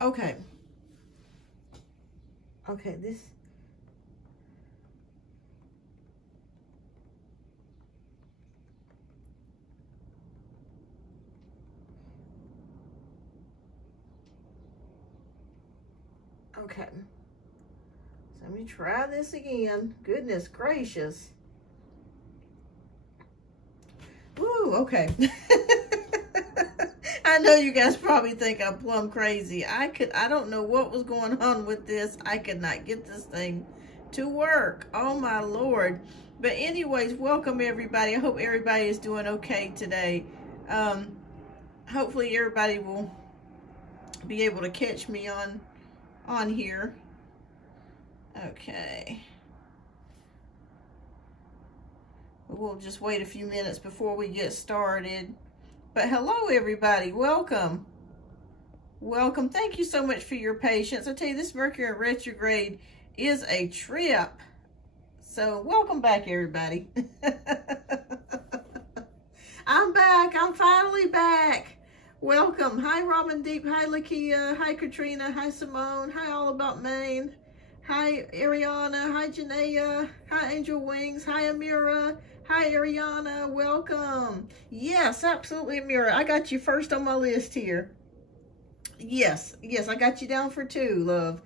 Okay. Okay, this. Okay. So let me try this again. Goodness gracious. Woo, okay. I know you guys probably think I'm plumb crazy. I don't know what was going on with this. I could not get this thing to work. Oh my Lord. But anyways, welcome everybody. I hope everybody is doing okay today. Hopefully everybody will be able to catch me on here. Okay. We'll just wait a few minutes before we get started. But hello everybody, welcome. Welcome. Thank you so much for your patience. I tell you, this Mercury in retrograde is a trip. So welcome back everybody. I'm back. I'm finally back. Welcome. Hi Robin Deep. Hi Lakia. Hi Katrina. Hi Simone. Hi All About Maine. Hi Ariana. Hi Janaea. Hi Angel Wings. Hi Amira. Hi Ariana, welcome. Yes, absolutely, Amira. I got you first on my list here. Yes, I got you down for 2, love.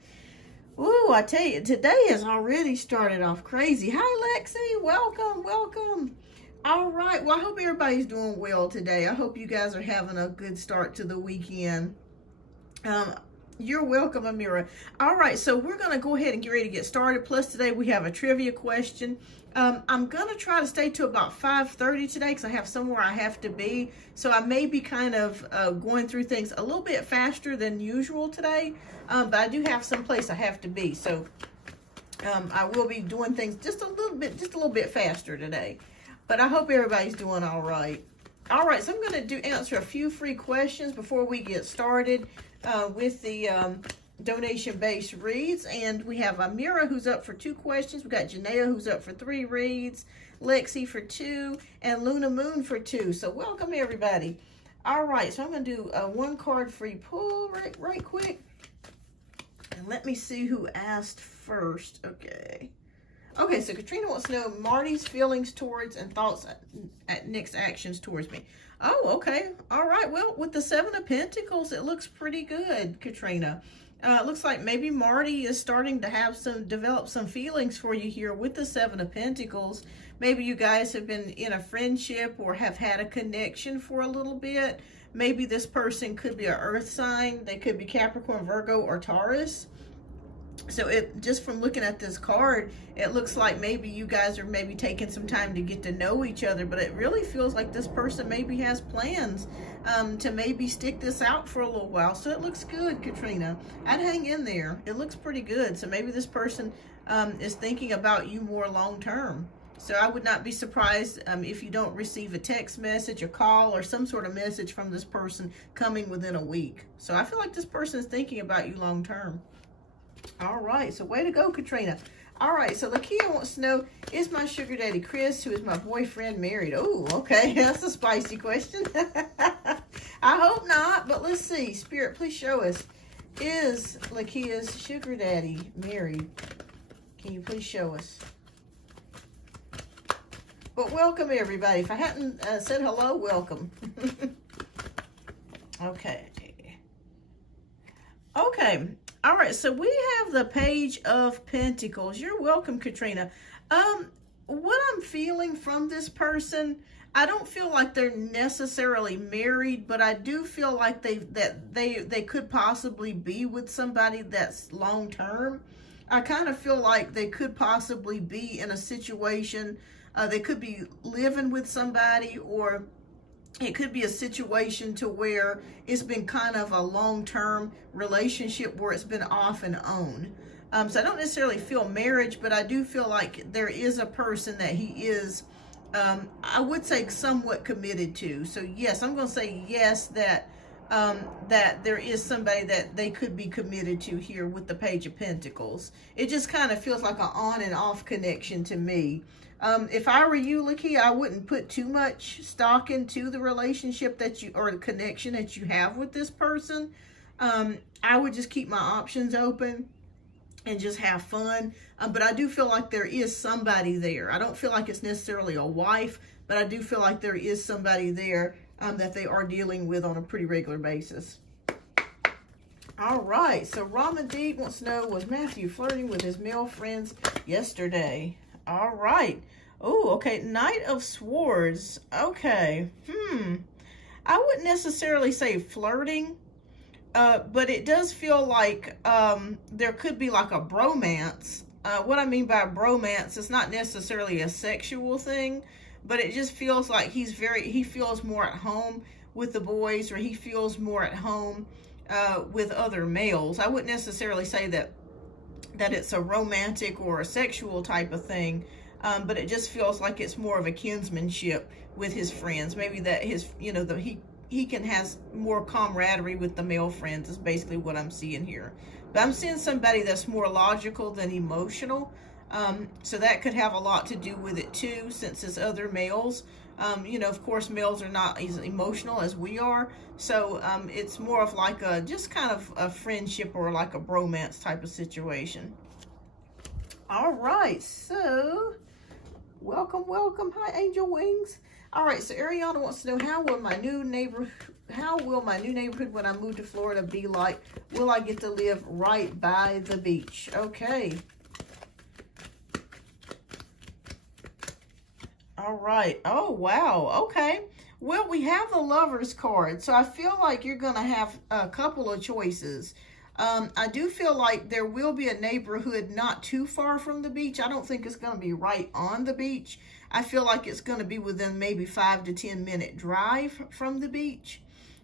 Ooh, I tell you, today has already started off crazy. Hi Lexi, welcome. All right, well, I hope everybody's doing well today. I hope you guys are having a good start to the weekend. You're welcome, Amira. All right, so we're going to go ahead and get ready to get started. Plus, today we have a trivia question. I'm going to try to stay to about 5:30 today because I have somewhere I have to be. So I may be kind of going through things a little bit faster than usual today. But I do have some place I have to be. So I will be doing things just a little bit faster today. But I hope everybody's doing all right. All right, so I'm going to answer a few free questions before we get started with the donation-based reads. And we have Amira who's up for 2 questions. We got Janaea who's up for 3 reads, Lexi for 2, and Luna Moon for 2. So welcome everybody. All right, so I'm going to do a 1 card free pull right quick. And let me see who asked first. Okay, so Katrina wants to know Marty's feelings towards and thoughts at next actions towards me. Oh, okay. All right. Well, with the 7 of Pentacles, it looks pretty good, Katrina. It looks like maybe Marty is starting to develop some feelings for you here with the 7 of Pentacles. Maybe you guys have been in a friendship or have had a connection for a little bit. Maybe this person could be an earth sign. They could be Capricorn, Virgo, or Taurus. So just from looking at this card, it looks like maybe you guys are maybe taking some time to get to know each other, but it really feels like this person maybe has plans to maybe stick this out for a little while. So it looks good, Katrina. I'd hang in there. It looks pretty good. So maybe this person is thinking about you more long term. So I would not be surprised if you don't receive a text message, a call, or some sort of message from this person coming within a week. So I feel like this person is thinking about you long term. All right, so way to go, Katrina. All right, so Lakia wants to know, is my sugar daddy Chris, who is my boyfriend, married? Oh, okay, that's a spicy question. I hope not, but let's see. Spirit, please show us. Is Lakia's sugar daddy married? Can you please show us? But welcome, everybody. If I hadn't said hello, welcome. Okay. Okay. All right, so we have the Page of Pentacles. You're welcome, Katrina. What I'm feeling from this person, I don't feel like they're necessarily married, but I do feel like they could possibly be with somebody that's long term. I kind of feel like they could possibly be in a situation. They could be living with somebody, or it could be a situation to where it's been kind of a long-term relationship where it's been off and on. So I don't necessarily feel marriage, but I do feel like there is a person that he is, I would say, somewhat committed to. So yes, I'm going to say yes, that there is somebody that they could be committed to here with the Page of Pentacles. It just kind of feels like an on and off connection to me. If I were you, Lakia, I wouldn't put too much stock into the relationship or the connection that you have with this person. I would just keep my options open and just have fun. But I do feel like there is somebody there. I don't feel like it's necessarily a wife, but I do feel like there is somebody there that they are dealing with on a pretty regular basis. All right, so Ramen Deep wants to know, was Matthew flirting with his male friends yesterday? All right. Oh, okay. Knight of Swords. Okay. I wouldn't necessarily say flirting, but it does feel like there could be like a bromance. What I mean by bromance is not necessarily a sexual thing, but it just feels like he feels more at home with the boys, or he feels more at home with other males. I wouldn't necessarily say that it's a romantic or a sexual type of thing, but it just feels like it's more of a kinsmanship with his friends. Maybe that he can has more camaraderie with the male friends is basically what I'm seeing here. But I'm seeing somebody that's more logical than emotional. So that could have a lot to do with it too, since it's other males. Of course, males are not as emotional as we are. So it's more of like just kind of a friendship or like a bromance type of situation. All right, so welcome. Hi, Angel Wings. All right, so Ariana wants to know, how will my new neighborhood when I move to Florida be like? Will I get to live right by the beach? Okay. All right. Oh, wow. Okay. Well, we have the Lovers card, so I feel like you're going to have a couple of choices. I do feel like there will be a neighborhood not too far from the beach. I don't think it's going to be right on the beach. I feel like it's going to be within maybe 5 to 10 minute drive from the beach.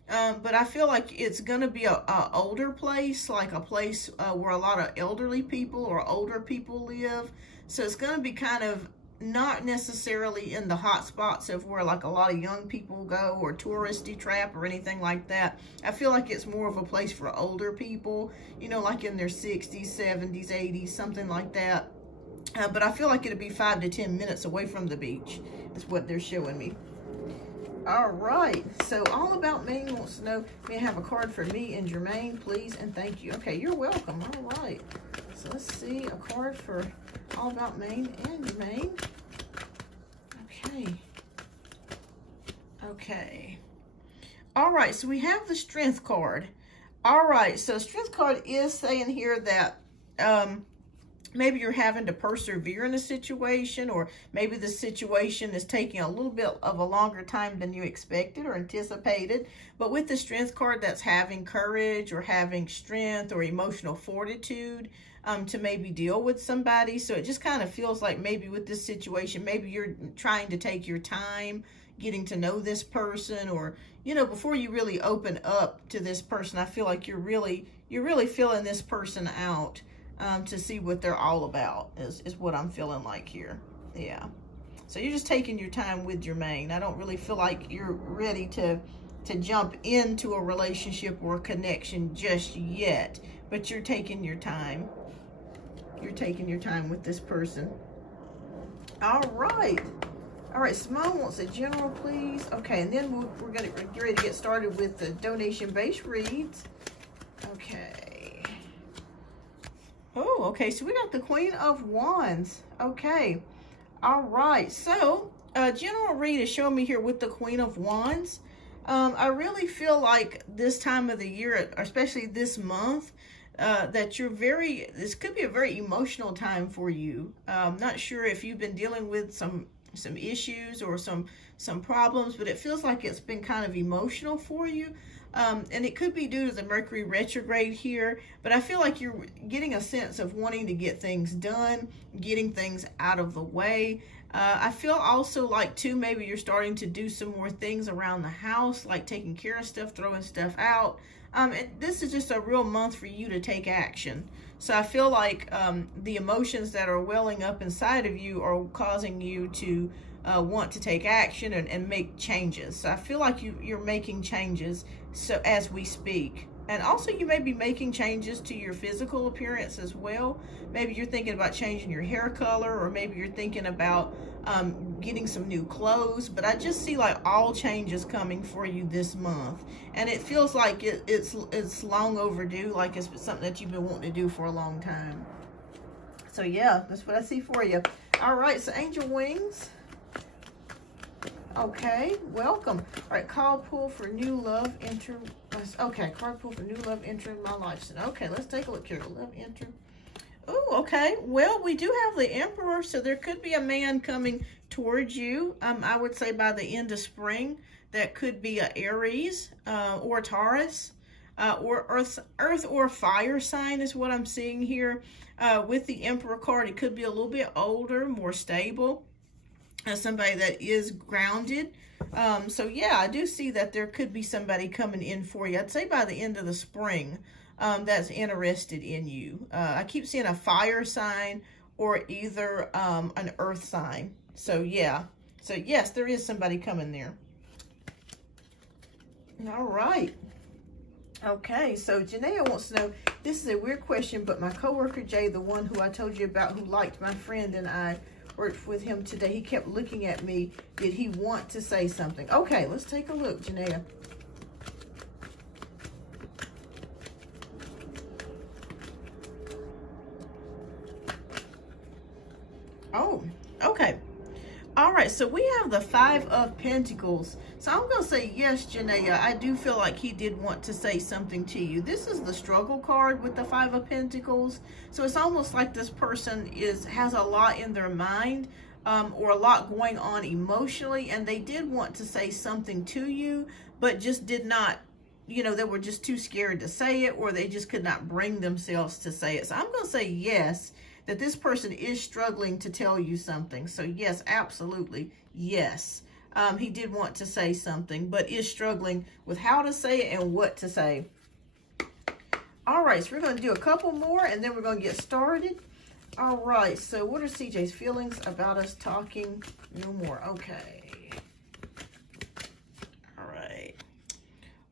But I feel like it's going to be a older place, like a place where a lot of elderly people or older people live. So it's going to be kind of not necessarily in the hot spots of where like a lot of young people go, or touristy trap or anything like that. I feel like it's more of a place for older people, like in their 60s, 70s, 80s, something like that. But I feel like it'll be 5 to 10 minutes away from the beach is what they're showing me. All right, so All About Maine wants to know, may I have a card for me and Jermaine, please, and thank you. Okay, you're welcome. All right, so let's see, a card for All About Maine and Jermaine. Okay. All right, so we have the Strength card. All right, so Strength card is saying here that maybe you're having to persevere in a situation, or maybe the situation is taking a little bit of a longer time than you expected or anticipated. But with the Strength card, that's having courage or having strength or emotional fortitude to maybe deal with somebody. So it just kind of feels like maybe with this situation, maybe you're trying to take your time getting to know this person, or before you really open up to this person. I feel like you're really feeling this person out to see what they're all about is what I'm feeling like here. Yeah, so you're just taking your time with Jermaine. I don't really feel like you're ready to jump into a relationship or a connection just yet, but you're taking your time. You're taking your time with this person. All right, Simone wants a general, please. Okay, and then we're gonna get ready to get started with the donation-based reads. Okay. Oh, okay, so we got the Queen of Wands. Okay, all right, so general read is showing me here with the Queen of Wands. I really feel like this time of the year, especially this month, that this could be a very emotional time for you. I'm not sure if you've been dealing with some issues or some problems, but it feels like it's been kind of emotional for you. And it could be due to the Mercury retrograde here, but I feel like you're getting a sense of wanting to get things done, getting things out of the way. I feel also like too, maybe you're starting to do some more things around the house, like taking care of stuff, throwing stuff out. And this is just a real month for you to take action. So I feel like the emotions that are welling up inside of you are causing you to want to take action and make changes. So I feel like you're making changes so as we speak. And also you may be making changes to your physical appearance as well. Maybe you're thinking about changing your hair color, or maybe you're thinking about getting some new clothes, but I just see like all changes coming for you this month, and it feels like it's long overdue, like it's something that you've been wanting to do for a long time. So yeah, that's what I see for you. All right, so angel wings. Okay, welcome. All right, call pull for new love enter. Okay, card pull for new love entering my life. So, okay, let's take a look here. Love enter. Oh, okay. Well, we do have the Emperor, so there could be a man coming towards you. I would say by the end of spring. That could be a Aries or Taurus or Earth or fire sign is what I'm seeing here. With the Emperor card, it could be a little bit older, more stable. Somebody that is grounded. So yeah, I do see that there could be somebody coming in for you. I'd say by the end of the spring that's interested in you. I keep seeing a fire sign or either an earth sign. So yeah. So yes, there is somebody coming there. All right. Okay, so Janaea wants to know, this is a weird question, but my coworker Jay, the one who I told you about who liked my friend and I worked with him today, he kept looking at me. Did he want to say something? Okay, let's take a look, Janaea. Oh, okay. All right, so we have the Five of Pentacles. So I'm going to say yes, Janaea. I do feel like he did want to say something to you. This is the struggle card with the Five of Pentacles. So it's almost like this person has a lot in their mind or a lot going on emotionally, and they did want to say something to you, but just did not, you know, they were just too scared to say it, or they just could not bring themselves to say it. So I'm going to say yes, that this person is struggling to tell you something. So yes, absolutely, yes. He did want to say something, but is struggling with how to say it and what to say. All right, so we're going to do a couple more, and then we're going to get started. All right, so what are CJ's feelings about us talking no more? Okay. All right.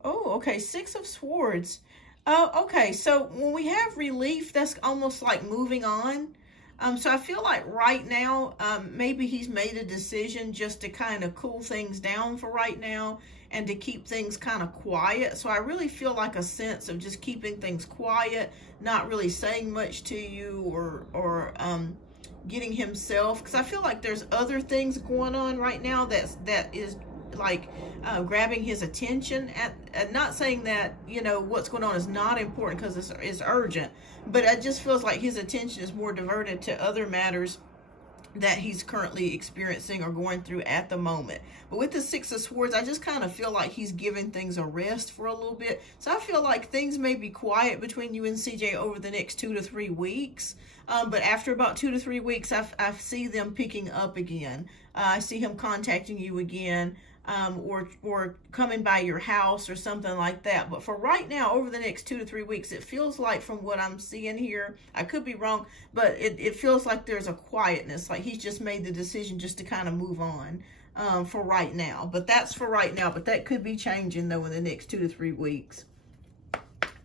Oh, okay, Six of Swords. Okay, so when we have relief, that's almost like moving on. So I feel like right now, maybe he's made a decision just to kind of cool things down for right now and to keep things kind of quiet. So I really feel like a sense of just keeping things quiet, not really saying much to you or getting himself, because I feel like there's other things going on right now that is like grabbing his attention. At not saying that, you know, what's going on is not important, because it's urgent, but it just feels like his attention is more diverted to other matters that he's currently experiencing or going through at the moment. But with the Six of Swords, I just kind of feel like he's giving things a rest for a little bit. So I feel like things may be quiet between you and CJ over the next 2 to 3 weeks. But after about 2 to 3 weeks, I see them picking up again. I see him contacting you again. Or coming by your house or something like that. But for right now, over the next 2 to 3 weeks, it feels like, from what I'm seeing here, I could be wrong, but it feels like there's a quietness, like he's just made the decision just to kind of move on for right now. But that's for right now, but that could be changing though in the next 2 to 3 weeks.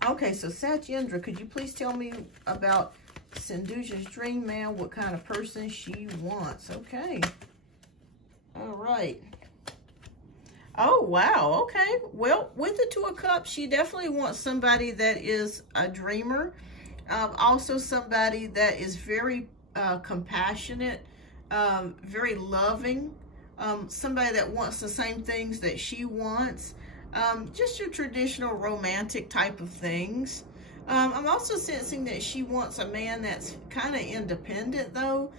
Okay, so Satyendra, could you please tell me about Sindhuja's dream man, what kind of person she wants? Okay. All right. Oh, wow. Okay. Well, with the Two of Cups, she definitely wants somebody that is a dreamer. Also somebody that is very compassionate, very loving. Somebody that wants the same things that she wants. Just your traditional romantic type of things. I'm also sensing that she wants a man that's kind of independent, though.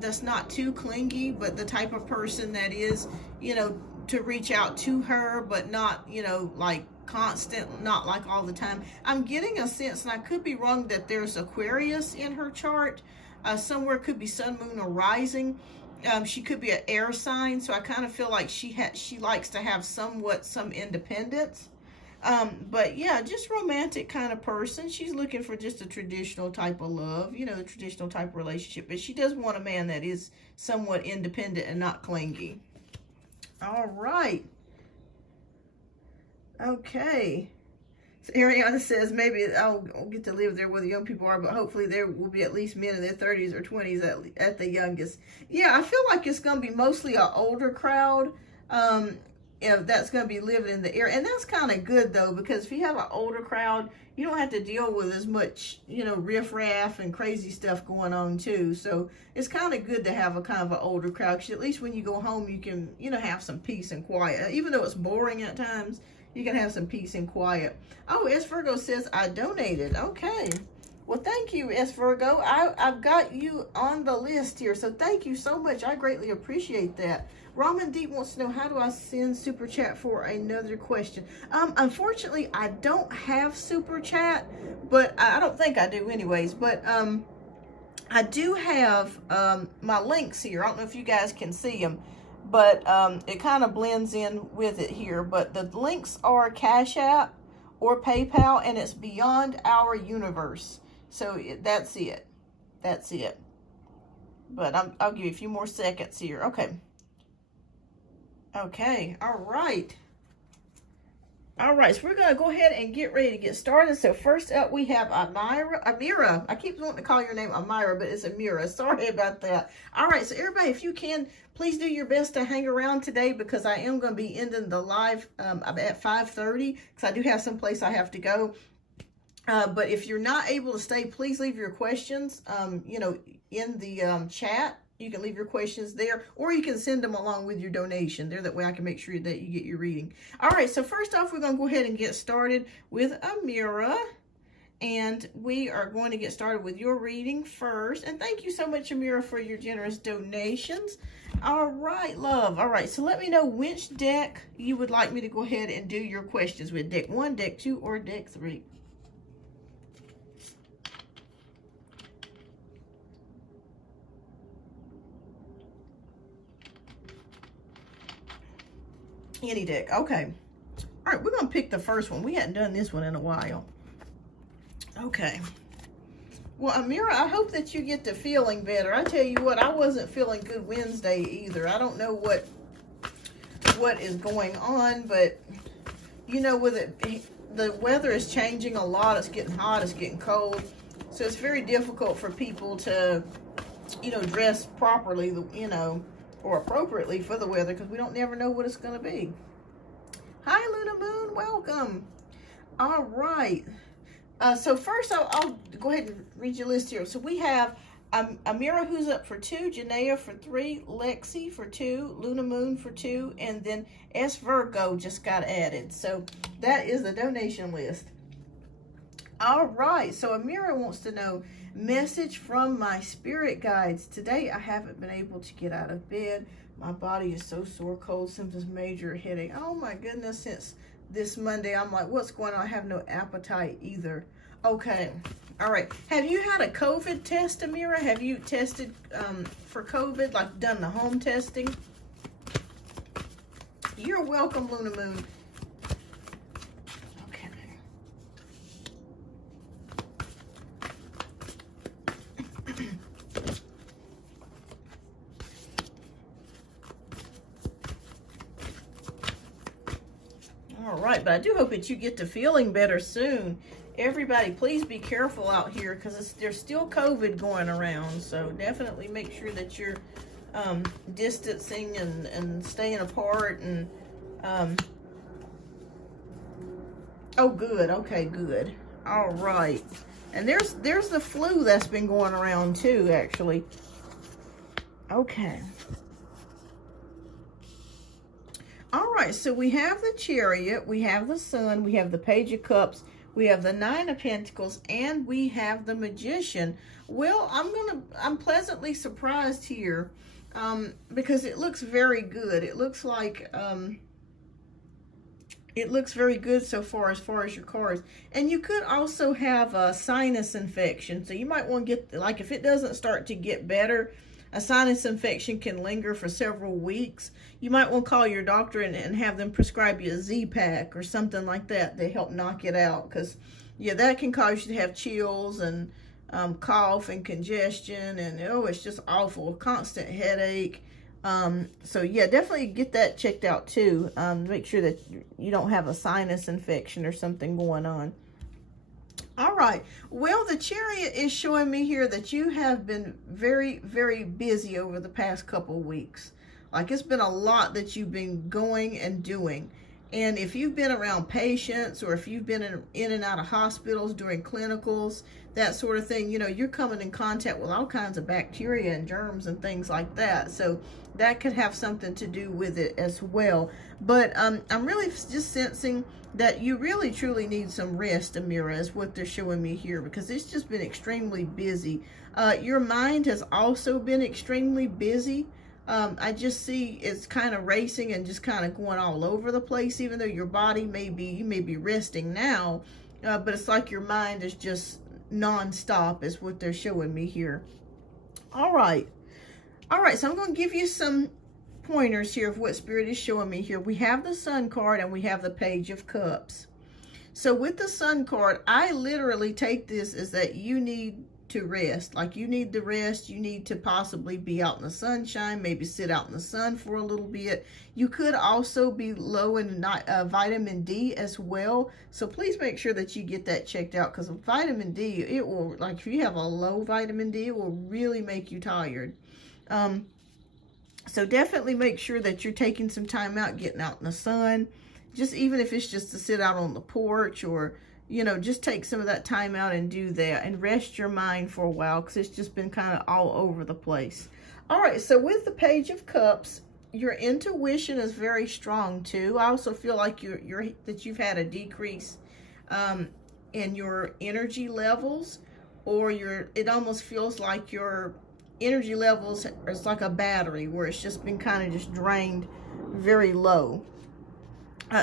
That's not too clingy, but the type of person that is, you know, to reach out to her, but not, you know, like constant, not like all the time. I'm getting a sense, and I could be wrong, that there's Aquarius in her chart. Somewhere could be sun, moon, or rising. She could be an air sign, so I kind of feel like she likes to have some independence. But yeah, just romantic kind of person. She's looking for just a traditional type of love, you know, the traditional type of relationship. But she does want a man that is somewhat independent and not clingy. All right. Okay. So Ariana says maybe I'll get to live there where the young people are, but hopefully there will be at least men in their 30s or 20s at the youngest. Yeah, I feel like it's going to be mostly an older crowd. That's going to be living in the area. And that's kind of good, though, because if you have an older crowd, you don't have to deal with as much, riffraff and crazy stuff going on, too. So it's kind of good to have a kind of an older crowd, because at least when you go home, you can, have some peace and quiet. Even though it's boring at times, you can have some peace and quiet. Oh, S. Virgo says, I donated. Okay. Well, thank you, S. Virgo. I've got you on the list here, so thank you so much. I greatly appreciate that. Ramen Deep wants to know, how do I send Super Chat for another question? Unfortunately, I don't have Super Chat, but I don't think I do anyways. But I do have my links here. I don't know if you guys can see them, but it kind of blends in with it here. But the links are Cash App or PayPal, and it's Beyondouruniverse. So that's it. That's it. But I'll give you a few more seconds here. Okay. Okay. All right. All right. So we're going to go ahead and get ready to get started. So first up, we have Amira. I keep wanting to call your name Amira, but it's Amira. Sorry about that. All right. So everybody, if you can, please do your best to hang around today, because I am going to be ending the live at 5:30, because I do have someplace I have to go. But if you're not able to stay, please leave your questions, in the chat. You can leave your questions there, or you can send them along with your donation there. That way I can make sure that you get your reading. All right, so first off, we're going to go ahead and get started with Amira. And we are going to get started with your reading first. And thank you so much, Amira, for your generous donations. All right, love. All right, so let me know which deck you would like me to go ahead and do your questions with. Deck 1, deck 2, or deck 3. Any deck. Okay. All right, we're going to pick the first one. We hadn't done this one in a while. Okay. Well, Amira, I hope that you get to feeling better. I tell you what, I wasn't feeling good Wednesday either. I don't know what is going on, but, with it, the weather is changing a lot. It's getting hot. It's getting cold. So it's very difficult for people to, dress properly, or appropriately for the weather, because we don't never know what it's going to be. Hi, Luna Moon. Welcome. All right. So first, I'll go ahead and read your list here. So we have Amira, who's up for 2, Janaea for 3, Lexi for 2, Luna Moon for 2, and then S. Virgo just got added. So that is the donation list. All right. So Amira wants to know, message from my spirit guides. Today, I haven't been able to get out of bed. My body is so sore, cold symptoms, major headache. Oh my goodness, since this Monday, I'm like, what's going on? I have no appetite either. Okay. All right. Have you had a COVID test, Amira? Have you tested for COVID, like done the home testing? You're welcome, Luna Moon. All right, but I do hope that you get to feeling better soon. Everybody, please be careful out here, because there's still COVID going around. So definitely make sure that you're distancing and staying apart. And oh, good. Okay, good. All right. And there's the flu that's been going around too, actually. Okay. All right, so we have the Chariot, we have the Sun, we have the Page of Cups, we have the 9 of Pentacles, and we have the Magician. Well, I'm pleasantly surprised here, because it looks very good. It looks like it looks very good so far as your cards. And you could also have a sinus infection, so you might want to get, like, if it doesn't start to get better, a sinus infection can linger for several weeks. You might want to call your doctor and have them prescribe you a Z-Pack or something like that to help knock it out. Because, yeah, that can cause you to have chills and cough and congestion. And, oh, it's just awful. Constant headache. So yeah, definitely get that checked out too. Make sure that you don't have a sinus infection or something going on. All right. Well, the chariot is showing me here that you have been very, very busy over the past couple of weeks. Like, it's been a lot that you've been going and doing. And if you've been around patients, or if you've been in and out of hospitals during clinicals, that sort of thing, you know, you're coming in contact with all kinds of bacteria and germs and things like that. So that could have something to do with it as well. But I'm really just sensing that you really truly need some rest, Amira, is what they're showing me here, because it's just been extremely busy. Your mind has also been extremely busy. I just see it's kind of racing and just kind of going all over the place, even though your body you may be resting now, but it's like your mind is just non-stop is what they're showing me here. All right, so I'm going to give you some pointers here of what Spirit is showing me here. We have the Sun card and we have the Page of Cups. So with the Sun card, I literally take this as that you need to rest. Like, you need the rest. You need to possibly be out in the sunshine, maybe sit out in the sun for a little bit. You could also be low in vitamin D as well. So please make sure that you get that checked out, because vitamin D, it will, like, if you have a low vitamin D, it will really make you tired. So definitely make sure that you're taking some time out, getting out in the sun, just even if it's just to sit out on the porch, or, you know, just take some of that time out and do that and rest your mind for a while, because it's just been kind of all over the place. All right, so with the Page of Cups, your intuition is very strong too. I also feel like that you've had a decrease in your energy levels, or it almost feels like your energy levels is like a battery where it's just been kind of just drained very low.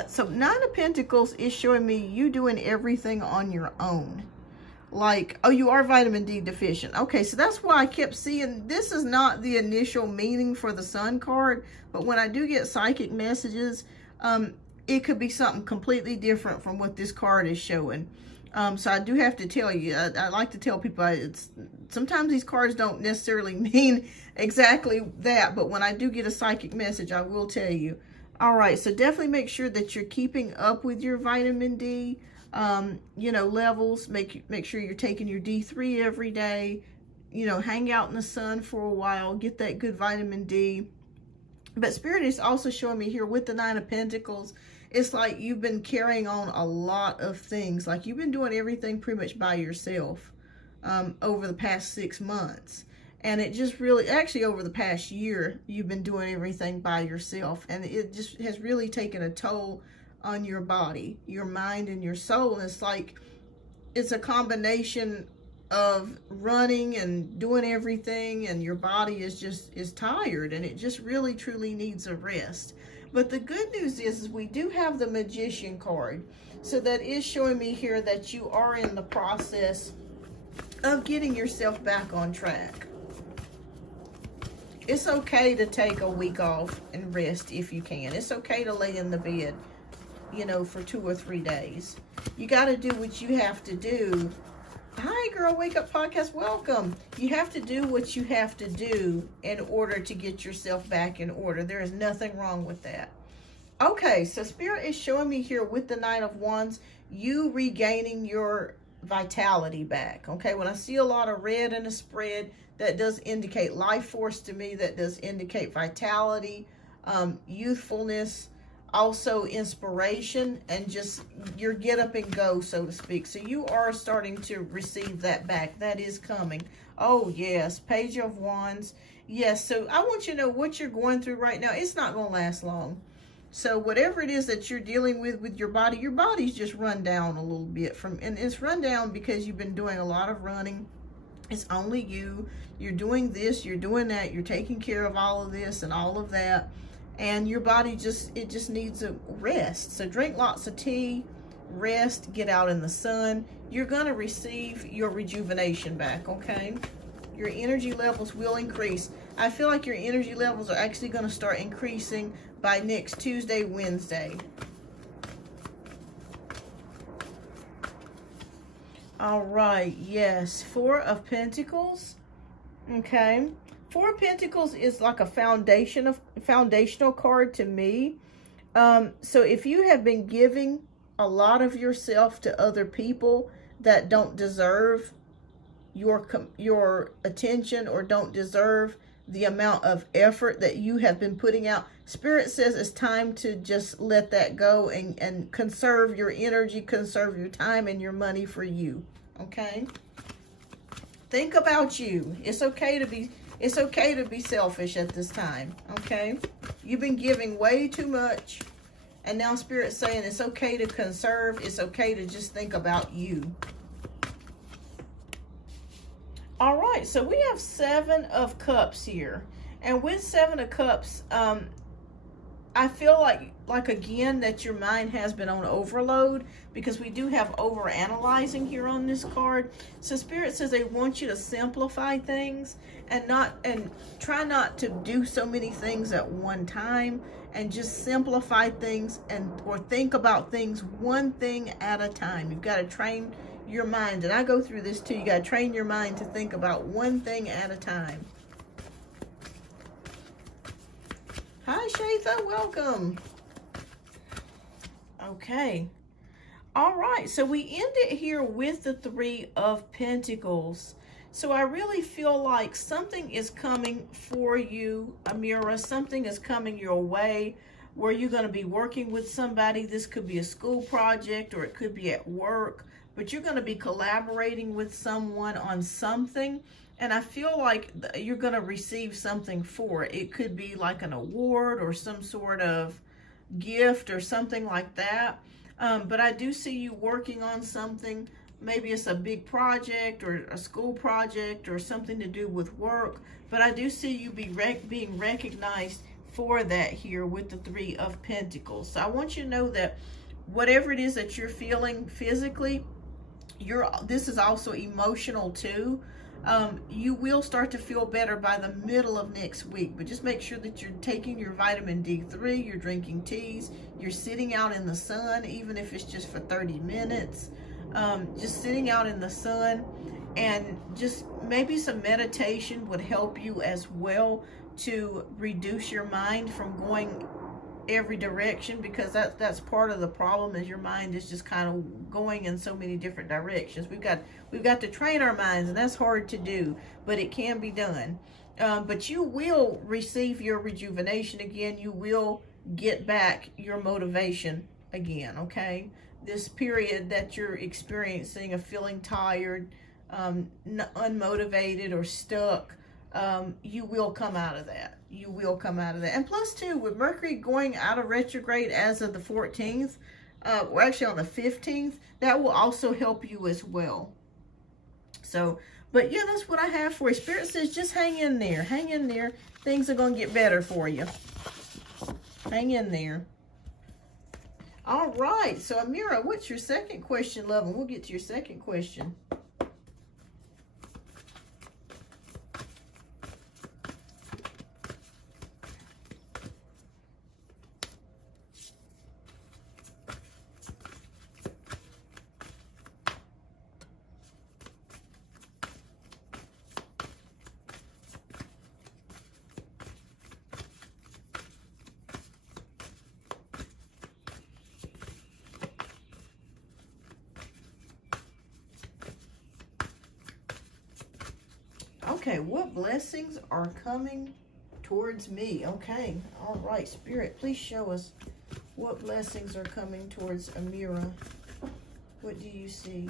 So Nine of Pentacles is showing me you doing everything on your own. Like, oh, you are vitamin D deficient. Okay, so that's why I kept seeing, this is not the initial meaning for the Sun card, but when I do get psychic messages, it could be something completely different from what this card is showing. So I do have to tell you, I like to tell people, sometimes these cards don't necessarily mean exactly that, but when I do get a psychic message, I will tell you. All right, so definitely make sure that you're keeping up with your vitamin D, you know, levels. Make sure you're taking your D3 every day. You know, hang out in the sun for a while, get that good vitamin D. But Spirit is also showing me here with the Nine of Pentacles, it's like you've been carrying on a lot of things. Like, you've been doing everything pretty much by yourself over the past 6 months. And it just really, actually over the past year, you've been doing everything by yourself. And it just has really taken a toll on your body, your mind, and your soul. And it's like, it's a combination of running and doing everything, and your body is tired, and it just really truly needs a rest. But the good news is we do have the Magician card. So that is showing me here that you are in the process of getting yourself back on track. It's okay to take a week off and rest if you can. It's okay to lay in the bed, you know, for 2 or 3 days. You got to do what you have to do. Hi, Girl Wake Up Podcast. Welcome. You have to do what you have to do in order to get yourself back in order. There is nothing wrong with that. Okay, so Spirit is showing me here with the Knight of Wands, you regaining your vitality back. Okay, when I see a lot of red in a spread, that does indicate life force to me. That does indicate vitality, youthfulness, also inspiration, and just your get up and go, so to speak. So you are starting to receive that back. That is coming. Oh yes, Page of Wands. Yes, so I want you to know what you're going through right now. It's not going to last long. So whatever it is that you're dealing with your body's just run down a little bit and it's run down because you've been doing a lot of running. It's only you. You're doing this, you're doing that, you're taking care of all of this and all of that. And your body just needs a rest. So drink lots of tea, rest, get out in the sun. You're going to receive your rejuvenation back, okay? Your energy levels will increase. I feel like your energy levels are actually going to start increasing by next Tuesday, Wednesday. All right, yes, 4 of Pentacles. Okay, Four of Pentacles is like a foundational card to me. So if you have been giving a lot of yourself to other people that don't deserve your attention or don't deserve the amount of effort that you have been putting out, Spirit says it's time to just let that go and conserve your energy, conserve your time and your money for you. Okay? Think about you. It's okay to be selfish at this time. Okay? You've been giving way too much. And now Spirit's saying it's okay to conserve. It's okay to just think about you. All right, so we have 7 of Cups here. And with 7 of Cups, I feel like again, that your mind has been on overload, because we do have over-analyzing here on this card. So Spirit says they want you to simplify things and try not to do so many things at one time, and just simplify things or think about things one thing at a time. You've got to train your mind, and I go through this too. You got to train your mind to think about one thing at a time. Hi Shatha, welcome. Okay. All right, so we end it here with the 3 of Pentacles. So I really feel like something is coming for you, Amira. Something is coming your way where you're going to be working with somebody. This could be a school project or it could be at work, but you're going to be collaborating with someone on something. And I feel like you're going to receive something for it. It could be like an award or some sort of gift or something like that. But I do see you working on something. Maybe it's a big project or a school project or something to do with work. But I do see you being recognized for that here with the 3 of Pentacles. So I want you to know that whatever it is that you're feeling physically, this is also emotional too. You will start to feel better by the middle of next week, but just make sure that you're taking your vitamin D3, you're drinking teas, you're sitting out in the sun, even if it's just for 30 minutes, just sitting out in the sun, and just maybe some meditation would help you as well to reduce your mind from going every direction, because that's part of the problem, is your mind is just kind of going in so many different directions. We've got to train our minds, and that's hard to do, but it can be done. But you will receive your rejuvenation again. You will get back your motivation again. Okay, this period that you're experiencing of feeling tired, unmotivated or stuck, you will come out of that. You will come out of that. And plus too, with Mercury going out of retrograde as of the 14th, or actually on the 15th, that will also help you as well. So, but yeah, that's what I have for you. Spirit says just hang in there. Hang in there. Things are going to get better for you. Hang in there. All right. So Amira, what's your second question, love? And we'll get to your second question. Okay, what blessings are coming towards me? Okay, all right, Spirit, please show us what blessings are coming towards Amira. What do you see?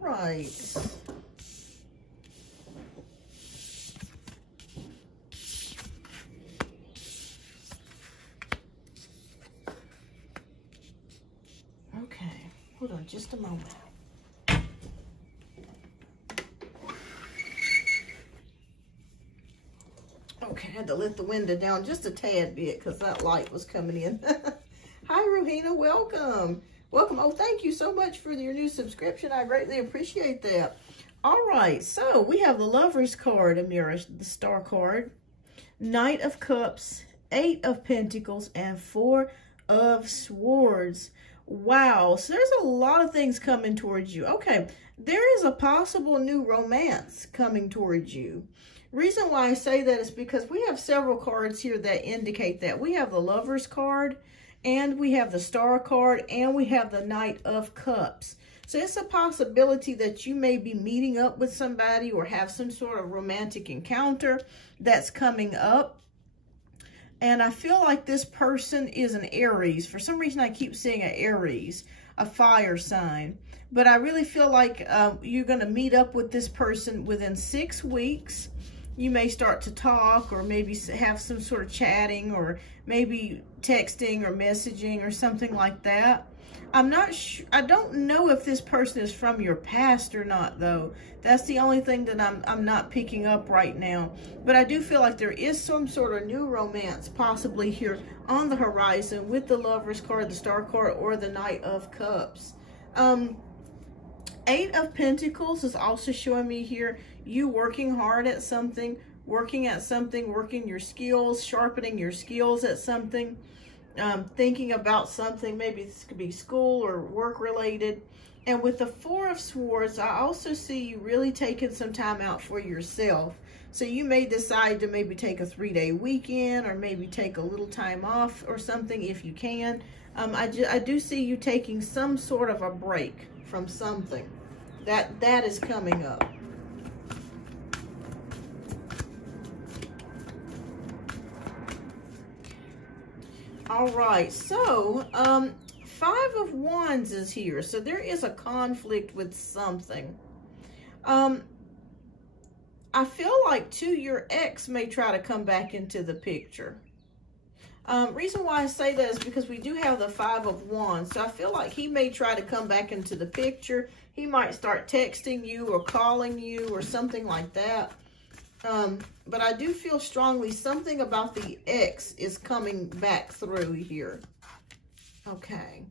Right. Okay, hold on just a moment. Okay, had to let the window down just a tad bit because that light was coming in. Hi, Rohina. Welcome. Welcome. Oh, thank you so much for your new subscription. I greatly appreciate that. All right. So we have the Lover's card, Amira, the Star card, Knight of Cups, 8 of Pentacles, and 4 of Swords. Wow. So there's a lot of things coming towards you. Okay. There is a possible new romance coming towards you. Reason why I say that is because we have several cards here that indicate that. We have the Lover's card, and we have the Star card, and we have the Knight of Cups. So it's a possibility that you may be meeting up with somebody or have some sort of romantic encounter that's coming up. And I feel like this person is an Aries. For some reason, I keep seeing an Aries, a fire sign. But I really feel like you're going to meet up with this person within 6 weeks. You may start to talk or maybe have some sort of chatting or maybe texting or messaging or something like that. I'm not sure. I don't know if this person is from your past or not, though. That's the only thing that I'm not picking up right now. But I do feel like there is some sort of new romance possibly here on the horizon with the Lover's card, the Star card, or the Knight of Cups. 8 of Pentacles is also showing me here you working hard at something, working your skills, sharpening your skills at something, thinking about something. Maybe this could be school or work related. And with the 4 of Swords, I also see you really taking some time out for yourself. So you may decide to maybe take a 3-day weekend or maybe take a little time off or something if you can. I do see you taking some sort of a break from something. That is coming up. All right, so 5 of Wands is here. So there is a conflict with something. I feel like too your ex may try to come back into the picture. Reason why I say that is because we do have the 5 of Wands. So I feel like he may try to come back into the picture. He might start texting you or calling you or something like that. But I do feel strongly something about the ex is coming back through here. Okay.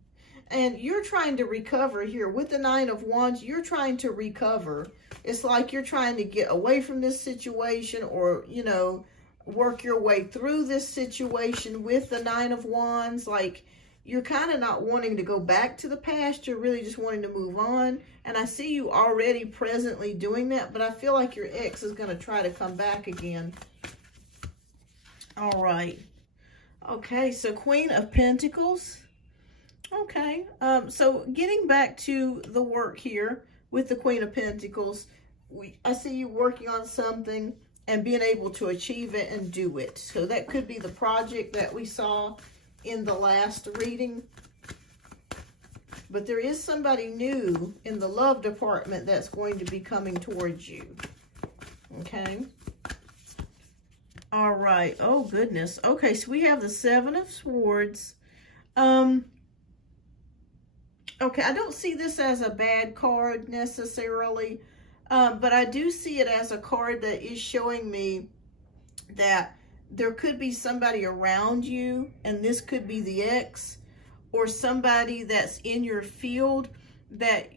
And you're trying to recover here. With the 9 of Wands, you're trying to recover. It's like you're trying to get away from this situation or, you know, work your way through this situation with the 9 of Wands. Like, you're kind of not wanting to go back to the past. You're really just wanting to move on. And I see you already presently doing that, but I feel like your ex is going to try to come back again. All right. Okay, so Queen of Pentacles. Okay, so getting back to the work here with the Queen of Pentacles, I see you working on something and being able to achieve it and do it. So that could be the project that we saw in the last reading. But there is somebody new in the love department that's going to be coming towards you. Okay. All right. Oh, goodness. Okay, so we have the 7 of Swords. Okay, I don't see this as a bad card necessarily. But I do see it as a card that is showing me that there could be somebody around you, and this could be the ex, or somebody that's in your field that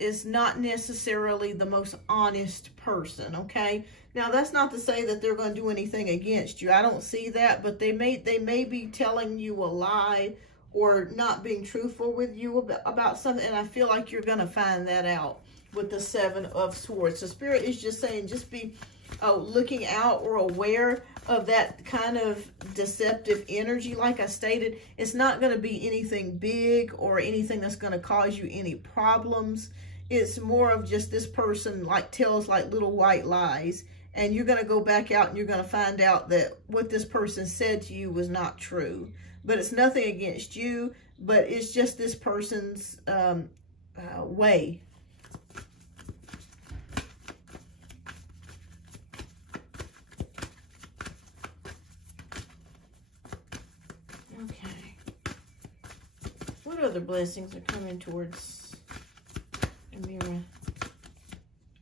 is not necessarily the most honest person, okay? Now, that's not to say that they're going to do anything against you. I don't see that, but they may be telling you a lie or not being truthful with you about something, and I feel like you're going to find that out with the 7 of Swords. So Spirit is just saying, just be looking out or aware of that kind of deceptive energy. Like I stated, it's not going to be anything big or anything that's going to cause you any problems. It's more of just this person like tells like little white lies, and you're going to go back out and you're going to find out that what this person said to you was not true. But it's nothing against you, but it's just this person's way. What other blessings are coming towards Amira?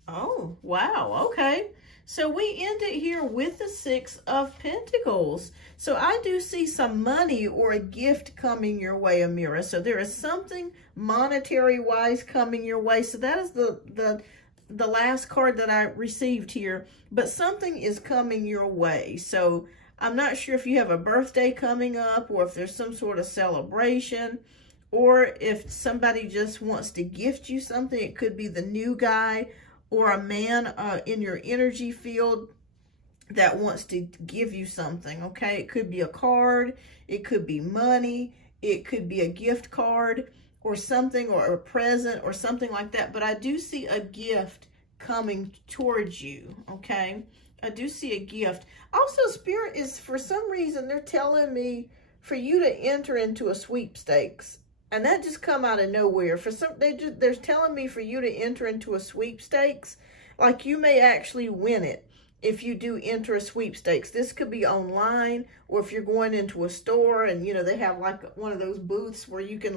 Oh, wow. Okay. So we end it here with the Six of Pentacles. So I do see some money or a gift coming your way, Amira. So there is something monetary-wise coming your way. So that is the last card that I received here. But something is coming your way. So I'm not sure if you have a birthday coming up or if there's some sort of celebration or if somebody just wants to gift you something. It could be the new guy or a man in your energy field that wants to give you something, okay? It could be a card, it could be money, it could be a gift card or something, or a present or something like that. But I do see a gift coming towards you, okay? I do see a gift. Also, Spirit is, for some reason, they're telling me for you to enter into a sweepstakes. And that just come out of nowhere. For some, they're telling me for you to enter into a sweepstakes. Like you may actually win it if you do enter a sweepstakes. This could be online, or if you're going into a store and, you know, they have like one of those booths where you can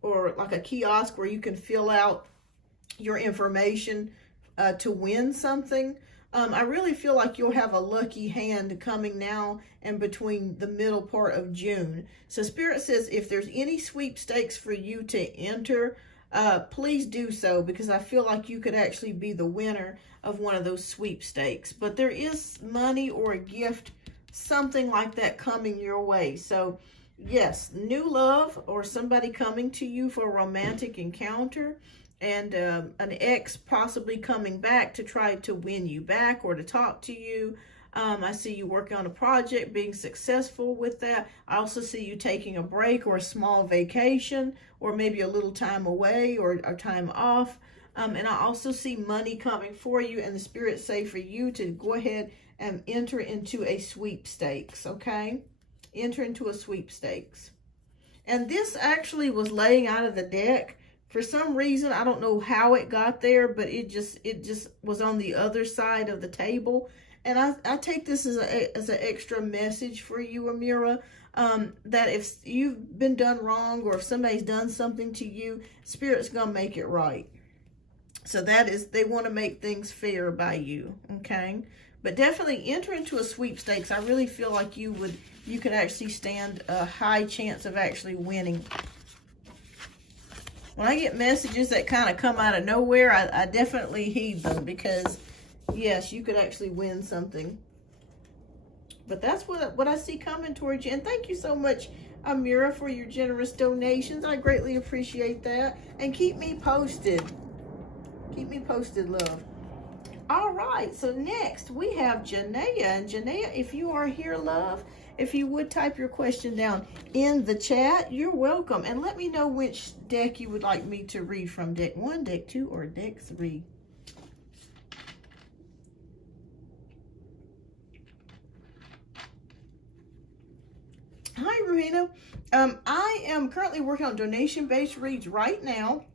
or like a kiosk where you can fill out your information to win something. I really feel like you'll have a lucky hand coming now and between the middle part of June. So Spirit says if there's any sweepstakes for you to enter, please do so, because I feel like you could actually be the winner of one of those sweepstakes. But there is money or a gift, something like that coming your way. So yes, new love or somebody coming to you for a romantic encounter. And an ex possibly coming back to try to win you back or to talk to you. I see you working on a project, being successful with that. I also see you taking a break or a small vacation, or maybe a little time away or time off. And I also see money coming for you, and the Spirit say for you to go ahead and enter into a sweepstakes, okay? Enter into a sweepstakes. And this actually was laying out of the deck. For some reason, I don't know how it got there, but it just was on the other side of the table. And I take this as an extra message for you, Amira, that if you've been done wrong or if somebody's done something to you, Spirit's going to make it right. So that is, they want to make things fair by you, okay? But definitely enter into a sweepstakes. I really feel like you could actually stand a high chance of actually winning. When I get messages that kind of come out of nowhere, I definitely heed them, because, yes, you could actually win something. But that's what I see coming towards you. And thank you so much, Amira, for your generous donations. I greatly appreciate that. And keep me posted. Keep me posted, love. All right, so next we have Janaea. And Janaea, if you are here, love, if you would type your question down in the chat, you're welcome. And let me know which deck you would like me to read from, deck 1, deck 2, or deck 3. Hi, Ruhina. I am currently working on donation-based reads right now,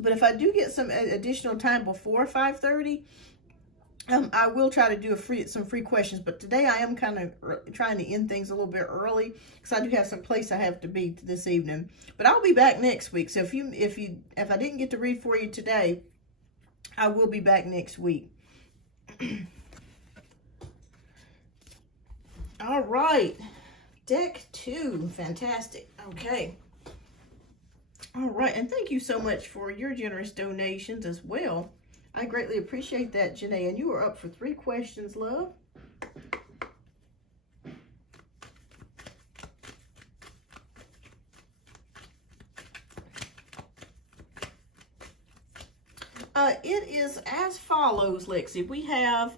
but if I do get some additional time before 5:30, I will try to do some free questions, but today I am kind of trying to end things a little bit early because I do have some place I have to be this evening. But I'll be back next week. So if I didn't get to read for you today, I will be back next week. All right, deck 2, fantastic. Okay. All right, and thank you so much for your generous donations as well. I greatly appreciate that, Janae. And you are up for 3 questions, love. It is as follows, Lexi. We have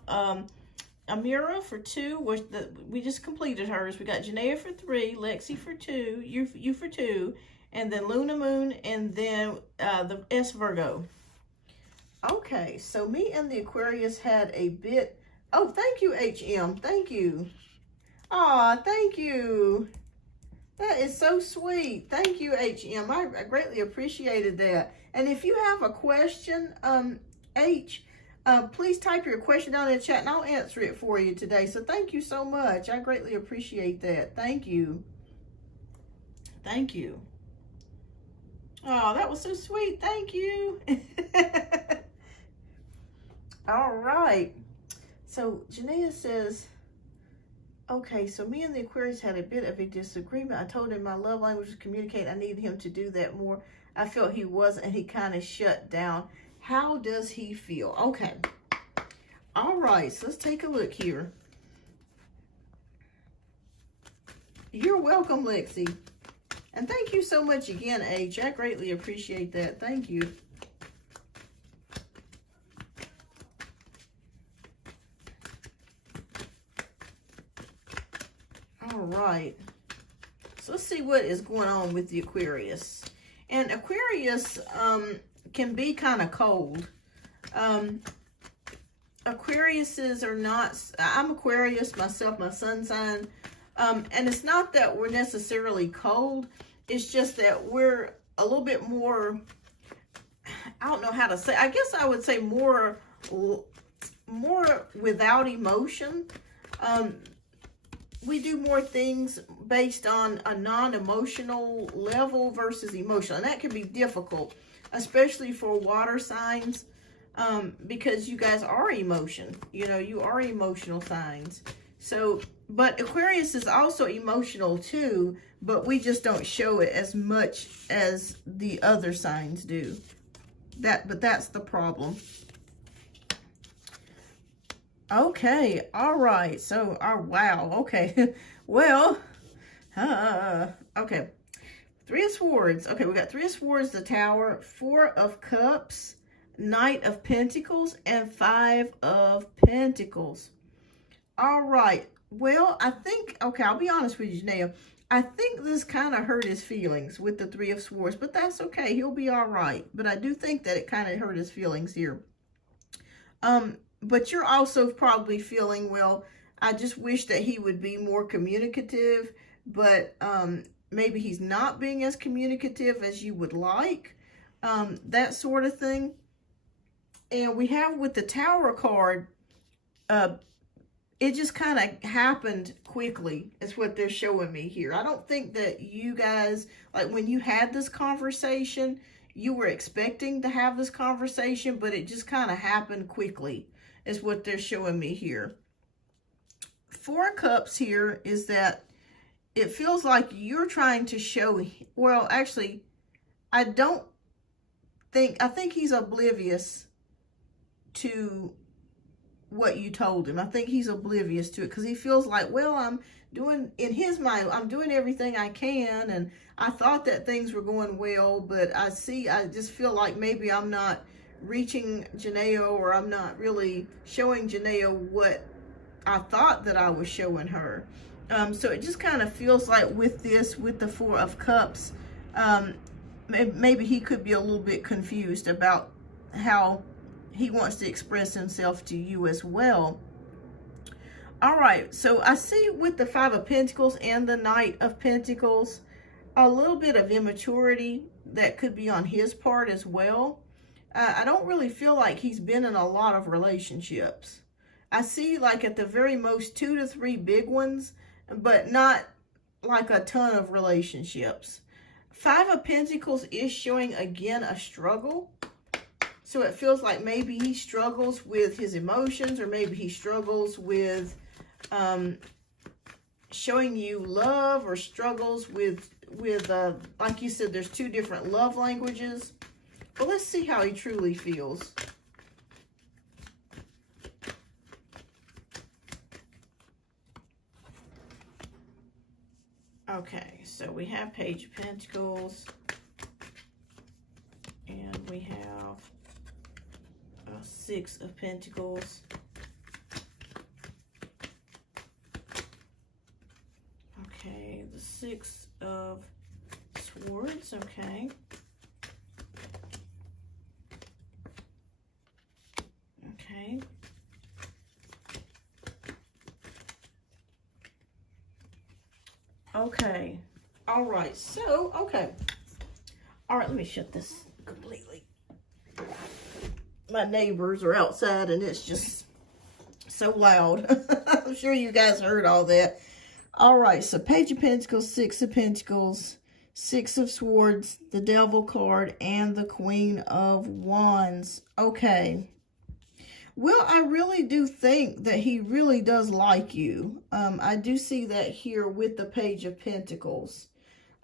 Amira for 2. We just completed hers. We got Janaea for 3, Lexi for 2, you for 2, and then Luna Moon, and then the S Virgo. Okay, so me and the Aquarius had a bit. Oh, thank you, HM. Thank you. Aw, thank you. That is so sweet. Thank you, HM. I greatly appreciated that. And if you have a question, please type your question down in the chat and I'll answer it for you today. So thank you so much. I greatly appreciate that. Thank you. Thank you. Oh, that was so sweet. Thank you. All right. So Janaea says, okay, so me and the Aquarius had a bit of a disagreement. I told him my love language was communicate. I needed him to do that more. I felt he wasn't, and he kind of shut down. How does he feel? Okay. All right, so let's take a look here. You're welcome, Lexi. And thank you so much again, H. I greatly appreciate that. Thank you. All right. So let's see what is going on with the Aquarius. And Aquarius can be kind of cold. Aquariuses are not, I'm Aquarius myself, my sun sign. And it's not that we're necessarily cold. It's just that we're a little bit more, I don't know how to say, I guess I would say more without emotion. We do more things based on a non-emotional level versus emotional. And that can be difficult, especially for water signs, because you guys are emotion. You know, you are emotional signs. So, but Aquarius is also emotional too, but we just don't show it as much as the other signs do. But that's the problem. Okay, all right. So, wow. Okay, well, okay. Three of Swords. Okay, we got Three of Swords, the Tower, Four of Cups, Knight of Pentacles, and Five of Pentacles. All right. Well, I think, okay, I'll be honest with you, Janelle. I think this kind of hurt his feelings with the Three of Swords, but that's okay. He'll be all right. But I do think that it kind of hurt his feelings here. But you're also probably feeling, well, I just wish that he would be more communicative, but maybe he's not being as communicative as you would like, that sort of thing. And we have with the Tower card, it just kind of happened quickly, is what they're showing me here. I don't think that you guys, like when you had this conversation, you were expecting to have this conversation, but it just kind of happened quickly, is what they're showing me here. Four of Cups here is that it feels like you're trying to show, well, actually, I think he's oblivious to what you told him. I think he's oblivious to it because he feels like, well, I'm doing, in his mind, I'm doing everything I can, and I thought that things were going well, but I just feel like maybe I'm not reaching Janelle, or I'm not really showing Janelle what I thought that I was showing her. So it just kind of feels like with this, with the Four of Cups, maybe he could be a little bit confused about how he wants to express himself to you as well. All right, so I see with the Five of Pentacles and the Knight of Pentacles, a little bit of immaturity that could be on his part as well. I don't really feel like he's been in a lot of relationships. I see like at the very most 2 to 3 big ones, but not like a ton of relationships. Five of Pentacles is showing again a struggle. So it feels like maybe he struggles with his emotions, or maybe he struggles with showing you love, or struggles with like you said, there's 2 different love languages. But let's see how he truly feels. Okay, so we have Page of Pentacles, and we have Six of Pentacles. Okay, the Six of Swords, okay. Okay. Okay. All right. So, okay. All right, let me shut this completely. My neighbors are outside and it's just so loud. I'm sure you guys heard all that. All right, so Page of Pentacles, Six of Pentacles, Six of Swords, the Devil card, and the Queen of Wands. Okay. Well, I really do think that he really does like you. I do see that here with the Page of Pentacles.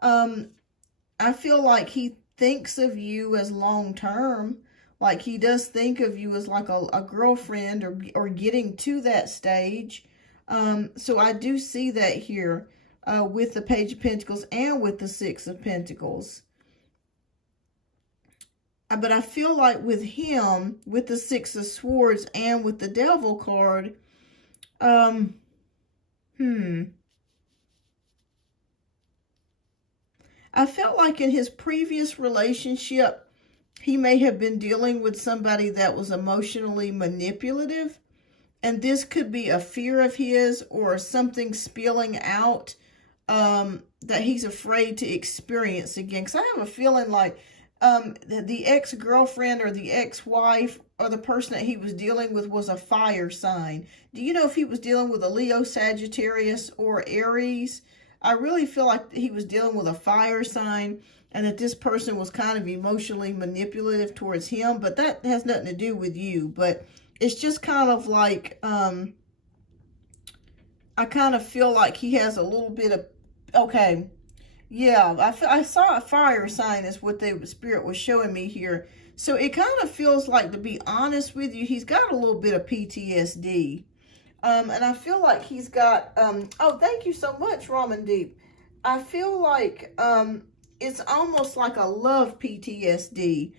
I feel like he thinks of you as long-term. Like he does think of you as like a girlfriend or getting to that stage. So I do see that here with the Page of Pentacles and with the Six of Pentacles. But I feel like with him, with the Six of Swords and with the Devil card, I felt like in his previous relationship, he may have been dealing with somebody that was emotionally manipulative. And this could be a fear of his or something spilling out that he's afraid to experience again. Because I have a feeling like the ex-girlfriend or the ex-wife or the person that he was dealing with was a fire sign. Do you know if he was dealing with a Leo, Sagittarius, or Aries? I really feel like he was dealing with a fire sign and that this person was kind of emotionally manipulative towards him. But that has nothing to do with you. But it's just kind of like, I kind of feel like he has a little bit of, okay, yeah, I saw a fire sign is what the Spirit was showing me here. So it kind of feels like, to be honest with you, he's got a little bit of PTSD. And I feel like he's got, oh, thank you so much, Ramen Deep. I feel like it's almost like a love PTSD.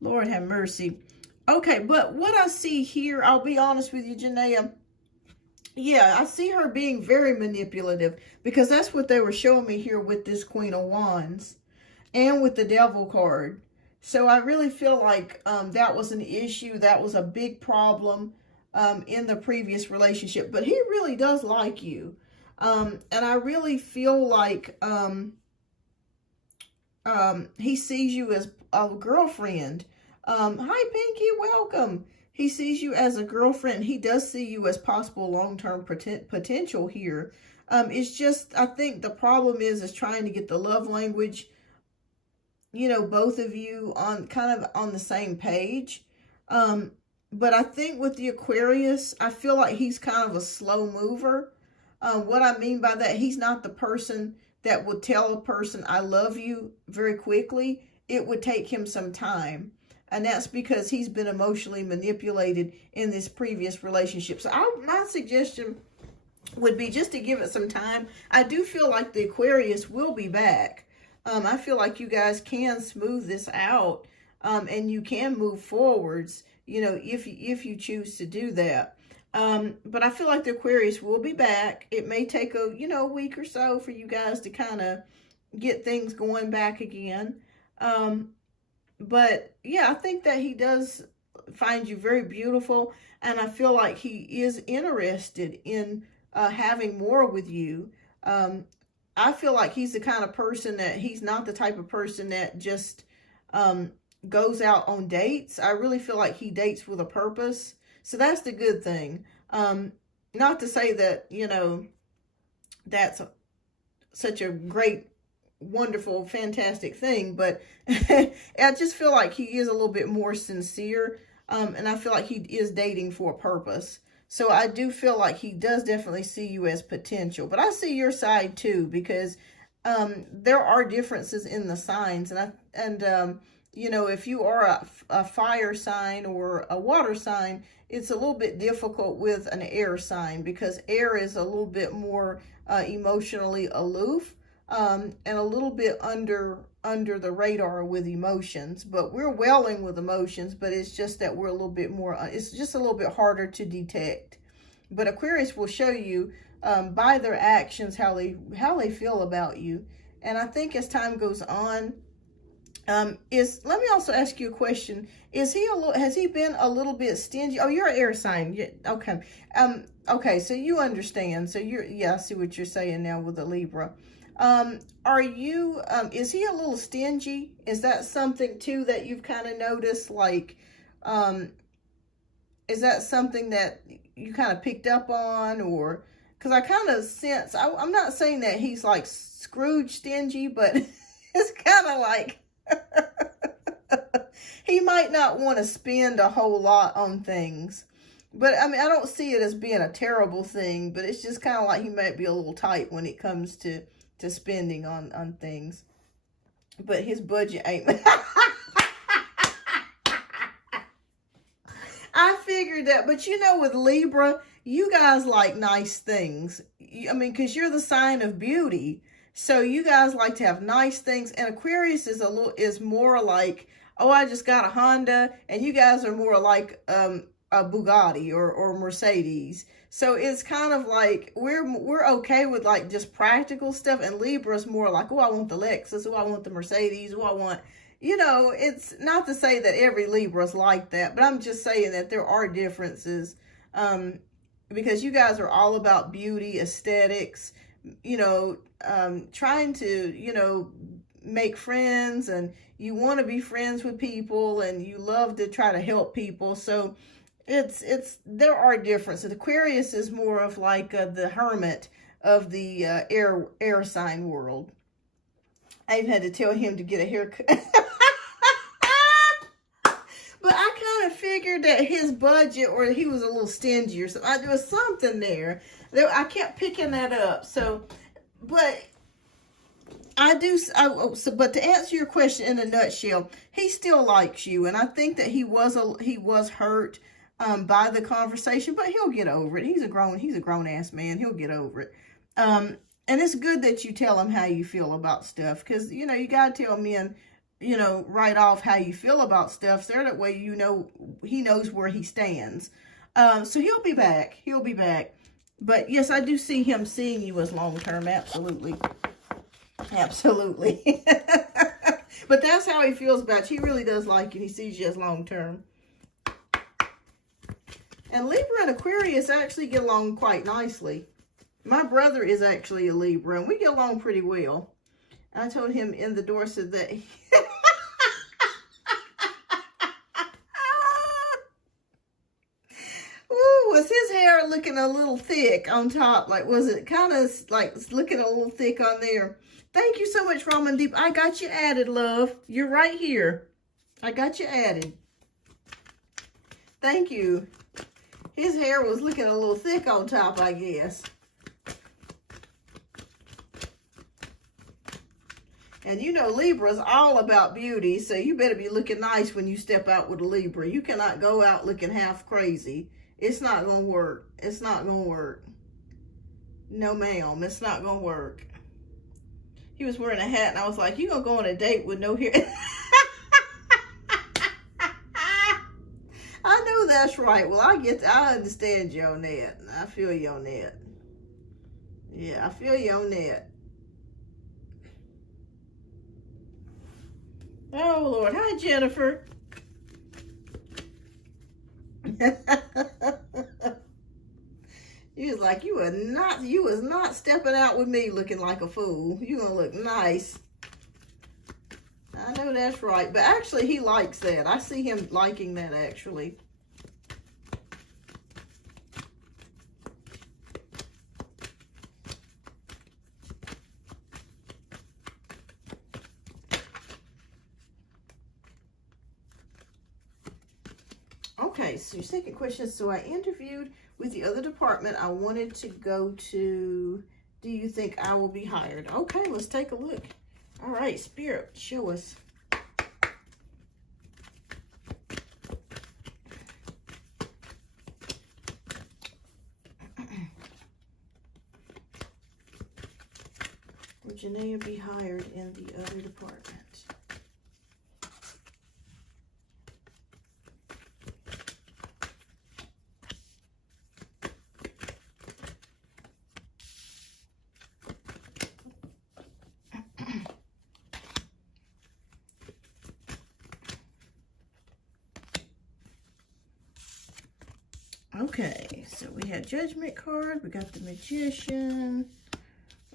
Lord have mercy. Okay, but what I see here, I'll be honest with you, Janaea. Yeah, I see her being very manipulative because that's what they were showing me here with this Queen of Wands and with the Devil card. So I really feel like that was an issue. That was a big problem in the previous relationship. But he really does like you. And I really feel like he sees you as a girlfriend. Hi, Pinky, welcome. He sees you as a girlfriend. He does see you as possible long-term potential here. It's just, I think the problem is trying to get the love language, you know, both of you on kind of on the same page. But I think with the Aquarius, I feel like he's kind of a slow mover. What I mean by that, he's not the person that would tell a person, I love you, very quickly. It would take him some time. And that's because he's been emotionally manipulated in this previous relationship. So my suggestion would be just to give it some time. I do feel like the Aquarius will be back. I feel like you guys can smooth this out. And you can move forwards, you know, if you choose to do that. But I feel like the Aquarius will be back. It may take a week or so for you guys to kind of get things going back again. But yeah, I think that he does find you very beautiful. And I feel like he is interested in having more with you. I feel like he's the kind of person that he's not the type of person that just goes out on dates. I really feel like he dates with a purpose. So that's the good thing. Not to say that, you know, that's such a great, wonderful, fantastic thing, but I just feel like he is a little bit more sincere. And I feel like he is dating for a purpose. So I do feel like he does definitely see you as potential. But I see your side too, because there are differences in the signs. And you know, if you are a fire sign or a water sign, it's a little bit difficult with an air sign, because air is a little bit more emotionally aloof and a little bit under the radar with emotions. But we're welling with emotions, but it's just that we're a little bit more, it's just a little bit harder to detect. But Aquarius will show you by their actions how they feel about you. And I think as time goes on, let me also ask you a question. Has he been a little bit stingy? Oh, you're an air sign. Yeah, okay. Okay, so you understand. So I see what you're saying now with the Libra. Are you, is he a little stingy? Is that something too that you've kind of noticed? Like, is that something that you kind of picked up on? Or, because I kind of sense, I'm not saying that he's like Scrooge stingy, but it's kind of like, he might not want to spend a whole lot on things. But, I mean, I don't see it as being a terrible thing, but it's just kind of like he might be a little tight when it comes to spending on things. But his budget ain't... I figured that, but you know, with Libra, you guys like nice things. I mean, because you're the sign of beauty. So you guys like to have nice things. And Aquarius is more like, oh, I just got a Honda. And you guys are more like... a Bugatti or Mercedes. So it's kind of like we're okay with like just practical stuff, and Libra's more like, oh, I want the Lexus, oh, I want the Mercedes, oh, I want, you know, it's not to say that every Libra's like that, but I'm just saying that there are differences, because you guys are all about beauty, aesthetics, you know, trying to, you know, make friends, and you want to be friends with people, and you love to try to help people. So there are differences. Aquarius is more of like the hermit of the air sign world. I even had to tell him to get a haircut. But I kind of figured that his budget, or he was a little stingy or something. There was something there. I kept picking that up. So, but but to answer your question in a nutshell, he still likes you, and I think that he was hurt by the conversation, but he'll get over it. He's a grown ass man. He'll get over it. And it's good that you tell him how you feel about stuff, because, you know, you got to tell men, you know, right off how you feel about stuff, so that way, you know, he knows where he stands. So he'll be back. He'll be back. But yes, I do see him seeing you as long-term. Absolutely. Absolutely. But that's how he feels about you. He really does like you. He sees you as long-term. And Libra and Aquarius actually get along quite nicely. My brother is actually a Libra, and we get along pretty well. I told him in the door, said that... Ooh, was his hair looking a little thick on top? Like, was it kind of like looking a little thick on there? Thank you so much, Raman Deep. I got you added, love. You're right here. I got you added. Thank you. His hair was looking a little thick on top, I guess. And you know, Libra's all about beauty, so you better be looking nice when you step out with a Libra. You cannot go out looking half crazy. It's not going to work. It's not going to work. No, ma'am. It's not going to work. He was wearing a hat, and I was like, you going to go on a date with no hair? I know that's right. Well, I understand you on that. I feel you on that. Yeah, I feel you on that. Oh, Lord. Hi, Jennifer. You was like, you was not stepping out with me looking like a fool. You gonna look nice. I know that's right. But actually, he likes that. I see him liking that, actually. Okay, so your second question. So I interviewed with the other department. I wanted to go to, do you think I will be hired? Okay, let's take a look. All right, Spirit, show us. Will Janaea be hired in the other department? Okay, so we had Judgment card. We got the Magician.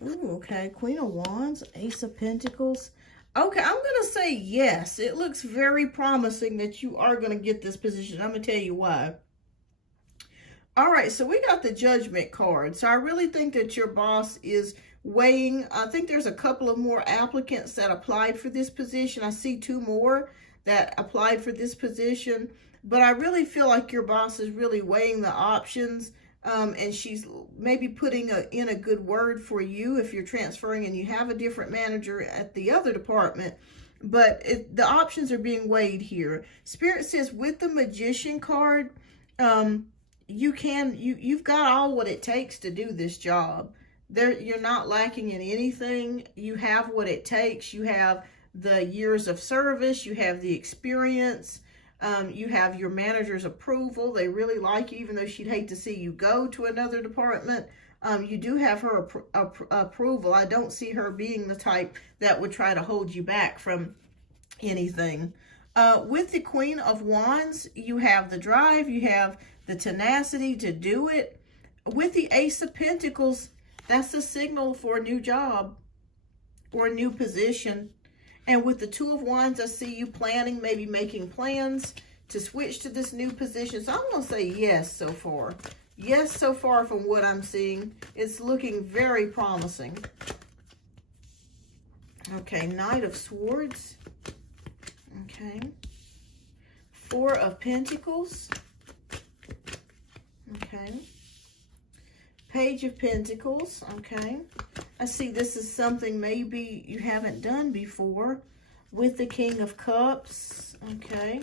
Ooh, okay. Queen of Wands, Ace of Pentacles. Okay, I'm going to say yes. It looks very promising that you are going to get this position. I'm going to tell you why. All right, so we got the Judgment card. So I really think that your boss is weighing. I think there's a couple of more applicants that applied for this position. I see 2 more. that applied for this position, but I really feel like your boss is really weighing the options, and she's maybe putting in a good word for you if you're transferring and you have a different manager at the other department. But the options are being weighed here. Spirit says with the Magician card, you've got all what it takes to do this job. You're not lacking in anything. You have what it takes. You have the years of service. You have the experience. You have your manager's approval. They really like you, even though she'd hate to see you go to another department. You do have her approval. I don't see her being the type that would try to hold you back from anything. With the Queen of Wands, you have the drive. You have the tenacity to do it. With the Ace of Pentacles, that's a signal for a new job or a new position. And with the Two of Wands, I see you planning, maybe making plans to switch to this new position. So I'm going to say yes so far. Yes, so far from what I'm seeing. It's looking very promising. Okay, Knight of Swords. Okay. Four of Pentacles. Okay. Page of Pentacles. Okay. I see this is something maybe you haven't done before. With the King of Cups. Okay.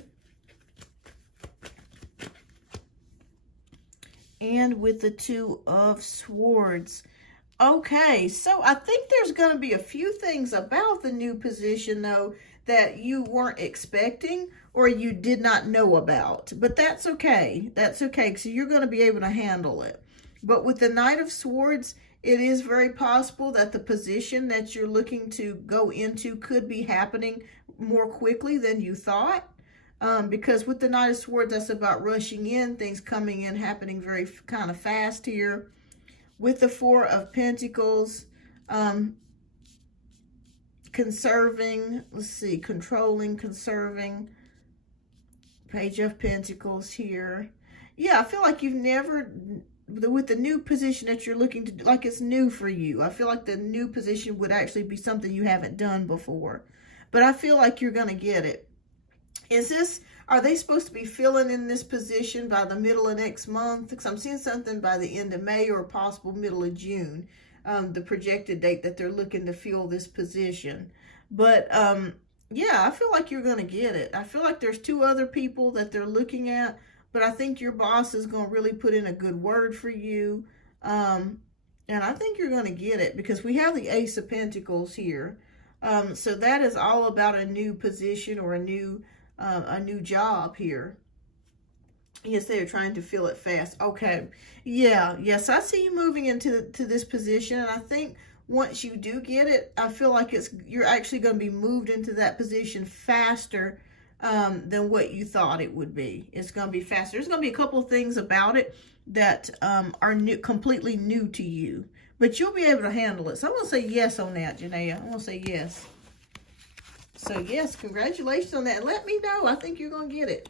And with the Two of Swords. Okay, so I think there's going to be a few things about the new position, though, that you weren't expecting or you did not know about. But that's okay. That's okay, so you're going to be able to handle it. But with the Knight of Swords, it is very possible that the position that you're looking to go into could be happening more quickly than you thought. Because with the Knight of Swords, that's about rushing in, things coming in, happening very kind of fast here. With the Four of Pentacles, conserving, let's see, controlling, conserving, Page of Pentacles here. Yeah, I feel like you've never, with the new position that you're looking to, like it's new for you. I feel like the new position would actually be something you haven't done before. But I feel like you're going to get it. Are they supposed to be filling in this position by the middle of next month? Because I'm seeing something by the end of May or possible middle of June, the projected date that they're looking to fill this position. But yeah, I feel like you're going to get it. I feel like there's two other people that they're looking at, but I think your boss is going to really put in a good word for you. And I think you're going to get it because we have the Ace of Pentacles here. So that is all about a new position or a new job here. Yes, they are trying to fill it fast. Okay. Yeah. Yes, I see you moving into this position. And I think once you do get it, I feel like you're actually going to be moved into that position faster than what you thought it would be. It's going to be faster. There's going to be a couple of things about it that are completely new to you. But you'll be able to handle it. So I'm going to say yes on that, Janaea. I'm going to say yes. So, yes, congratulations on that. Let me know. I think you're going to get it.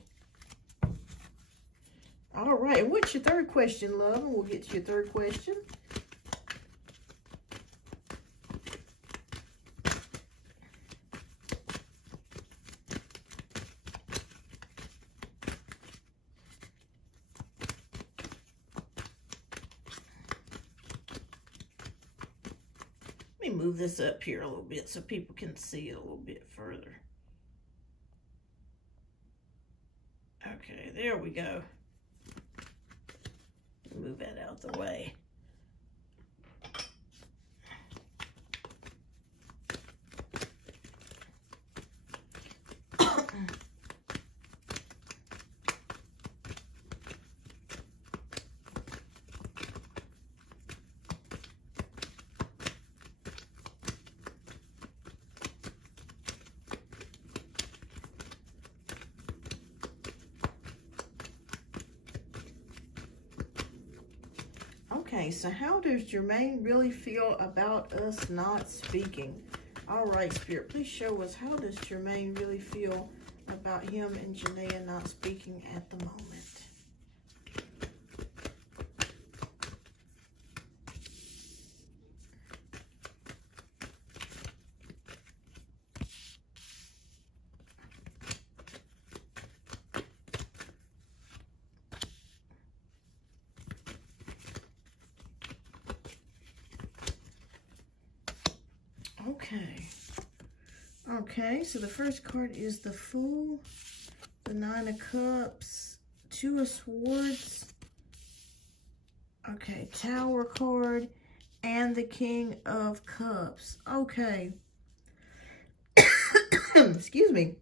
All right. And what's your third question, love? And we'll get to your third question. Let me move this up here a little bit so people can see it a little bit further. Okay, there we go. Move that out the way. Okay, so how does Jermaine really feel about us not speaking? All right, Spirit, please show us, how does Jermaine really feel about him and Janaea not speaking at the moment? Okay, so the first card is the Fool, the Nine of Cups, Two of Swords, okay, Tower card, and the King of Cups. Okay. Excuse me.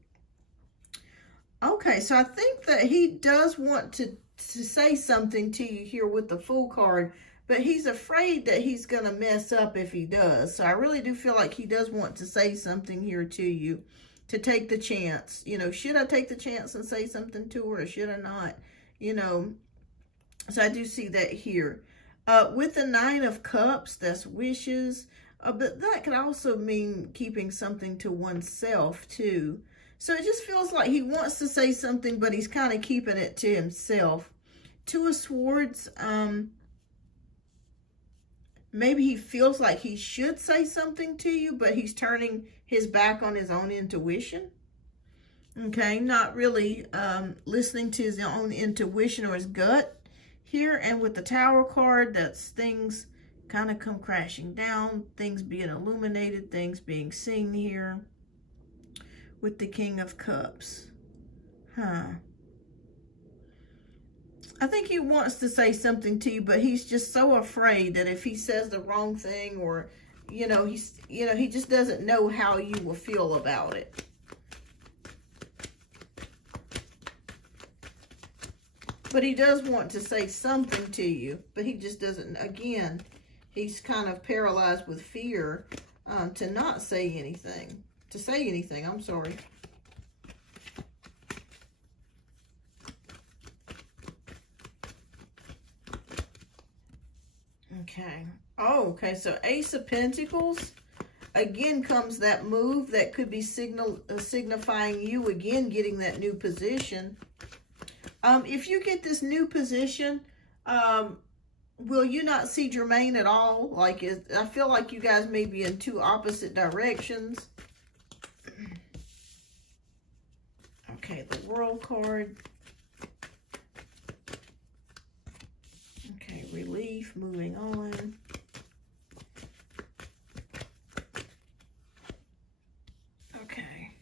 Okay, so I think that he does want to say something to you here with the Fool card, but he's afraid that he's going to mess up if he does. So I really do feel like he does want to say something here to you, to take the chance. You know, should I take the chance and say something to her, or should I not? You know, so I do see that here. With the Nine of Cups, that's wishes, but that could also mean keeping something to oneself too. So it just feels like he wants to say something, but he's kind of keeping it to himself. Two of Swords, maybe he feels like he should say something to you, but he's turning his back on his own intuition. Okay, not really listening to his own intuition or his gut here. And with the Tower card, that's things kind of come crashing down, things being illuminated, things being seen here. With the King of Cups. I think he wants to say something to you, but he's just so afraid that if he says the wrong thing, or, you know, he just doesn't know how you will feel about it. But he does want to say something to you, but he just doesn't. Again, he's kind of paralyzed with fear to not say anything. To say anything, I'm sorry. Okay. Oh, okay. So Ace of Pentacles. Again comes that move that could be signifying you again getting that new position. If you get this new position, will you not see Jermaine at all? Like, I feel like you guys may be in two opposite directions. Okay, the World card. Okay, relief, moving on. Okay.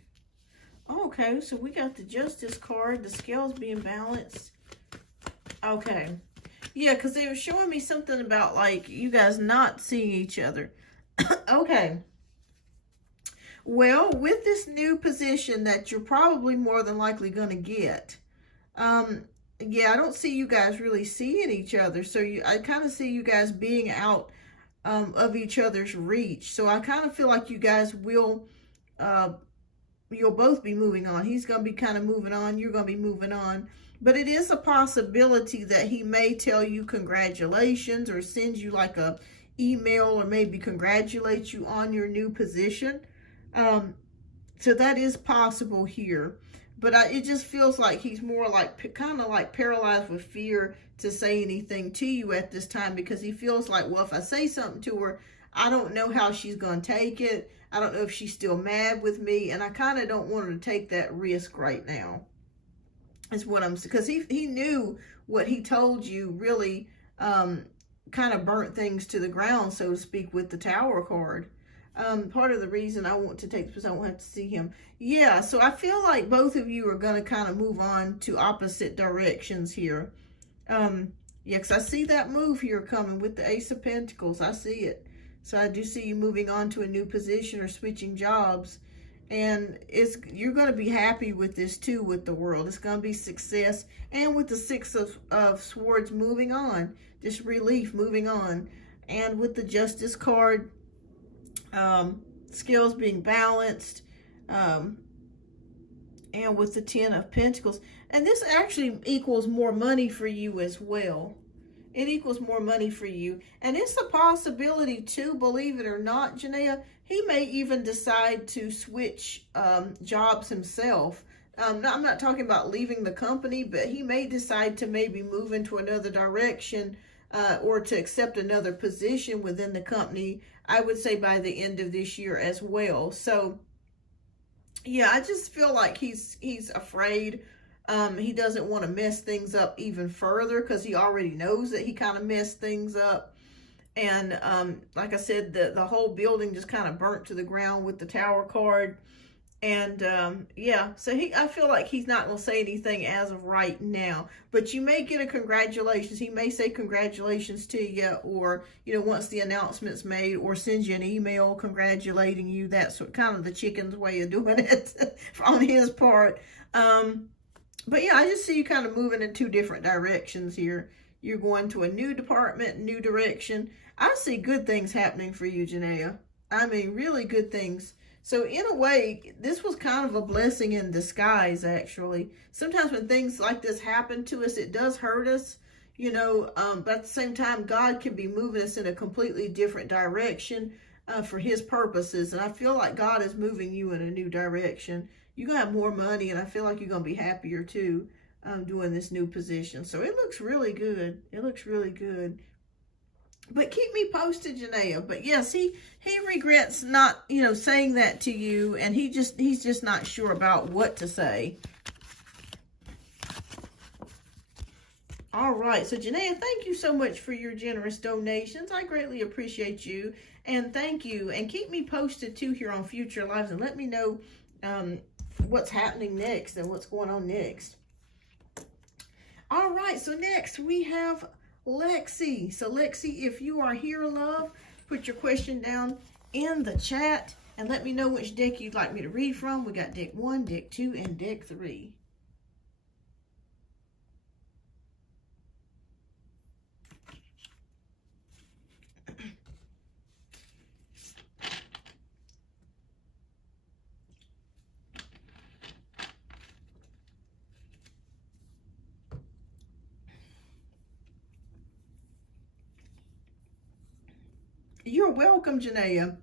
Okay, so we got the Justice card, the scales being balanced. Okay. Yeah, because they were showing me something about, like, you guys not seeing each other. Okay. Well, with this new position that you're probably more than likely going to get, yeah, I don't see you guys really seeing each other. So I kind of see you guys being out of each other's reach. So I kind of feel like you guys will, you'll both be moving on. He's going to be kind of moving on. You're going to be moving on. But it is a possibility that he may tell you congratulations, or send you like a email, or maybe congratulate you on your new position. So that is possible here, but it just feels like he's more like kind of like paralyzed with fear to say anything to you at this time, because he feels like, well, if I say something to her, I don't know how she's going to take it. I don't know if she's still mad with me, and I kind of don't want her to take that risk right now. Is what I'm, because he knew what he told you really kind of burnt things to the ground, so to speak, with the Tower card. Part of the reason I want to take this, I won't have to see him. Yeah, so I feel like both of you are going to kind of move on to opposite directions here. Yeah, because I see that move here coming with the Ace of Pentacles. I see it. So I do see you moving on to a new position or switching jobs. And you're going to be happy with this too, with the World. It's going to be success. And with the Six of Swords, moving on. Just relief, moving on. And with the Justice card, skills being balanced, and with the Ten of Pentacles. And this actually equals more money for you as well. It equals more money for you. And it's a possibility too, believe it or not, Janaea, he may even decide to switch jobs himself. I'm not talking about leaving the company, but he may decide to maybe move into another direction, or to accept another position within the company, I would say by the end of this year as well. So, yeah, I just feel like he's afraid. He doesn't want to mess things up even further, because he already knows that he kind of messed things up. And like I said, the whole building just kind of burnt to the ground with the tower card. And yeah, so I feel like he's not going to say anything as of right now, but you may get a congratulations. He may say congratulations to you, or, you know, once the announcement's made, or sends you an email congratulating you. That's kind of the chicken's way of doing it on his part. But yeah, I just see you kind of moving in two different directions here. You're going to a new department, new direction. I see good things happening for you, Janaea. I mean, really good things. So in a way, this was kind of a blessing in disguise, actually. Sometimes when things like this happen to us, it does hurt us, you know, but at the same time, God can be moving us in a completely different direction for his purposes. And I feel like God is moving you in a new direction. You're going to have more money, and I feel like you're going to be happier too doing this new position. So it looks really good. It looks really good. But keep me posted, Janaea. But yes, he regrets not, you know, saying that to you, and he's just not sure about what to say. All right, so Janaea, thank you so much for your generous donations. I greatly appreciate you, and thank you. And keep me posted too here on future lives, and let me know what's happening next and what's going on next. All right, so next we have Lexi. So Lexi, if you are here, love, put your question down in the chat and let me know which deck you'd like me to read from. We got deck 1, deck 2, and deck 3. You're welcome, Janaea.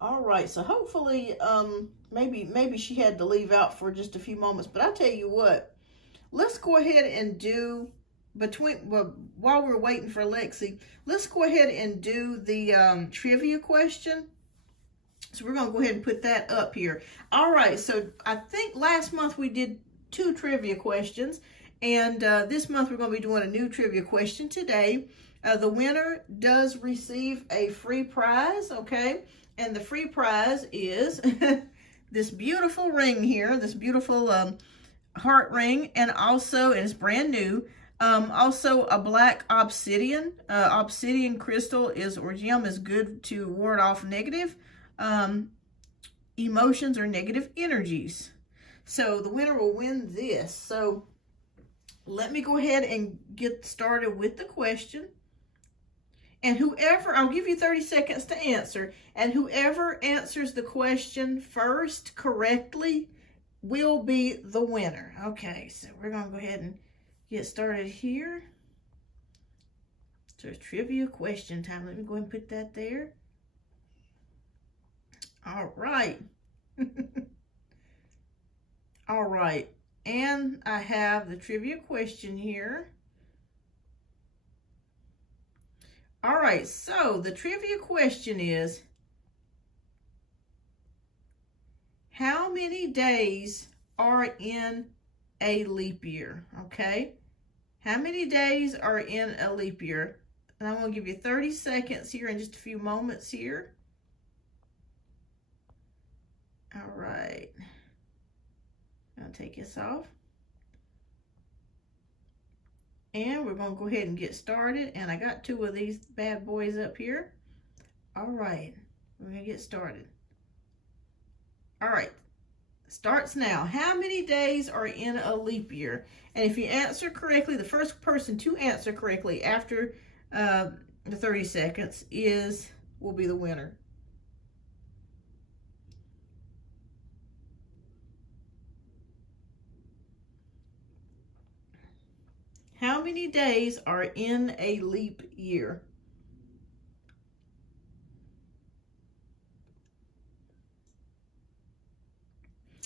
All right, so hopefully, maybe she had to leave out for just a few moments, but I tell you what, let's go ahead and do while we're waiting for Lexi, let's go ahead and do the trivia question. So we're going to go ahead and put that up here. All right, so I think last month we did 2 trivia questions, and this month we're going to be doing a new trivia question today. The winner does receive a free prize, okay? And the free prize is this beautiful ring here, this beautiful heart ring, and also, and it's brand new, also a black obsidian. Obsidian crystal or gem is good to ward off negative emotions or negative energies. So the winner will win this. So let me go ahead and get started with the question. And whoever, I'll give you 30 seconds to answer, and whoever answers the question first correctly will be the winner. Okay, so we're going to go ahead and get started here. So it's trivia question time. Let me go ahead and put that there. All right. All right. And I have the trivia question here. All right, so the trivia question is, how many days are in a leap year? Okay, how many days are in a leap year? And I'm going to give you 30 seconds here in just a few moments here. All right, I'll take this off. And we're going to go ahead and get started. And I got 2 of these bad boys up here. All right, we're going to get started. All right, starts now. How many days are in a leap year? And if you answer correctly, the first person to answer correctly after the 30 seconds will be the winner. How many days are in a leap year?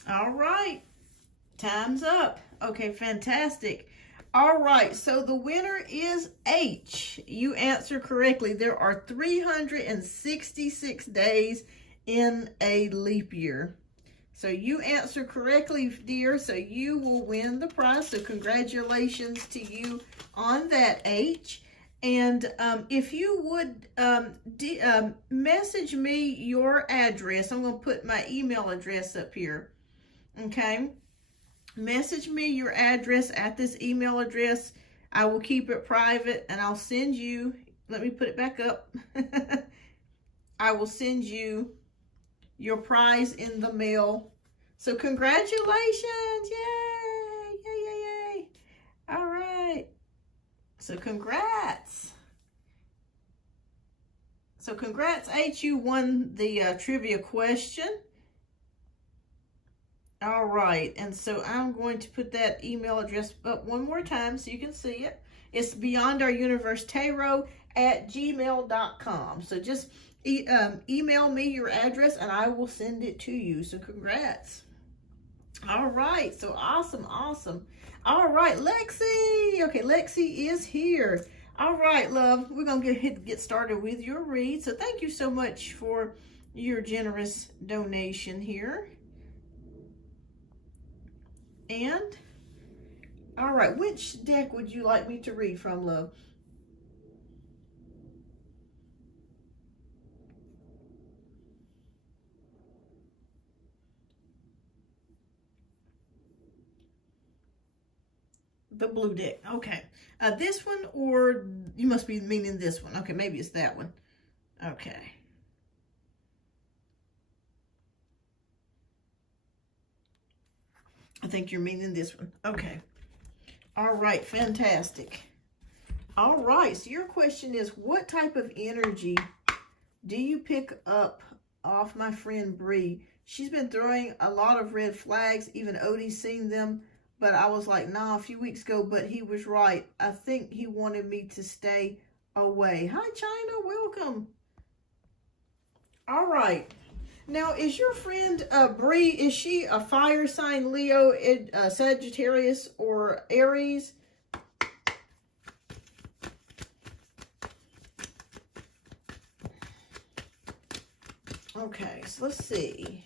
All right, time's up. Okay, fantastic. All right, so the winner is H. You answered correctly. There are 366 days in a leap year. So you answered correctly, dear, so you will win the prize. So congratulations to you on that, H. And if you would message me your address, I'm going to put my email address up here, okay? Message me your address at this email address. I will keep it private, and I'll send you, let me put it back up. I will send you your prize in the mail. So congratulations. Yay, yay, yay, yay. All right. So congrats. So congrats, H. You won the trivia question. All right. And so I'm going to put that email address up one more time so you can see it. It's beyondouruniversetarot@gmail.com. So just email me your address and I will send it to you. So congrats. All right. So awesome. Awesome. All right, Lexi. Okay, Lexi is here. All right, love. We're going to get started with your read. So thank you so much for your generous donation here. And, all right, which deck would you like me to read from, love? The blue deck. Okay. This one, or you must be meaning this one. Okay, maybe it's that one. Okay. I think you're meaning this one. Okay. All right, fantastic. All right, so your question is, what type of energy do you pick up off my friend Bree? She's been throwing a lot of red flags. Even Odie's seen them. But I was like, nah, a few weeks ago, but he was right. I think he wanted me to stay away. Hi, China. Welcome. All right. Now, is your friend Bree, is she a fire sign, Leo, Sagittarius, or Aries? Okay, so let's see.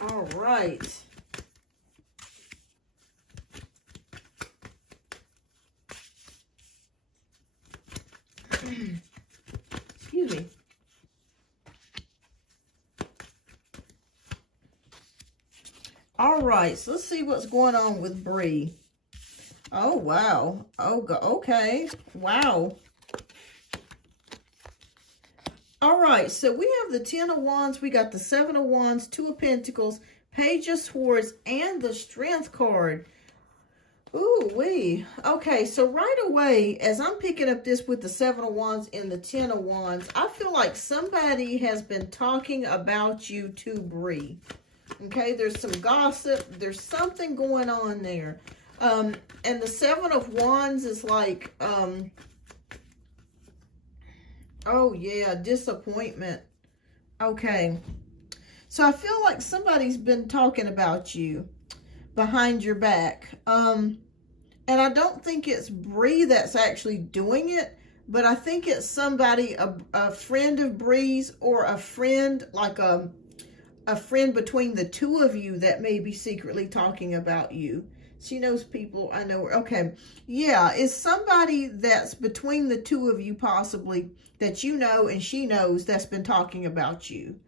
All right. Excuse me. All right, so let's see what's going on with Bree. Oh, wow. Oh, okay. Wow. All right, so we have the 10 of Wands, we got the 7 of Wands, 2 of Pentacles, Page of Swords, and the Strength card. Ooh, wee. Okay, so right away, as I'm picking up this with the 7 of Wands and the 10 of Wands, I feel like somebody has been talking about you to Bree. Okay, there's some gossip, there's something going on there. And the 7 of Wands is like, oh, yeah, disappointment. Okay. So I feel like somebody's been talking about you behind your back. And I don't think it's Bree that's actually doing it, but I think it's somebody, a friend of Bree's, or a friend, like a friend between the two of you that may be secretly talking about you. She knows people. I know her. Okay. Yeah. It's somebody that's between the two of you, possibly, that you know and she knows, that's been talking about you.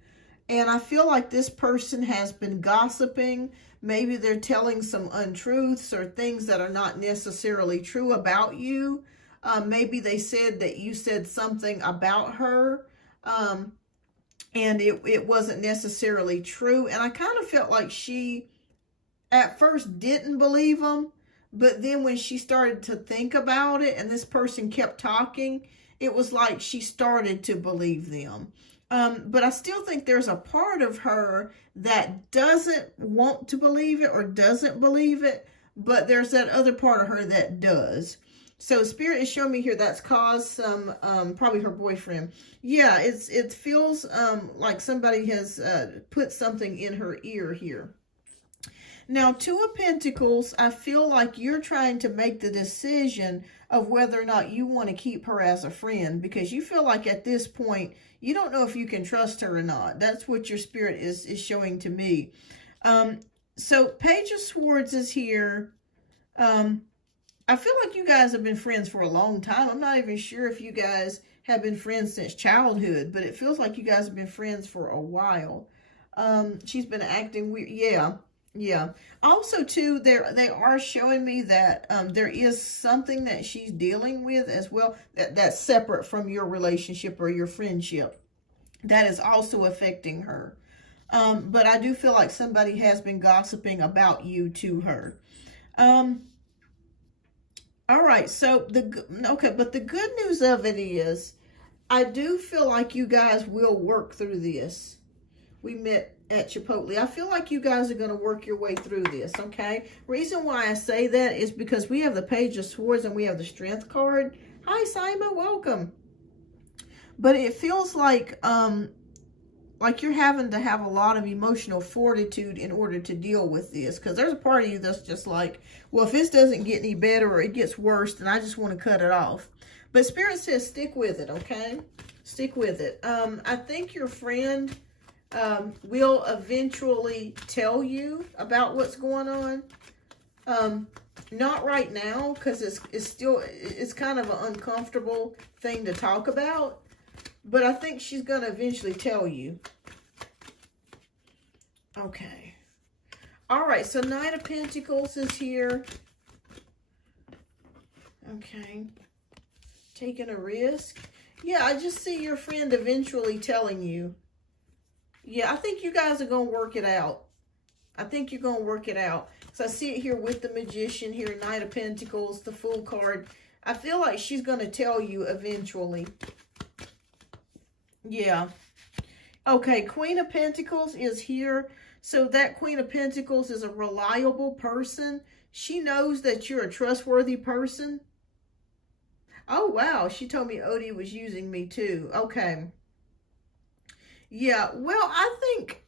And I feel like this person has been gossiping. Maybe they're telling some untruths or things that are not necessarily true about you. Maybe they said that you said something about her. And it wasn't necessarily true. And I kind of felt like she at first didn't believe them, but then when she started to think about it and this person kept talking, it was like she started to believe them. But I still think there's a part of her that doesn't want to believe it or doesn't believe it, but there's that other part of her that does. So Spirit is showing me here that's caused some, probably her boyfriend. Yeah, it feels like somebody has put something in her ear here. Now, Two of Pentacles, I feel like you're trying to make the decision of whether or not you want to keep her as a friend, because you feel like at this point, you don't know if you can trust her or not. That's what your Spirit is showing to me. So Page of Swords is here. I feel like you guys have been friends for a long time. I'm not even sure if you guys have been friends since childhood, but it feels like you guys have been friends for a while. She's been acting weird. Yeah. Also, too, they are showing me that there is something that she's dealing with as well that's separate from your relationship or your friendship. That is also affecting her. But I do feel like somebody has been gossiping about you to her. All right, so but the good news of it is, I do feel like you guys will work through this. We met at Chipotle. I feel like you guys are going to work your way through this, okay? Reason why I say that is because we have the Page of Swords and we have the Strength card. Hi, Simon, welcome. But it feels like you're having to have a lot of emotional fortitude in order to deal with this. Because there's a part of you that's just like, well, if this doesn't get any better or it gets worse, then I just want to cut it off. But Spirit says stick with it, okay? Stick with it. I think your friend will eventually tell you about what's going on. Not right now, because it's kind of an uncomfortable thing to talk about. But I think she's going to eventually tell you. Okay. All right, so Knight of Pentacles is here. Okay. Taking a risk. Yeah, I just see your friend eventually telling you. Yeah, I think you guys are going to work it out. I think you're going to work it out. So I see it here with the Magician here, Knight of Pentacles, the Fool card. I feel like she's going to tell you eventually. Yeah. Okay, Queen of Pentacles is here. So that Queen of Pentacles is a reliable person. She knows that you're a trustworthy person. Oh, wow. She told me Odie was using me too. Okay. Yeah, well, I think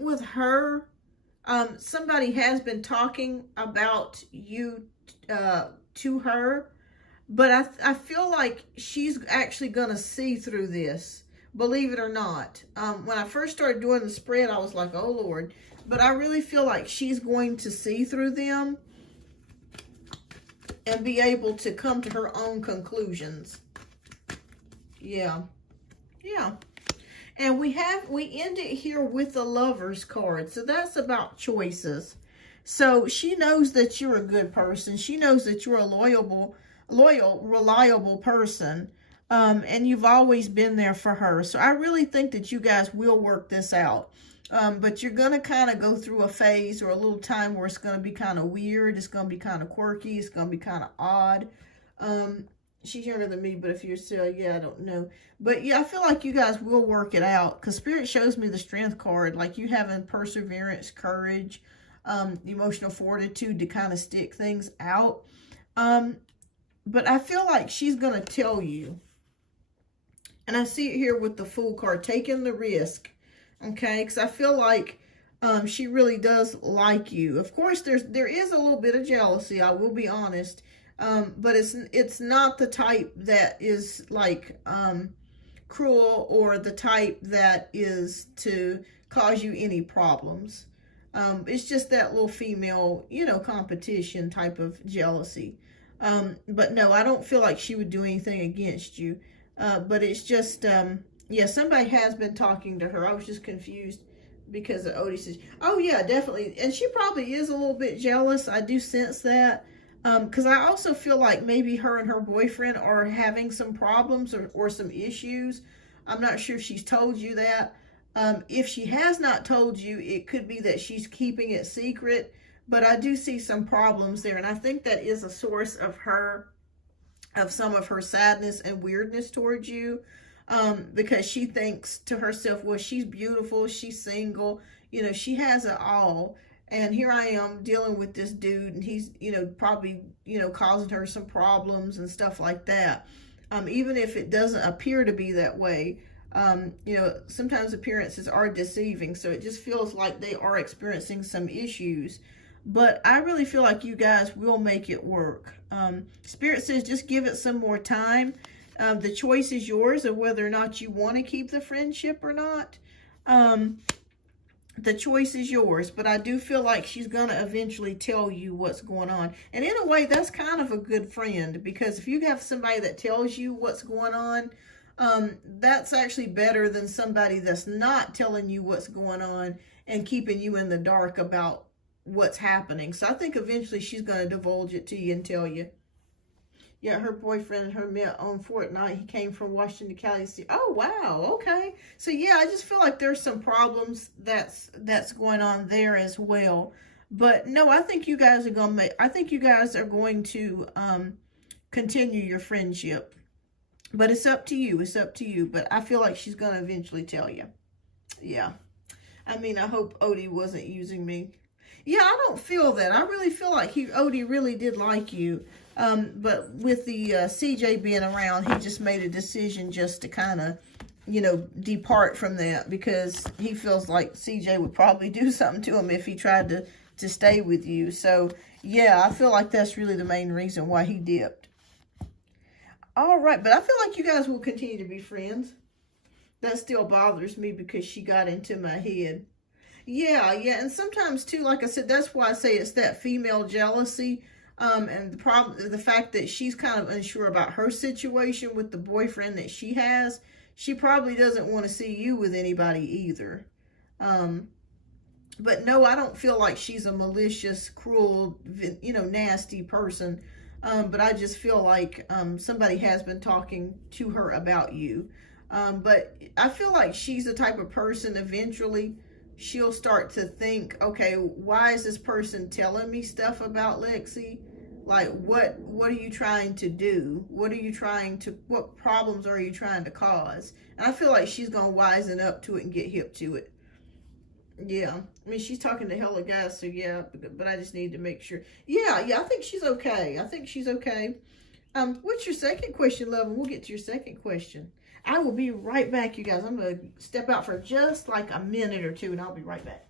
with her, somebody has been talking about you to her. But I feel like she's actually going to see through this. Believe it or not. When I first started doing the spread, I was like, oh, Lord. But I really feel like she's going to see through them and be able to come to her own conclusions. Yeah. Yeah. And we end it here with the Lovers card. So that's about choices. So she knows that you're a good person. She knows that you're a loyal, reliable person. And you've always been there for her. So I really think that you guys will work this out. But you're going to kind of go through a phase or a little time where it's going to be kind of weird. It's going to be kind of quirky. It's going to be kind of odd. She's younger than me, but if you're still, yeah, I don't know. But yeah, I feel like you guys will work it out. Because Spirit shows me the Strength card. Like you having perseverance, courage, emotional fortitude to kind of stick things out. But I feel like she's going to tell you. And I see it here with the Fool card, taking the risk, okay? Because I feel like she really does like you. Of course, there is a little bit of jealousy, I will be honest. But it's not the type that is like cruel or the type that is to cause you any problems. It's just that little female, competition type of jealousy. But no, I don't feel like she would do anything against you. But it's just, yeah, somebody has been talking to her. I was just confused because of Odie says, oh, yeah, definitely. And she probably is a little bit jealous. I do sense that. Because I also feel like maybe her and her boyfriend are having some problems or some issues. I'm not sure if she's told you that. If she has not told you, it could be that she's keeping it secret. But I do see some problems there. And I think that is a source of some of her sadness and weirdness towards you, because she thinks to herself, well, she's beautiful, she's single, she has it all, And here I am dealing with this dude, and he's, you know, probably, you know, causing her some problems and stuff like that. Even if it doesn't appear to be that way, you know, sometimes appearances are deceiving. So it just feels like they are experiencing some issues. But I really feel like you guys will make it work. Spirit says just give it some more time. The choice is yours of whether or not you want to keep the friendship or not. The choice is yours, but I do feel like she's going to eventually tell you what's going on. And in a way, that's kind of a good friend, because if you have somebody that tells you what's going on, that's actually better than somebody that's not telling you what's going on and keeping you in the dark about what's happening. So I think eventually she's going to divulge it to you and tell you. Yeah, her boyfriend and her met on Fortnite. He came from Washington County. Oh, wow. Okay. So, yeah, I just feel like there's some problems that's going on there as well. But, no, I think you guys are going to continue your friendship. But it's up to you. It's up to you. But I feel like she's going to eventually tell you. Yeah. I mean, I hope Odie wasn't using me. Yeah, I don't feel that. I really feel like Odie really did like you. But with the CJ being around, he just made a decision just to kind of, you know, depart from that, because he feels like CJ would probably do something to him if he tried to stay with you. So, yeah, I feel like that's really the main reason why he dipped. All right, but I feel like you guys will continue to be friends. That still bothers me because she got into my head. Yeah, and sometimes, too, like I said, that's why I say it's that female jealousy. And the fact that she's kind of unsure about her situation with the boyfriend that she has, she probably doesn't want to see you with anybody either. But no, I don't feel like she's a malicious, cruel, you know, nasty person. But I just feel like somebody has been talking to her about you. But I feel like she's the type of person eventually she'll start to think, okay, why is this person telling me stuff about Lexi? Like, what are you trying to do? What problems are you trying to cause? And I feel like she's going to wisen up to it and get hip to it. Yeah. I mean, she's talking to hella guys, so yeah, but I just need to make sure. Yeah, I think she's okay. What's your second question, love? And we'll get to your second question. I will be right back, you guys. I'm going to step out for just like a minute or two, and I'll be right back.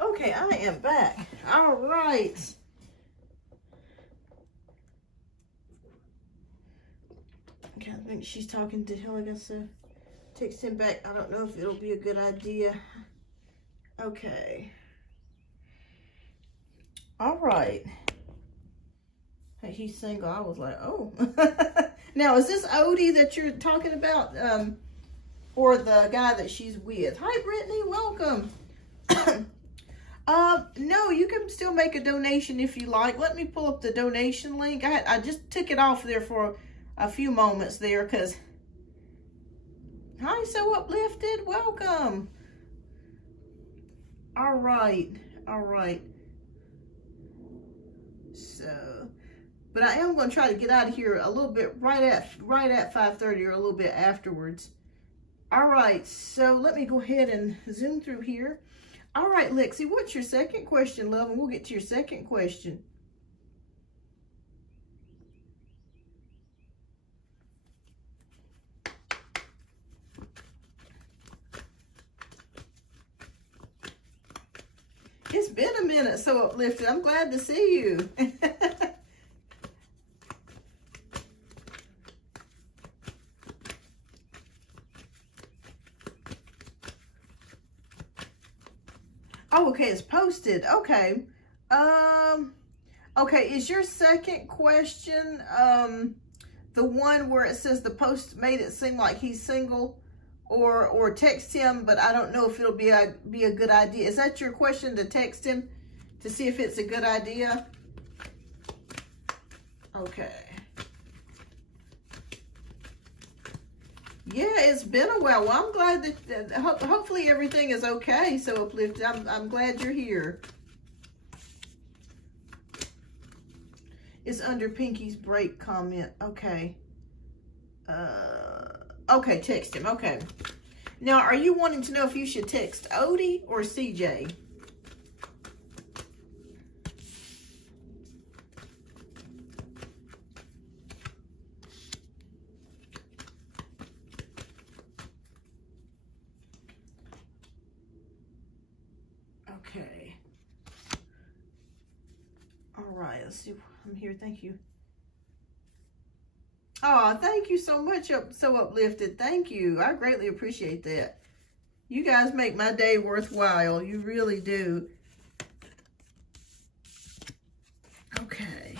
Okay, I am back. All right. Okay, I think she's talking to Text him back. I don't know if it'll be a good idea. Okay. All right. Hey, he's single. I was like, oh. Now, is this Odie that you're talking about? Or the guy that she's with? Hi, Brittany. Welcome. No, you can still make a donation if you like. Let me pull up the donation link. I just took it off there for a few moments there because... Hi, So Uplifted. Welcome. All right. All right. So, but I am going to try to get out of here a little bit right at 5:30 or a little bit afterwards. All right. So let me go ahead and zoom through here. All right, Lexi, what's your second question, love? And we'll get to your second question. It's been a minute, So Uplifted. I'm glad to see you. Oh, okay, it's posted. Okay. Okay, is your second question the one where it says the post made it seem like he's single? Or text him, but I don't know if it'll be a good idea. Is that your question, to text him to see if it's a good idea? Okay. Yeah, it's been a while. Well, I'm glad that hopefully everything is okay. So Uplifted, I'm glad you're here. It's under Pinky's break comment. Okay. Okay, text him. Okay. Now, are you wanting to know if you should text Odie or CJ? Okay. All right, let's see. I'm here. Thank you. Oh, thank you so much, So Uplifted. Thank you. I greatly appreciate that. You guys make my day worthwhile. You really do. Okay.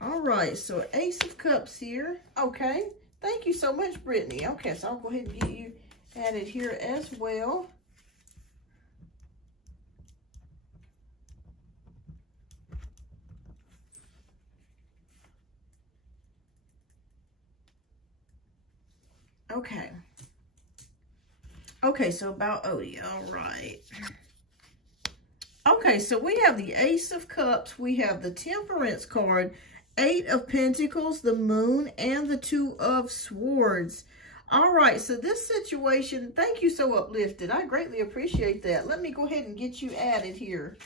All right. So Ace of Cups here. Okay. Thank you so much, Brittany. Okay. So I'll go ahead and get you added here as well. Okay. Okay, so about Odie. All right. Okay, so we have the Ace of Cups. We have the Temperance card, 8 of Pentacles, the Moon, and the 2 of Swords. All right, so this situation, thank you, So Uplifted. I greatly appreciate that. Let me go ahead and get you added here.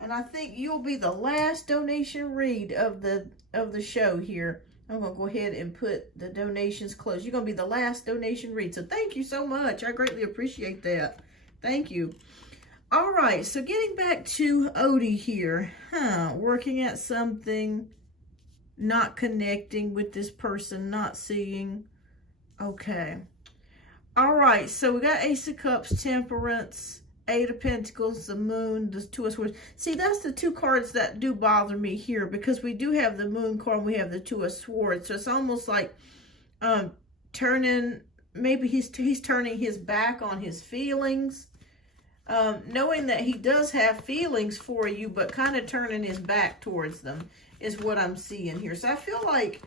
And I think you'll be the last donation read of the show here. I'm going to go ahead and put the donations closed. You're going to be the last donation read. So thank you so much. I greatly appreciate that. Thank you. All right. So getting back to Odie here. Working at something. Not connecting with this person. Not seeing. Okay. All right. So we got Ace of Cups, Temperance, 8 of Pentacles, the Moon, the 2 of Swords. See, that's the 2 cards that do bother me here, because we do have the Moon card and we have the 2 of Swords. So it's almost like maybe he's turning his back on his feelings, knowing that he does have feelings for you, but kind of turning his back towards them is what I'm seeing here. So I feel like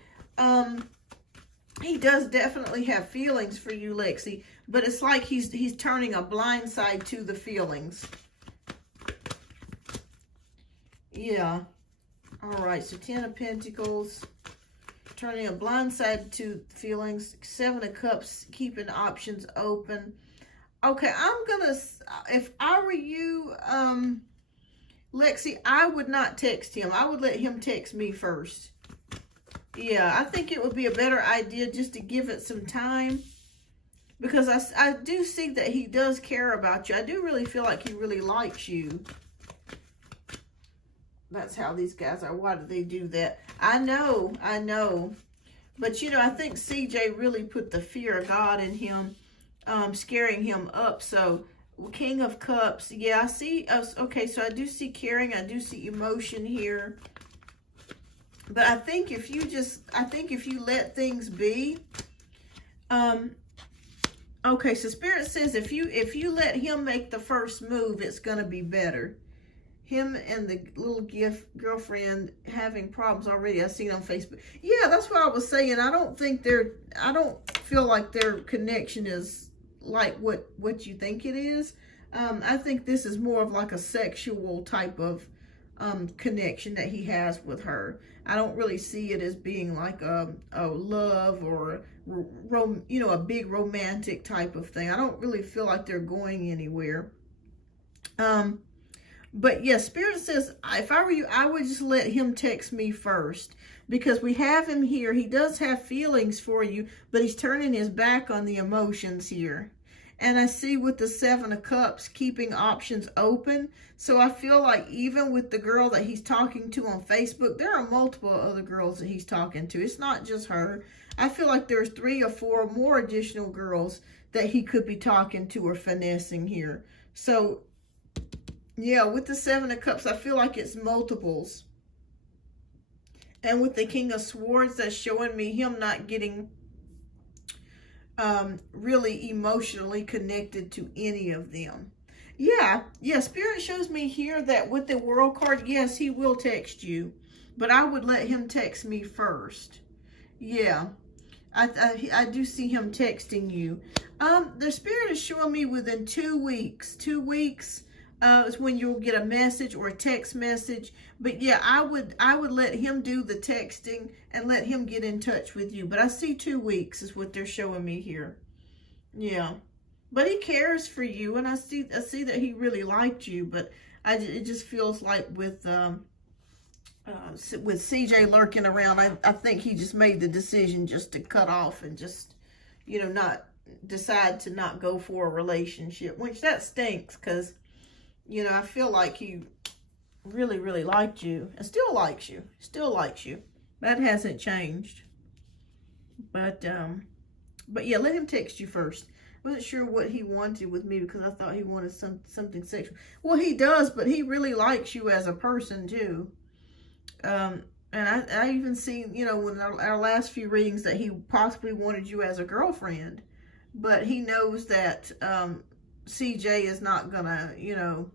he does definitely have feelings for you, Lexi, but it's like he's turning a blind side to the feelings. Yeah. All right, so 10 of Pentacles, turning a blind side to feelings. 7 of Cups, keeping options open. Okay, I'm gonna, if I were you, Lexi, I would not text him. I would let him text me first. Yeah, I think it would be a better idea just to give it some time, because I do see that he does care about you. I do really feel like he really likes you. that's how these guys are. Why do they do that? I know. But, you know, I think CJ really put the fear of God in him, scaring him up. So, King of Cups. Yeah, I see. Okay, so I do see caring. I do see emotion here. But I think if you let things be, okay, so Spirit says if you let him make the first move, it's going to be better. Him and the little girlfriend having problems already. I've seen on Facebook. Yeah, that's what I was saying. I don't feel like their connection is like what you think it is. I think this is more of like a sexual type of connection that he has with her. I don't really see it as being like a love or a big romantic type of thing. I don't really feel like they're going anywhere. But yeah, Spirit says, if I were you, I would just let him text me first, because we have him here. He does have feelings for you, but he's turning his back on the emotions here. And I see with the 7 of Cups, keeping options open. So I feel like even with the girl that he's talking to on Facebook, there are multiple other girls that he's talking to. It's not just her. I feel like there's 3 or 4 more additional girls that he could be talking to or finessing here. So yeah, with the 7 of Cups, I feel like it's multiples. And with the King of Swords, that's showing me him not getting really emotionally connected to any of them. Yeah, Spirit shows me here that with the World card, yes, he will text you. But I would let him text me first. Yeah, I do see him texting you. The Spirit is showing me within 2 weeks. 2 weeks is when you'll get a message or a text message. But yeah, I would let him do the texting and let him get in touch with you. But I see 2 weeks is what they're showing me here. Yeah, but he cares for you, and I see that he really liked you. But it just feels like with CJ lurking around, I think he just made the decision just to cut off and just, you know, not decide to not go for a relationship, which that stinks, because, you know, I feel like he really, really liked you and still likes you. That hasn't changed. But yeah, let him text you first. I wasn't sure what he wanted with me, because I thought he wanted something sexual. Well, he does, but he really likes you as a person too. And I even seen, you know, in our last few readings, that he possibly wanted you as a girlfriend. But he knows that CJ is not gonna, you know,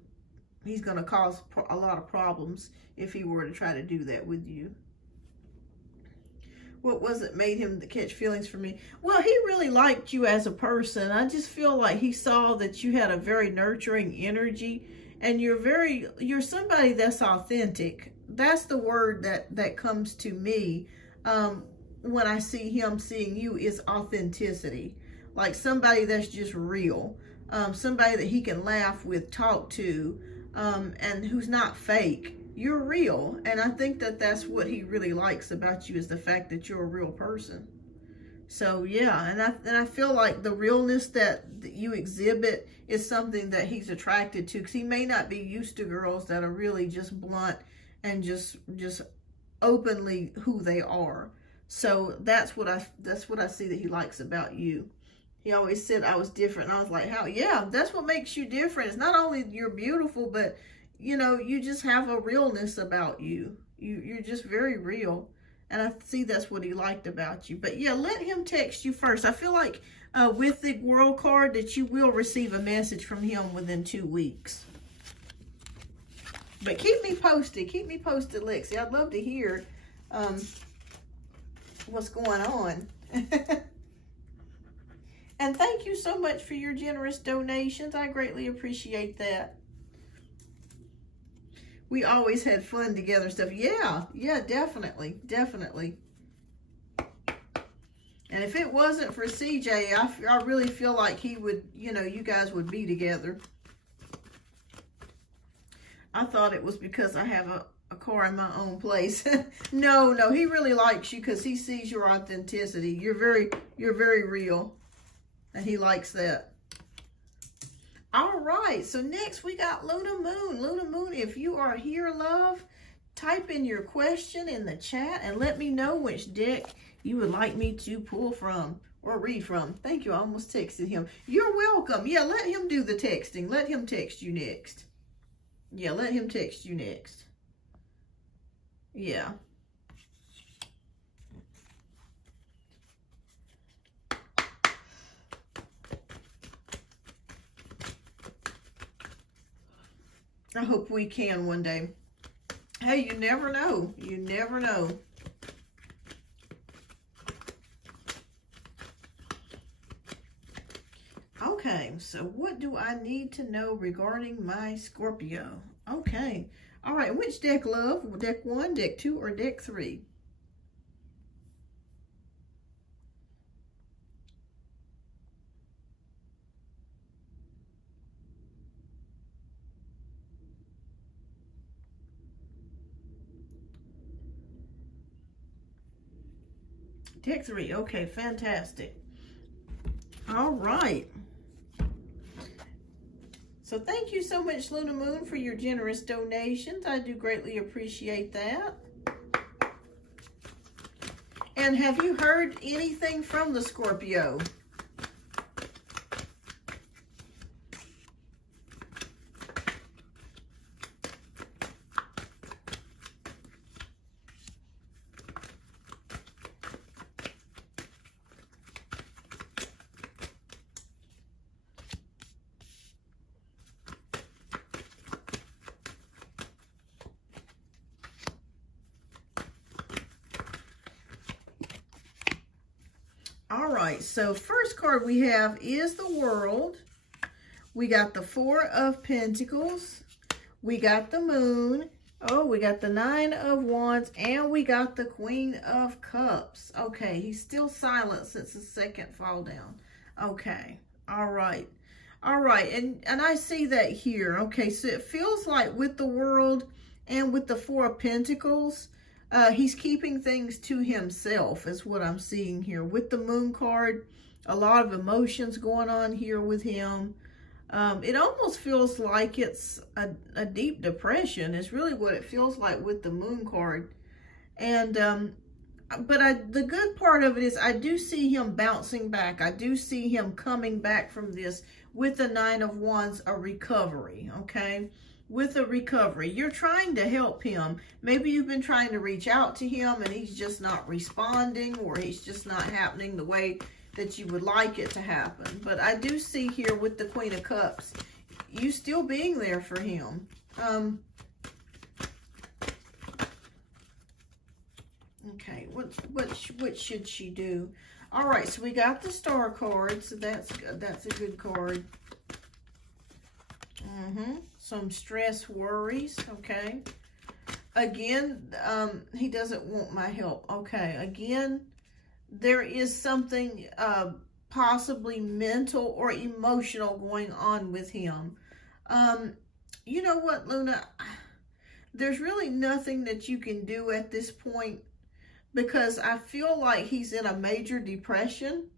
he's gonna cause a lot of problems if he were to try to do that with you. What was it made him to catch feelings for me? Well, he really liked you as a person. I just feel like he saw that you had a very nurturing energy, and you're somebody that's authentic. That's the word that comes to me when I see him seeing you, is authenticity. Like somebody that's just real. Somebody that he can laugh with, talk to, and who's not fake. You're real, and I think that that's what he really likes about you, is the fact that you're a real person. So yeah, and I feel like the realness that you exhibit is something that he's attracted to, because he may not be used to girls that are really just blunt and just openly who they are. So that's what I see that he likes about you. He always said I was different, and I was like, how? Yeah, that's what makes you different. It's not only you're beautiful, but you know, you just have a realness about you. You're just very real. And I see that's what he liked about you. But yeah, let him text you first. I feel like with the World card that you will receive a message from him within 2 weeks. But keep me posted. Keep me posted, Lexi. I'd love to hear what's going on. And thank you so much for your generous donations. I greatly appreciate that. We always had fun together and stuff. Yeah, definitely. And if it wasn't for CJ, I really feel like he would, you know, you guys would be together. I thought it was because I have a car in my own place. No, he really likes you because he sees your authenticity. You're very real. And he likes that. All right, so next we got Luna Moon. Luna Moon, if you are here, love, type in your question in the chat and let me know which deck you would like me to pull from or read from. Thank you. I almost texted him. You're welcome. Yeah, let him do the texting. Let him text you next. Yeah, let him text you next. Yeah. I hope we can one day. Hey, you never know. You never know. Okay, so what do I need to know regarding my Scorpio? Okay. All right, which deck, love? Deck 1, deck 2, or deck 3? Deck 3. Okay, fantastic. All right. So thank you so much, Luna Moon, for your generous donations. I do greatly appreciate that. And have you heard anything from the Scorpio? All right, so first card we have is the World. We got the 4 of Pentacles. We got the Moon. Oh, we got the 9 of Wands. And we got the Queen of Cups. Okay, he's still silent since the second fall down. Okay, all right. All right, and I see that here. Okay, so it feels like with the World and with the 4 of Pentacles, he's keeping things to himself is what I'm seeing here. With the Moon card, a lot of emotions going on here with him. It almost feels like it's a deep depression. It's really what it feels like with the Moon card. And but the good part of it is I do see him bouncing back. I do see him coming back from this with the 9 of Wands, a recovery, okay? With a recovery. You're trying to help him. Maybe you've been trying to reach out to him and he's just not responding, or he's just not happening the way that you would like it to happen. But I do see here with the Queen of Cups, you still being there for him. Okay, what should she do? All right, so we got the Star card, so that's a good card. Some stress, worries, okay. Again, he doesn't want my help. Okay, again, there is something possibly mental or emotional going on with him. You know what, Luna? There's really nothing that you can do at this point, because I feel like he's in a major depression.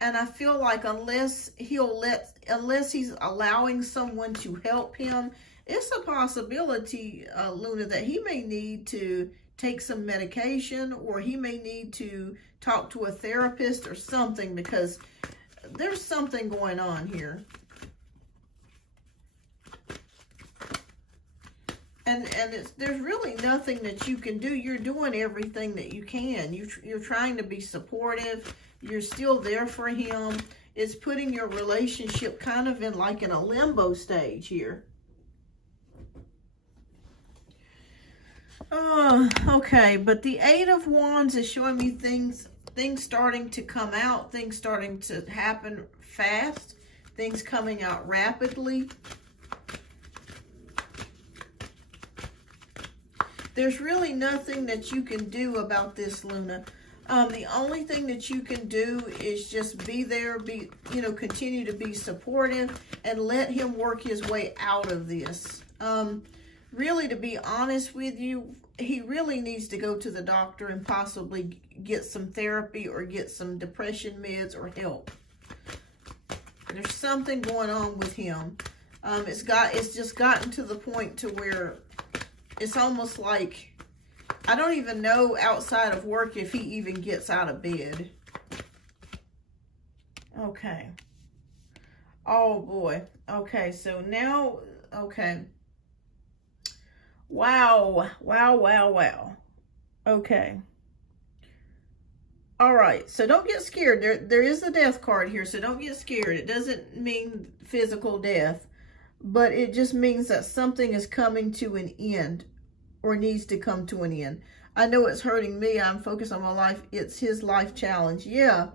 And I feel like unless he's allowing someone to help him, it's a possibility, Luna, that he may need to take some medication, or he may need to talk to a therapist or something, because there's something going on here. And there's really nothing that you can do. You're doing everything that you can. You're trying to be supportive. You're still there for him. It's putting your relationship kind of in like in a limbo stage here. Okay, but the 8 of Wands is showing me things starting to come out, things starting to happen fast, things coming out rapidly. There's really nothing that you can do about this, Luna. The only thing that you can do is just be there, continue to be supportive, and let him work his way out of this. Really, to be honest with you, he really needs to go to the doctor and possibly get some therapy or get some depression meds or help. There's something going on with him. It's just gotten to the point to where it's almost like, I don't even know outside of work if he even gets out of bed. Okay. Oh boy. Okay, so now, okay. Wow. Wow, wow, wow. Okay. All right, so don't get scared. There is the death card here, so don't get scared. It doesn't mean physical death, but it just means that something is coming to an end or needs to come to an end. I know it's hurting me. I'm focused on my life. It's his life challenge. Yeah.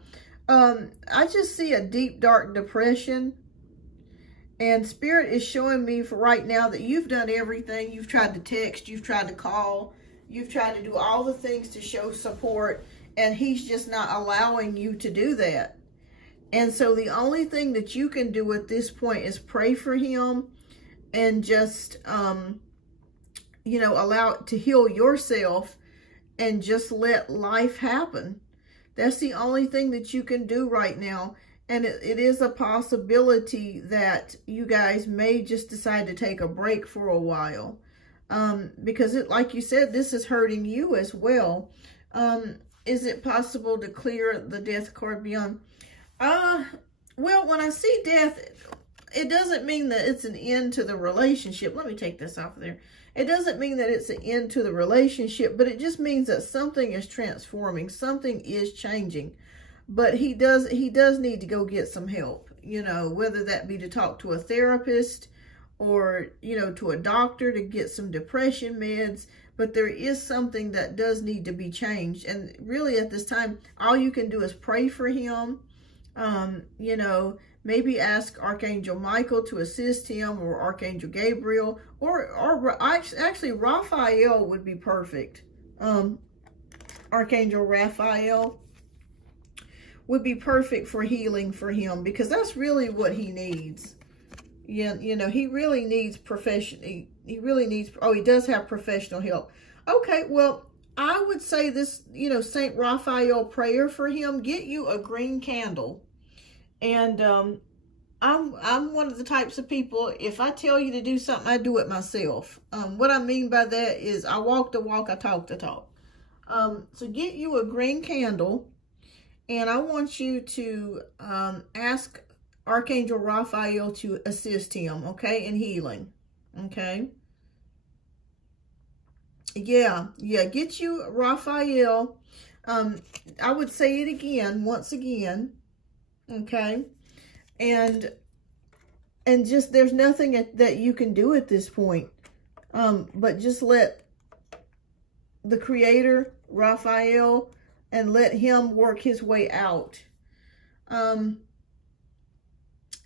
I just see a deep, dark depression. And Spirit is showing me for right now that you've done everything. You've tried to text. You've tried to call. You've tried to do all the things to show support. And he's just not allowing you to do that. And so the only thing that you can do at this point is pray for him and just, you know, allow it to heal yourself and just let life happen. That's the only thing that you can do right now. And it is a possibility that you guys may just decide to take a break for a while. Because like you said, this is hurting you as well. Is it possible to clear the death card beyond? Well, when I see death, it doesn't mean that it's an end to the relationship. Let me take this off of there. It doesn't mean that it's an end to the relationship, but it just means that something is transforming. Something is changing. But he does need to go get some help, you know, whether that be to talk to a therapist or, you know, to a doctor to get some depression meds. But there is something that does need to be changed. And really at this time, all you can do is pray for him. You know, maybe ask Archangel Michael to assist him, or Archangel Gabriel, or actually Raphael would be perfect. Archangel Raphael would be perfect for healing for him, because that's really what he needs. Yeah, you know, he really needs he really needs, oh, he does have professional help. Okay, well, I would say this, you know, Saint Raphael prayer for him. Get you a green candle. And I'm one of the types of people, if I tell you to do something, I do it myself. What I mean by that is I walk the walk, I talk the talk. So get you a green candle, and I want you to ask Archangel Raphael to assist him, okay, in healing, okay? Yeah, get you Raphael. I would say it again, once again, okay? And just, there's nothing that you can do at this point, but just let the Creator, Raphael, and let him work his way out.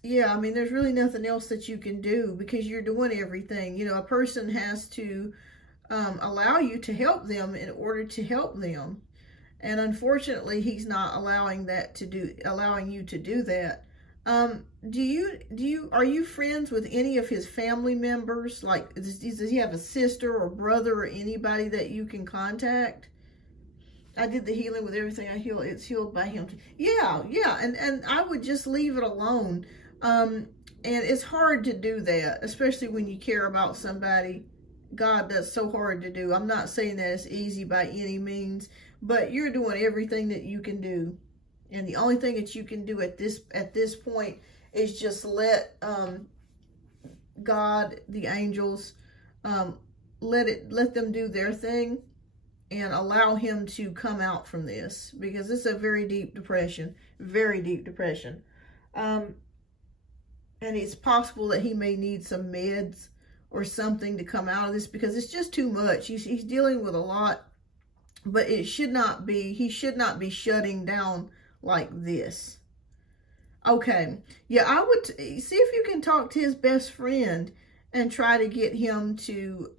Yeah, I mean, there's really nothing else that you can do, because you're doing everything. You know, a person has to allow you to help them in order to help them. And unfortunately, he's not allowing you to do that. Are you friends with any of his family members? Like, does he have a sister or brother or anybody that you can contact? I did the healing with everything I heal. It's healed by him. Yeah. And I would just leave it alone. And it's hard to do that, especially when you care about somebody. God, that's so hard to do. I'm not saying that it's easy by any means, but you're doing everything that you can do. And the only thing that you can do at this point is just let God, the angels, let them do their thing, and allow him to come out from this, because it's a very deep depression, and it's possible that he may need some meds or something to come out of this, because it's just too much. He's dealing with a lot, but he should not be shutting down like this. Okay, yeah, I would see if you can talk to his best friend and try to get him to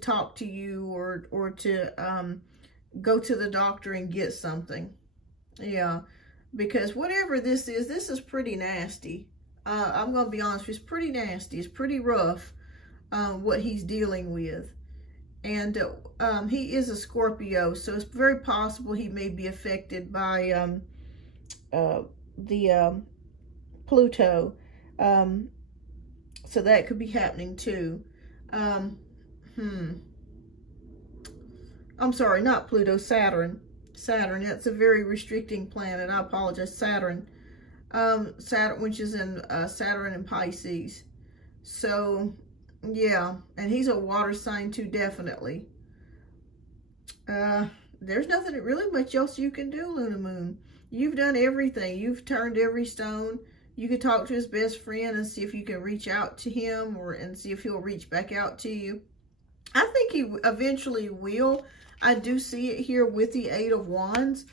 talk to you, or to go to the doctor and get something. Yeah, because whatever this is pretty nasty. I'm going to be honest, it's pretty nasty. It's pretty rough, what he's dealing with. And he is a Scorpio, so it's very possible he may be affected by the Pluto. So that could be happening too. I'm sorry, not Pluto, Saturn. Saturn, that's a very restricting planet. I apologize, Saturn. Saturn, which is in Saturn and Pisces. So, yeah, and he's a water sign too, definitely. There's nothing really much else you can do, Luna Moon. You've done everything. You've turned every stone. You could talk to his best friend and see if you can reach out to him, and see if he'll reach back out to you. I think he eventually will. I do see it here with the 8 of Wands.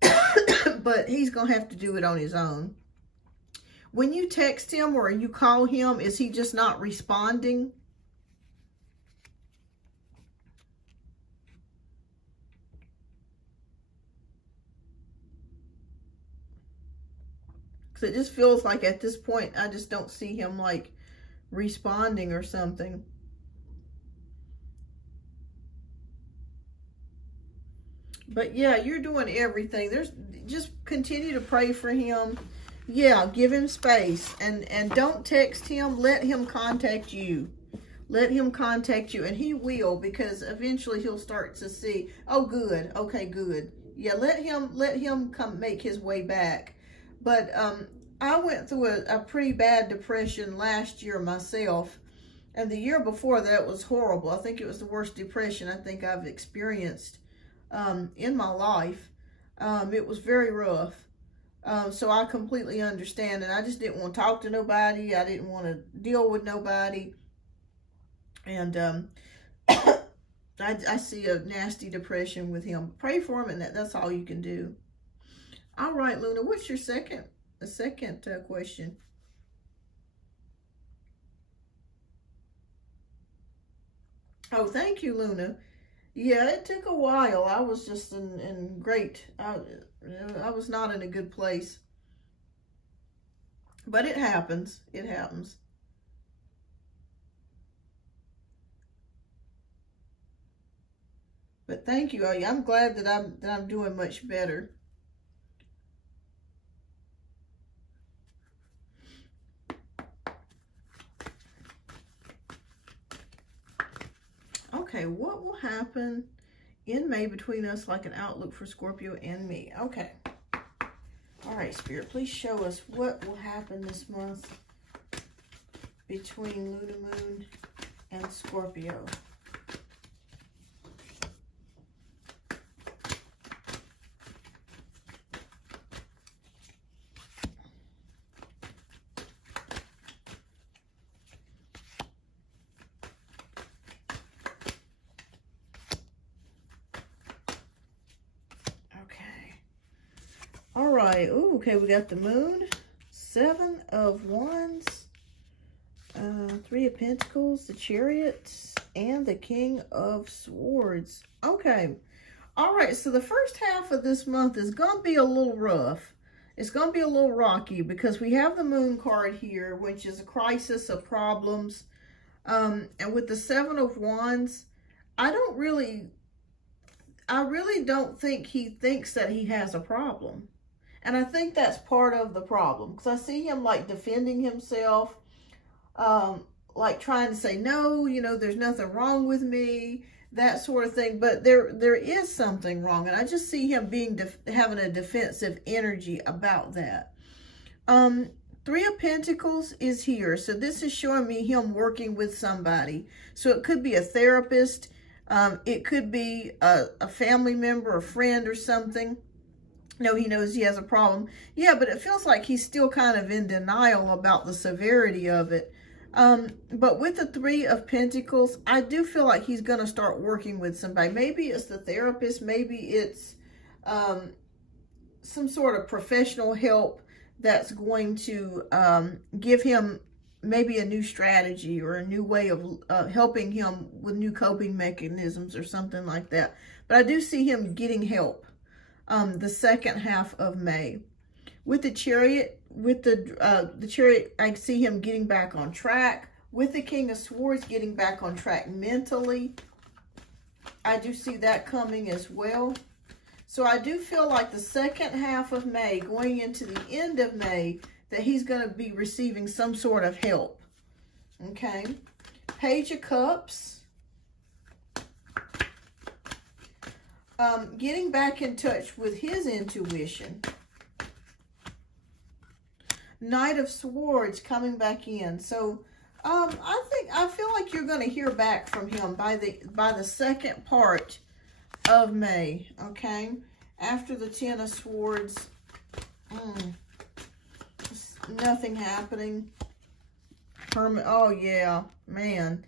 But he's going to have to do it on his own. When you text him or you call him, is he just not responding? Because it just feels like at this point, I just don't see him like responding or something. But yeah, you're doing everything. Just continue to pray for him. Yeah, give him space, and don't text him. Let him contact you. Let him contact you, and he will, because eventually he'll start to see, oh, good, okay, good. Yeah, let him come make his way back. But I went through a pretty bad depression last year myself, and the year before that was horrible. I think it was the worst depression I think I've experienced in my life. It was very rough. So I completely understand, and I just didn't want to talk to nobody. I didn't want to deal with nobody. And I see a nasty depression with him. Pray for him, and that's all you can do. All right, Luna, what's your second question? Oh, thank you, Luna. Yeah, it took a while. I was just in great, I was not in a good place. But it happens. It happens. But thank you. I'm glad that I'm doing much better. Okay, what will happen in May between us, like an outlook for Scorpio and me? Okay. All right, Spirit, please show us what will happen this month between Luna Moon and Scorpio. All right. Ooh, okay, we got the Moon, 7 of Wands, 3 of Pentacles, the Chariot, and the King of Swords. Okay. All right, so the first half of this month is going to be a little rough. It's going to be a little rocky because we have the Moon card here, which is a crisis of problems. And with the 7 of Wands, I really don't think he thinks that he has a problem. And I think that's part of the problem, because I see him like defending himself, like trying to say, no, you know, there's nothing wrong with me, that sort of thing. But there is something wrong. And I just see him having a defensive energy about that. 3 of Pentacles is here. So this is showing me him working with somebody. So it could be a therapist. It could be a family member, a friend or something. No, he knows he has a problem. Yeah, but it feels like he's still kind of in denial about the severity of it. But with the 3 of Pentacles, I do feel like he's going to start working with somebody. Maybe it's the therapist. Maybe it's some sort of professional help that's going to give him maybe a new strategy or a new way of helping him with new coping mechanisms or something like that. But I do see him getting help. The second half of May. With the Chariot, the Chariot, I see him getting back on track. With the King of Swords, getting back on track mentally. I do see that coming as well. So I do feel like the second half of May, going into the end of May, that he's going to be receiving some sort of help. Okay. Page of Cups. getting back in touch with his intuition. Knight of Swords coming back in. So I feel like you're going to hear back from him by the second part of May, okay? After the Ten of Swords, nothing happening. Hermit, oh yeah, man.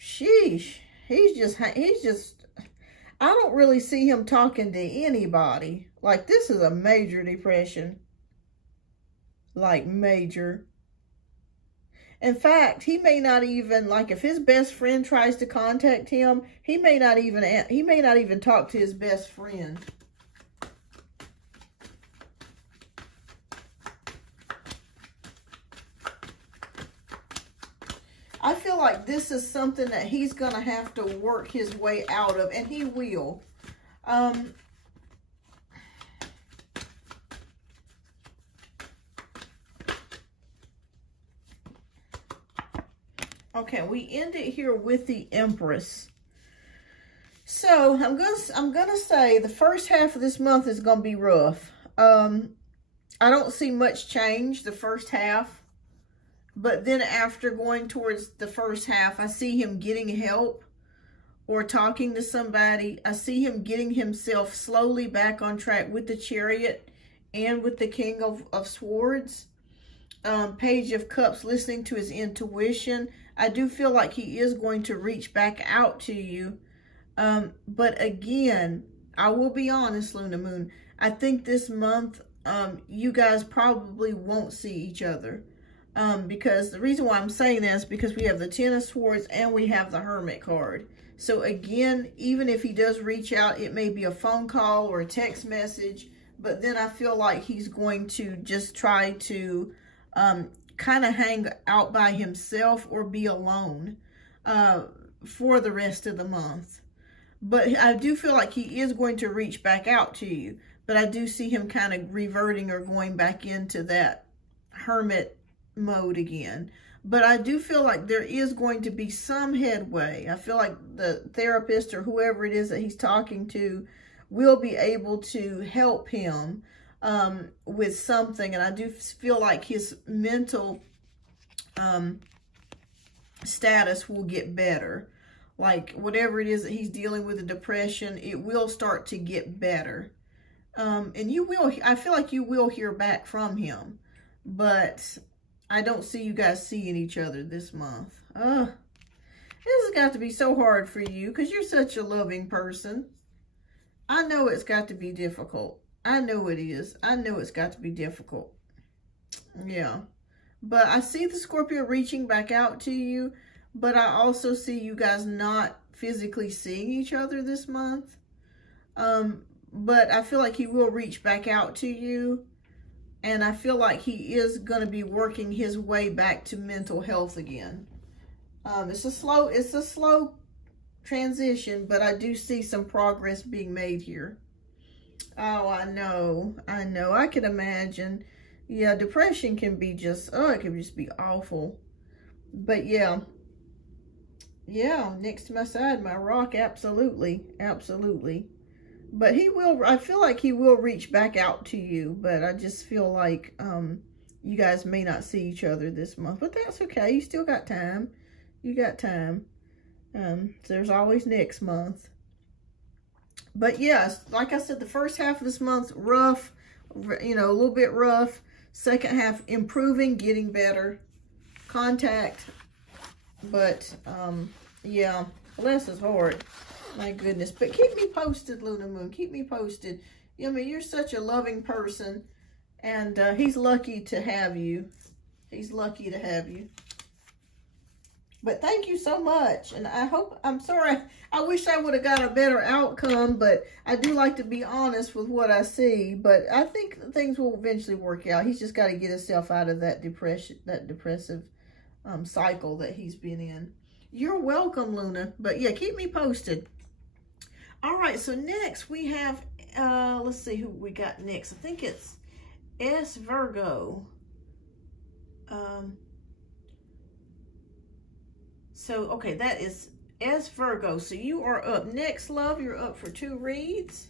Sheesh. He's just, I don't really see him talking to anybody. Like, this is a major depression. Like, major. In fact, he may not even, like, if his best friend tries to contact him, he may not even talk to his best friend. I feel like this is something that he's going to have to work his way out of, and he will. Okay, we end it here with the Empress. So I'm gonna say the first half of this month is gonna be rough. I don't see much change the first half. But then after going towards the first half, I see him getting help or talking to somebody. I see him getting himself slowly back on track with the Chariot and with the King of Swords. Page of Cups, listening to his intuition. I do feel like he is going to reach back out to you. But again, I will be honest, Luna Moon. I think this month, you guys probably won't see each other. Because the reason why I'm saying that is because we have the Ten of Swords and we have the Hermit card. So again, even if he does reach out, it may be a phone call or a text message. But then I feel like he's going to just try to kind of hang out by himself or be alone for the rest of the month. But I do feel like he is going to reach back out to you. But I do see him kind of reverting or going back into that hermit mode again. But I do feel like there is going to be some headway. I feel like the therapist or whoever it is that he's talking to will be able to help him with something. And I do feel like his mental status will get better. Like whatever it is that he's dealing with, the depression, it will start to get better. And you will, I feel like you will hear back from him. But I don't see you guys seeing each other this month. This has got to be so hard for you because you're such a loving person. I know it's got to be difficult. I know it is. I know it's got to be difficult. Yeah. But I see the Scorpio reaching back out to you. But I also see you guys not physically seeing each other this month. But I feel like he will reach back out to you. And I feel like he is going to be working his way back to mental health again. It's a slow transition, but I do see some progress being made here. Oh, I know. I can imagine. Yeah, depression can be just, it can just be awful. But yeah. Yeah, next to my side, my rock, absolutely. Absolutely. But he will, I feel like he will reach back out to you. But I just feel like you guys may not see each other this month. But that's okay. You still got time. You got time. So there's always next month. But yes, like I said, the first half of this month, rough. You know, a little bit rough. Second half, improving, getting better. Contact. But, yeah, bless his heart. My goodness. But keep me posted, Luna Moon. Keep me posted. I mean, you're such a loving person. And he's lucky to have you. He's lucky to have you. But thank you so much. And I'm sorry. I wish I would have got a better outcome. But I do like to be honest with what I see. But I think things will eventually work out. He's just got to get himself out of that depression, that depressive cycle that he's been in. You're welcome, Luna. But yeah, keep me posted. All right, so next we have, let's see who we got next. I think it's S Virgo. Okay, that is S Virgo. So you are up next, love. You're up for 2 reads.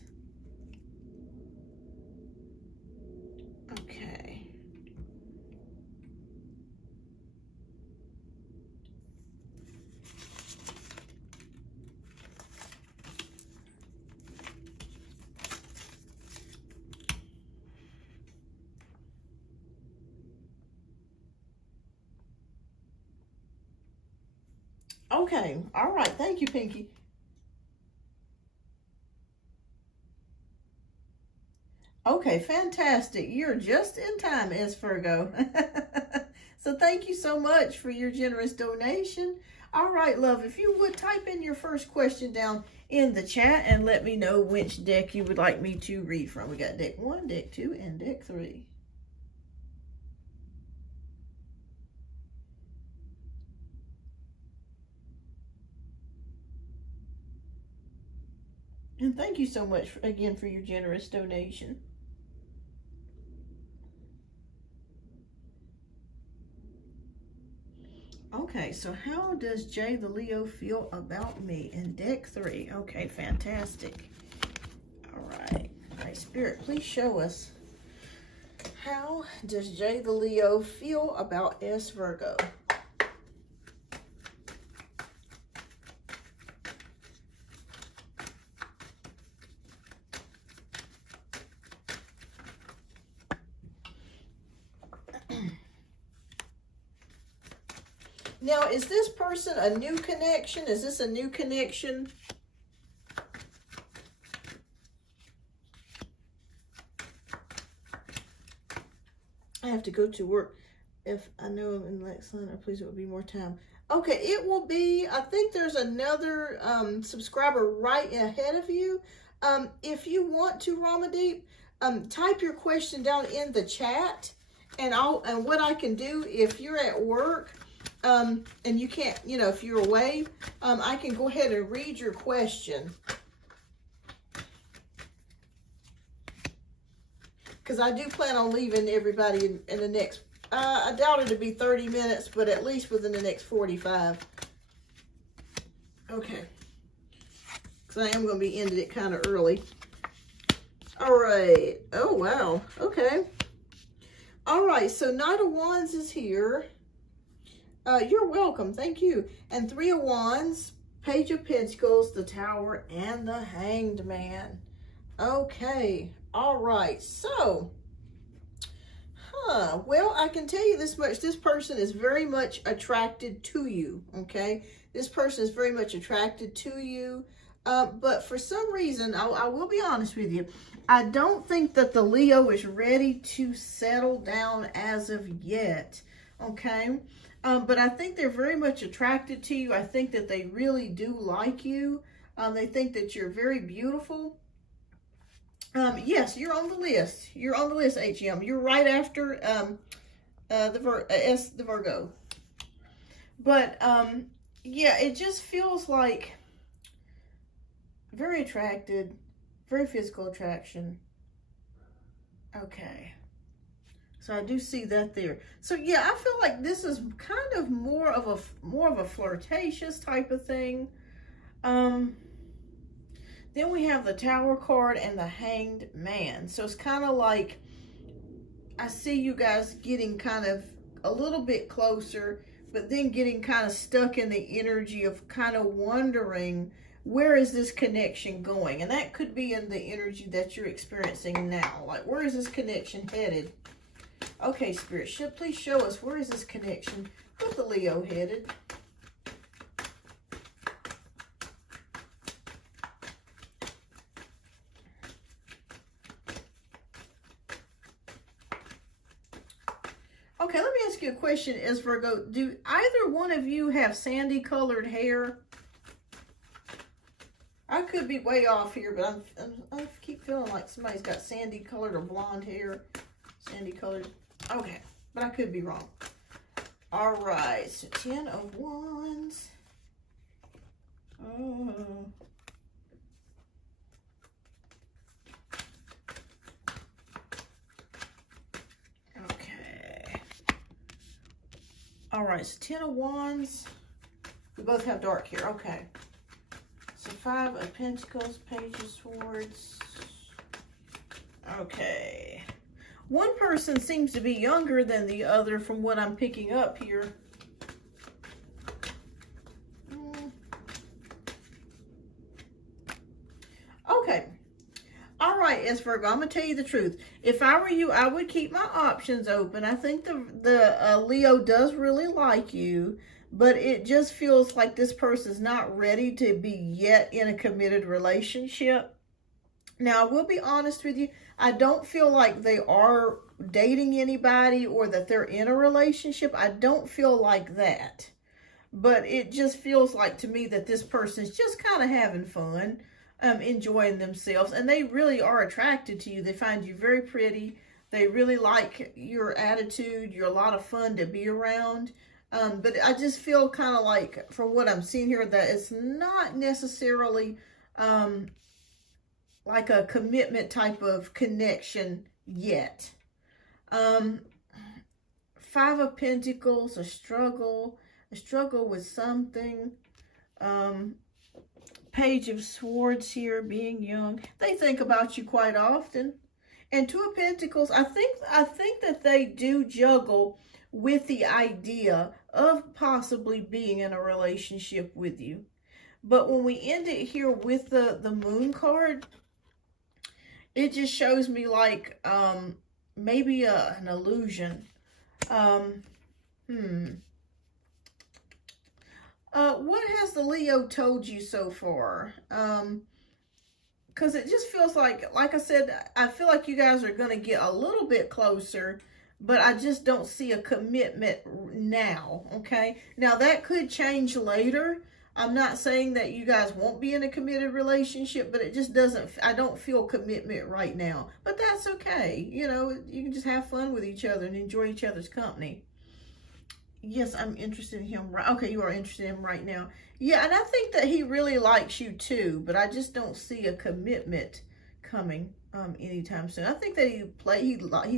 Okay, all right. Thank you, Pinky. Okay, fantastic. You're just in time, S Virgo. So thank you so much for your generous donation. All right, love, if you would type in your first question down in the chat and let me know which deck you would like me to read from. We got deck 1, deck 2, and deck 3. And thank you so much again for your generous donation. Okay, so how does Jay the Leo feel about me in deck 3? Okay, fantastic. All right. All right, Spirit, please show us. How does Jay the Leo feel about S Virgo? Now, is this person a new connection? Is this a new connection? I have to go to work. If I know I'm in next line, or please it would be more time. Okay, it will be, I think there's another subscriber right ahead of you. If you want to, Ramadeep, type your question down in the chat, and what I can do if you're at work, and you can't, you know, if you're away, I can go ahead and read your question. Because I do plan on leaving everybody in the next, I doubt it'll be 30 minutes, but at least within the next 45. Okay. Because I am going to be ending it kind of early. All right. Oh, wow. Okay. All right. So Knight of Wands is here. You're welcome. Thank you. And 3 of Wands, Page of Pentacles, the Tower, and the Hanged Man. Okay. All right. So, well, I can tell you this much. This person is very much attracted to you. Okay. This person is very much attracted to you. But for some reason, I will be honest with you, I don't think that the Leo is ready to settle down as of yet. Okay. But I think they're very much attracted to you. I think that they really do like you. They think that you're very beautiful. Yes, you're on the list. You're on the list, HM. You're right after the Virgo. But yeah, it just feels like very attracted, very physical attraction. Okay. So I do see that there. So yeah, I feel like this is kind of more of a flirtatious type of thing. Then we have the Tower card and the Hanged Man. So it's kind of like, I see you guys getting kind of a little bit closer, but then getting kind of stuck in the energy of kind of wondering, where is this connection going? And that could be in the energy that you're experiencing now. Like, where is this connection headed? Okay, Spirit, please show us, where is this connection with the Leo headed? Okay, let me ask you a question, as Virgo. Do either one of you have sandy colored hair? I could be way off here, but I keep feeling like somebody's got sandy colored or blonde hair. Sandy colored. Okay, but I could be wrong. All right, so 10 of Wands. Oh. Okay. All right, so 10 of Wands. We both have dark hair. Okay. So 5 of Pentacles, Page of Swords. Okay. One person seems to be younger than the other from what I'm picking up here. Okay. All right, S Virgo, I'm going to tell you the truth. If I were you, I would keep my options open. I think the Leo does really like you. but it just feels like this person's not ready to be yet in a committed relationship. Now, I will be honest with you. I don't feel like they are dating anybody or that they're in a relationship. I don't feel like that. But it just feels like to me that this person's just kind of having fun, enjoying themselves. And they really are attracted to you. They find you very pretty. They really like your attitude. You're a lot of fun to be around. But I just feel kind of like, from what I'm seeing here, that it's not necessarily like a commitment type of connection yet. 5 of Pentacles, a struggle with something. Page of Swords here, being young. They think about you quite often. And 2 of Pentacles, I think that they do juggle with the idea of possibly being in a relationship with you. But when we end it here with the Moon card, it just shows me like maybe an illusion. What has the Leo told you so far? Because it just feels like I said, I feel like you guys are going to get a little bit closer, but I just don't see a commitment now, okay? Now, that could change later. I'm not saying that you guys won't be in a committed relationship, but it just doesn't, I don't feel commitment right now. But that's okay. You know, you can just have fun with each other and enjoy each other's company. Yes, I'm interested in him. Okay, you are interested in him right now. Yeah, and I think that he really likes you too, but I just don't see a commitment coming anytime soon. I think that he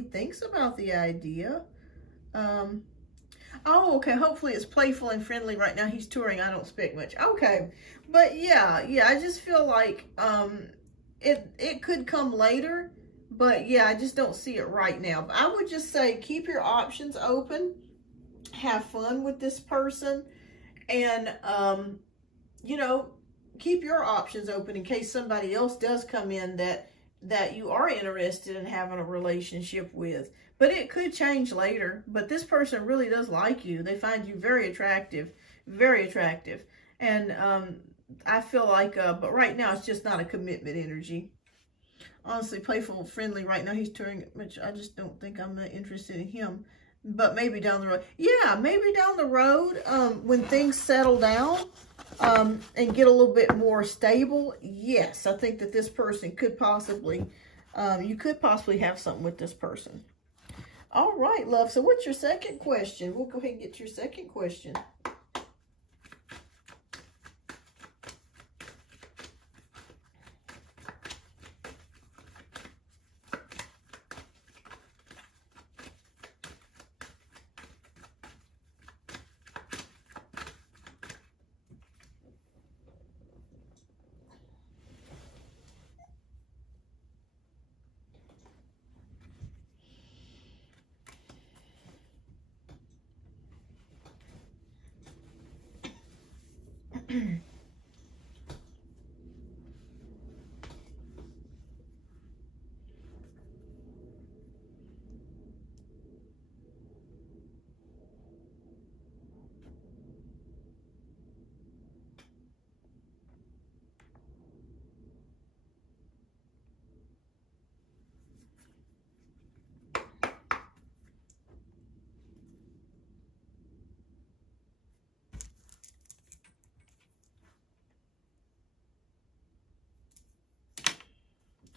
thinks about the idea. Oh, okay. Hopefully it's playful and friendly right now. He's touring. I don't expect much. Okay. But yeah, I just feel like it could come later, but yeah, I just don't see it right now. But I would just say keep your options open. Have fun with this person, and you know, keep your options open in case somebody else does come in that you are interested in having a relationship with. But it could change later. But this person really does like you. They find you very attractive, and I feel like but right now it's just not a commitment energy. Honestly, playful, friendly right now. He's touring, which I just don't think I'm interested in him. But maybe down the road. Yeah, maybe down the road, when things settle down and get a little bit more stable. Yes, I think that this person could possibly, you could possibly have something with this person. All right, love. So what's your second question? We'll go ahead and get to your second question.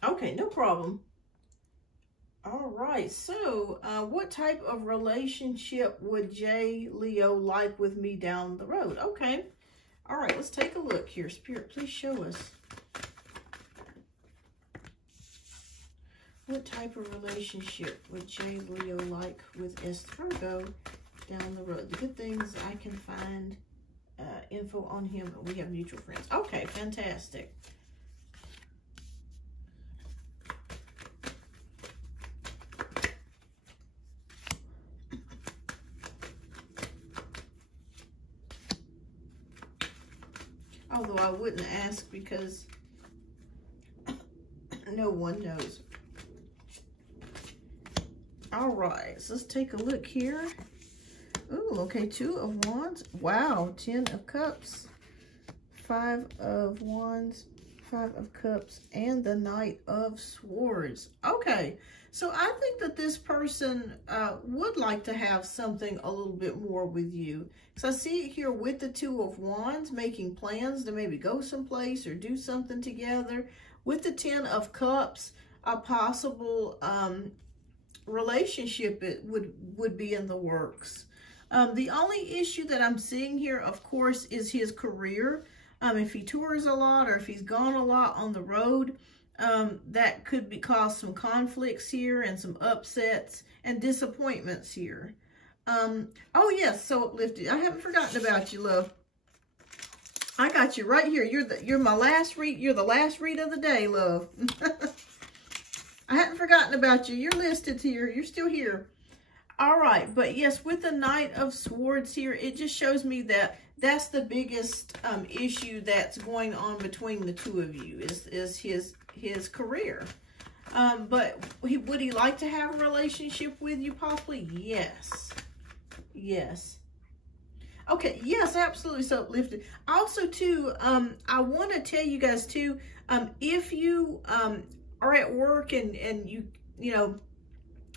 Okay, no problem. All right, so what type of relationship would Jay Leo like with me down the road? Okay, all right, let's take a look here. Spirit, please show us. What type of relationship would Jay Leo like with S Virgo down the road? The good things I can find info on him. We have mutual friends. Okay, fantastic. Although I wouldn't ask because no one knows. All right, so let's take a look here. Ooh, okay, 2 of Wands. Wow, 10 of Cups, 5 of Wands, 5 of Cups, and the Knight of Swords. Okay, so I think that this person would like to have something a little bit more with you. Because I see it here with the 2 of Wands, making plans to maybe go someplace or do something together. With the 10 of Cups, a possible relationship would be in the works. The only issue that I'm seeing here, of course, is his career. If he tours a lot or if he's gone a lot on the road, that could cause some conflicts here and some upsets and disappointments here. Oh yes, so uplifted. I haven't forgotten about you, love. I got you right here. You're my last read. You're the last read of the day, love. I hadn't forgotten about you. You're listed here. You're still here. All right, but yes, with the Knight of Swords here, it just shows me that that's the biggest issue that's going on between the two of you is his career. But would he like to have a relationship with you? Possibly, yes. Yes. Okay, yes, absolutely. So uplifted. Also, too, I want to tell you guys, too, if you are at work and you know,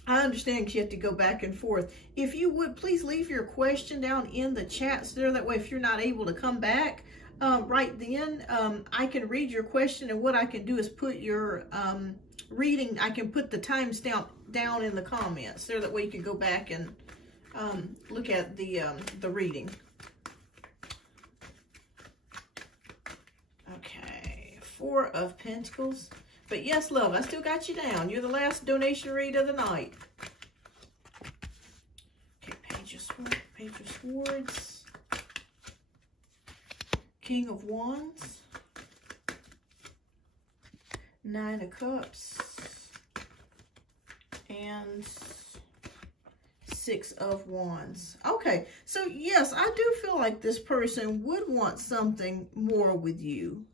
I understand because you have to go back and forth. If you would, please leave your question down in the chats there. That way, if you're not able to come back right then, I can read your question. And what I can do is put your reading, I can put the timestamp down in the comments there. That way, you can go back and look at the reading. Okay, 4 of Pentacles. But yes, love, I still got you down. You're the last donation read of the night. Okay, Page of Swords. King of Wands. 9 of Cups. And 6 of Wands. Okay, so yes, I do feel like this person would want something more with you.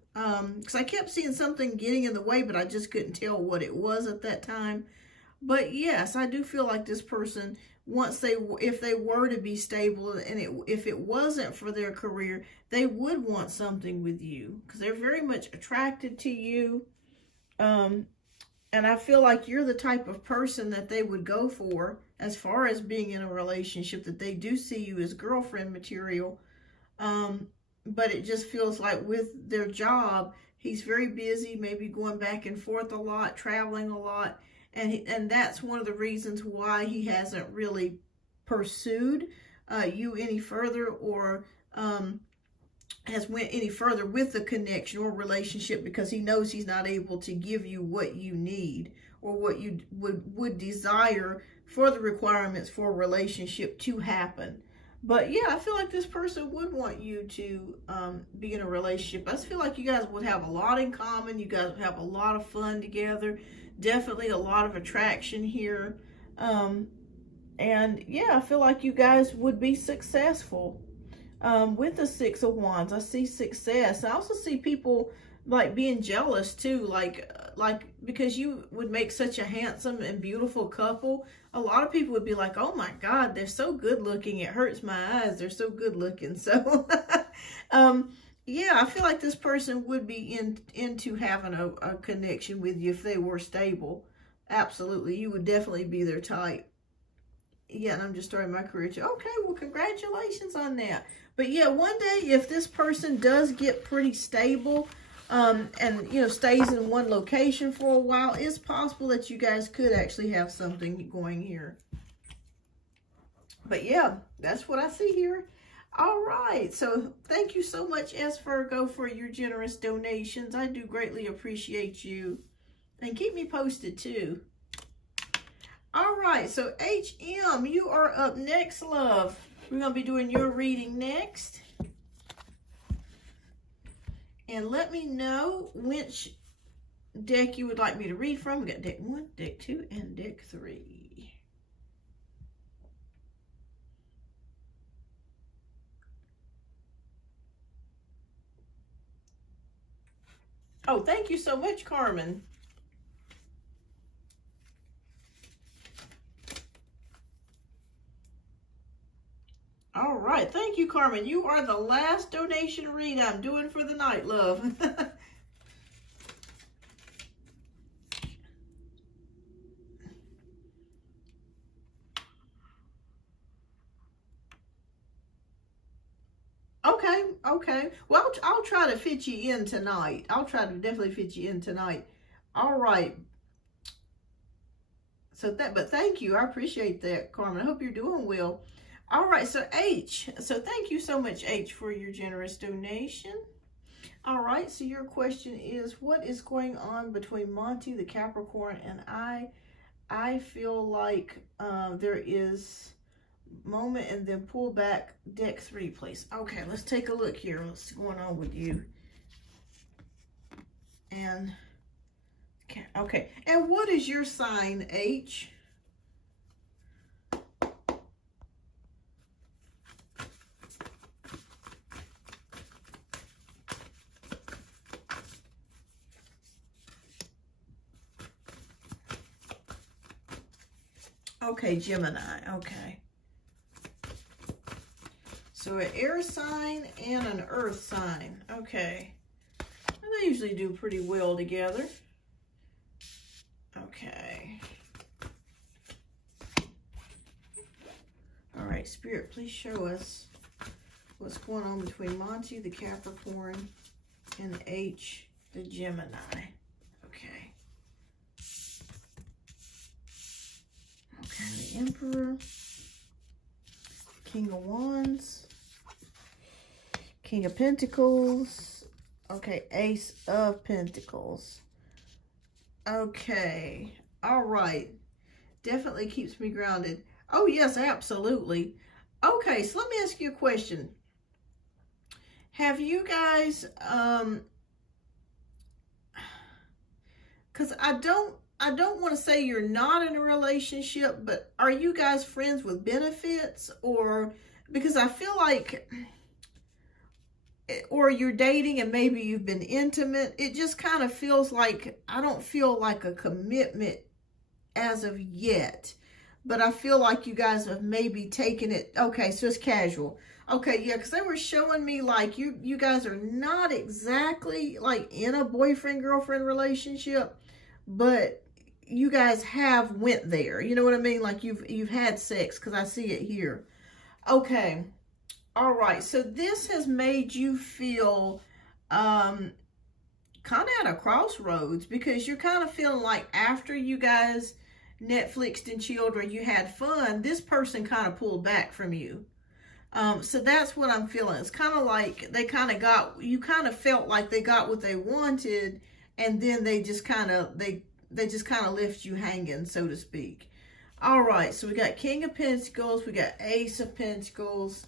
Because I kept seeing something getting in the way, but I just couldn't tell what it was at that time. But yes, I do feel like this person, if they were to be stable, and if it wasn't for their career, they would want something with you because they're very much attracted to you. And I feel like you're the type of person that they would go for as far as being in a relationship, that they do see you as girlfriend material. But it just feels like with their job, he's very busy, maybe going back and forth a lot, traveling a lot. And that's one of the reasons why he hasn't really pursued you any further or has went any further with the connection or relationship, because he knows he's not able to give you what you need or what you would desire for the requirements for a relationship to happen. But yeah, I feel like this person would want you to be in a relationship. I just feel like you guys would have a lot in common. You guys would have a lot of fun together. Definitely a lot of attraction here. And yeah, I feel like you guys would be successful. With the 6 of Wands, I see success. I also see people like being jealous too, like because you would make such a handsome and beautiful couple. A lot of people would be like, oh my God, they're so good looking. It hurts my eyes. They're so good looking. So, yeah, I feel like this person would be into having a connection with you if they were stable. Absolutely. You would definitely be their type. Yeah, and I'm just starting my career too. Okay, well, congratulations on that. But yeah, one day if this person does get pretty stable, and you know, stays in one location for a while, it's possible that you guys could actually have something going here. But yeah, that's what I see here. All right, so thank you so much, S. Virgo, for your generous donations. I do greatly appreciate you, and keep me posted too. All right, so HM, you are up next, love. We're going to be doing your reading next. And let me know which deck you would like me to read from. We got deck 1, deck 2, and deck 3. Oh, thank you so much, Carmen. Carmen. You are the last donation read I'm doing for the night, love. Okay. Well, I'll try to fit you in tonight. I'll try to definitely fit you in tonight. All right. But thank you. I appreciate that, Carmen. I hope you're doing well. All right, so H. So thank you so much, H, for your generous donation. All right, so your question is, what is going on between Monty, the Capricorn, and I? I feel like there is moment and then pull back. Deck 3, please. Okay, let's take a look here. What's going on with you? And okay, and what is your sign, H? Okay, Gemini. Okay. So an air sign and an earth sign. Okay. And they usually do pretty well together. Okay. All right, Spirit, please show us what's going on between Monty, the Capricorn, and H, the Gemini. Okay. Okay, the Emperor, King of Wands, King of Pentacles. Okay, Ace of Pentacles. Okay, all right. Definitely keeps me grounded. Oh, yes, absolutely. Okay, so let me ask you a question. Have you guys, because I don't want to say you're not in a relationship, but are you guys friends with benefits? Or, because I feel like, or you're dating and maybe you've been intimate. It just kind of feels like, I don't feel like a commitment as of yet, but I feel like you guys have maybe taken it. Okay, so it's casual. Okay, yeah, because they were showing me like you guys are not exactly like in a boyfriend-girlfriend relationship, but you guys have went there. You know what I mean? Like you've had sex, because I see it here. Okay. All right. So this has made you feel kind of at a crossroads, because you're kind of feeling like after you guys Netflixed and chilled or you had fun, this person kind of pulled back from you. So that's what I'm feeling. It's kind of like you kind of felt like they got what they wanted, and then they just kind of left you hanging, so to speak. All right, so we got King of Pentacles, we got Ace of Pentacles.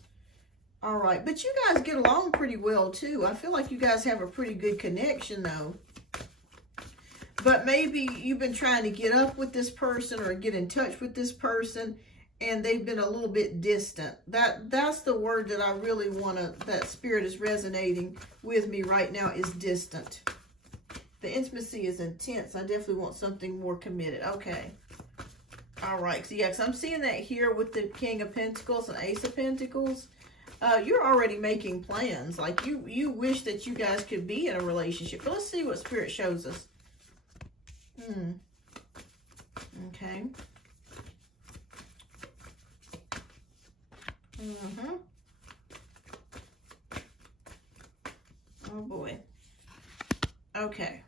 All right, but you guys get along pretty well too. I feel like you guys have a pretty good connection though. But maybe you've been trying to get up with this person or get in touch with this person, and they've been a little bit distant. That's the word that I really want to, that Spirit is resonating with me right now, is distant. The intimacy is intense. I definitely want something more committed. Okay. All right. So, yeah, because I'm seeing that here with the King of Pentacles and Ace of Pentacles. You're already making plans. Like, you wish that you guys could be in a relationship. But let's see what Spirit shows us. Okay. Oh, boy. Okay.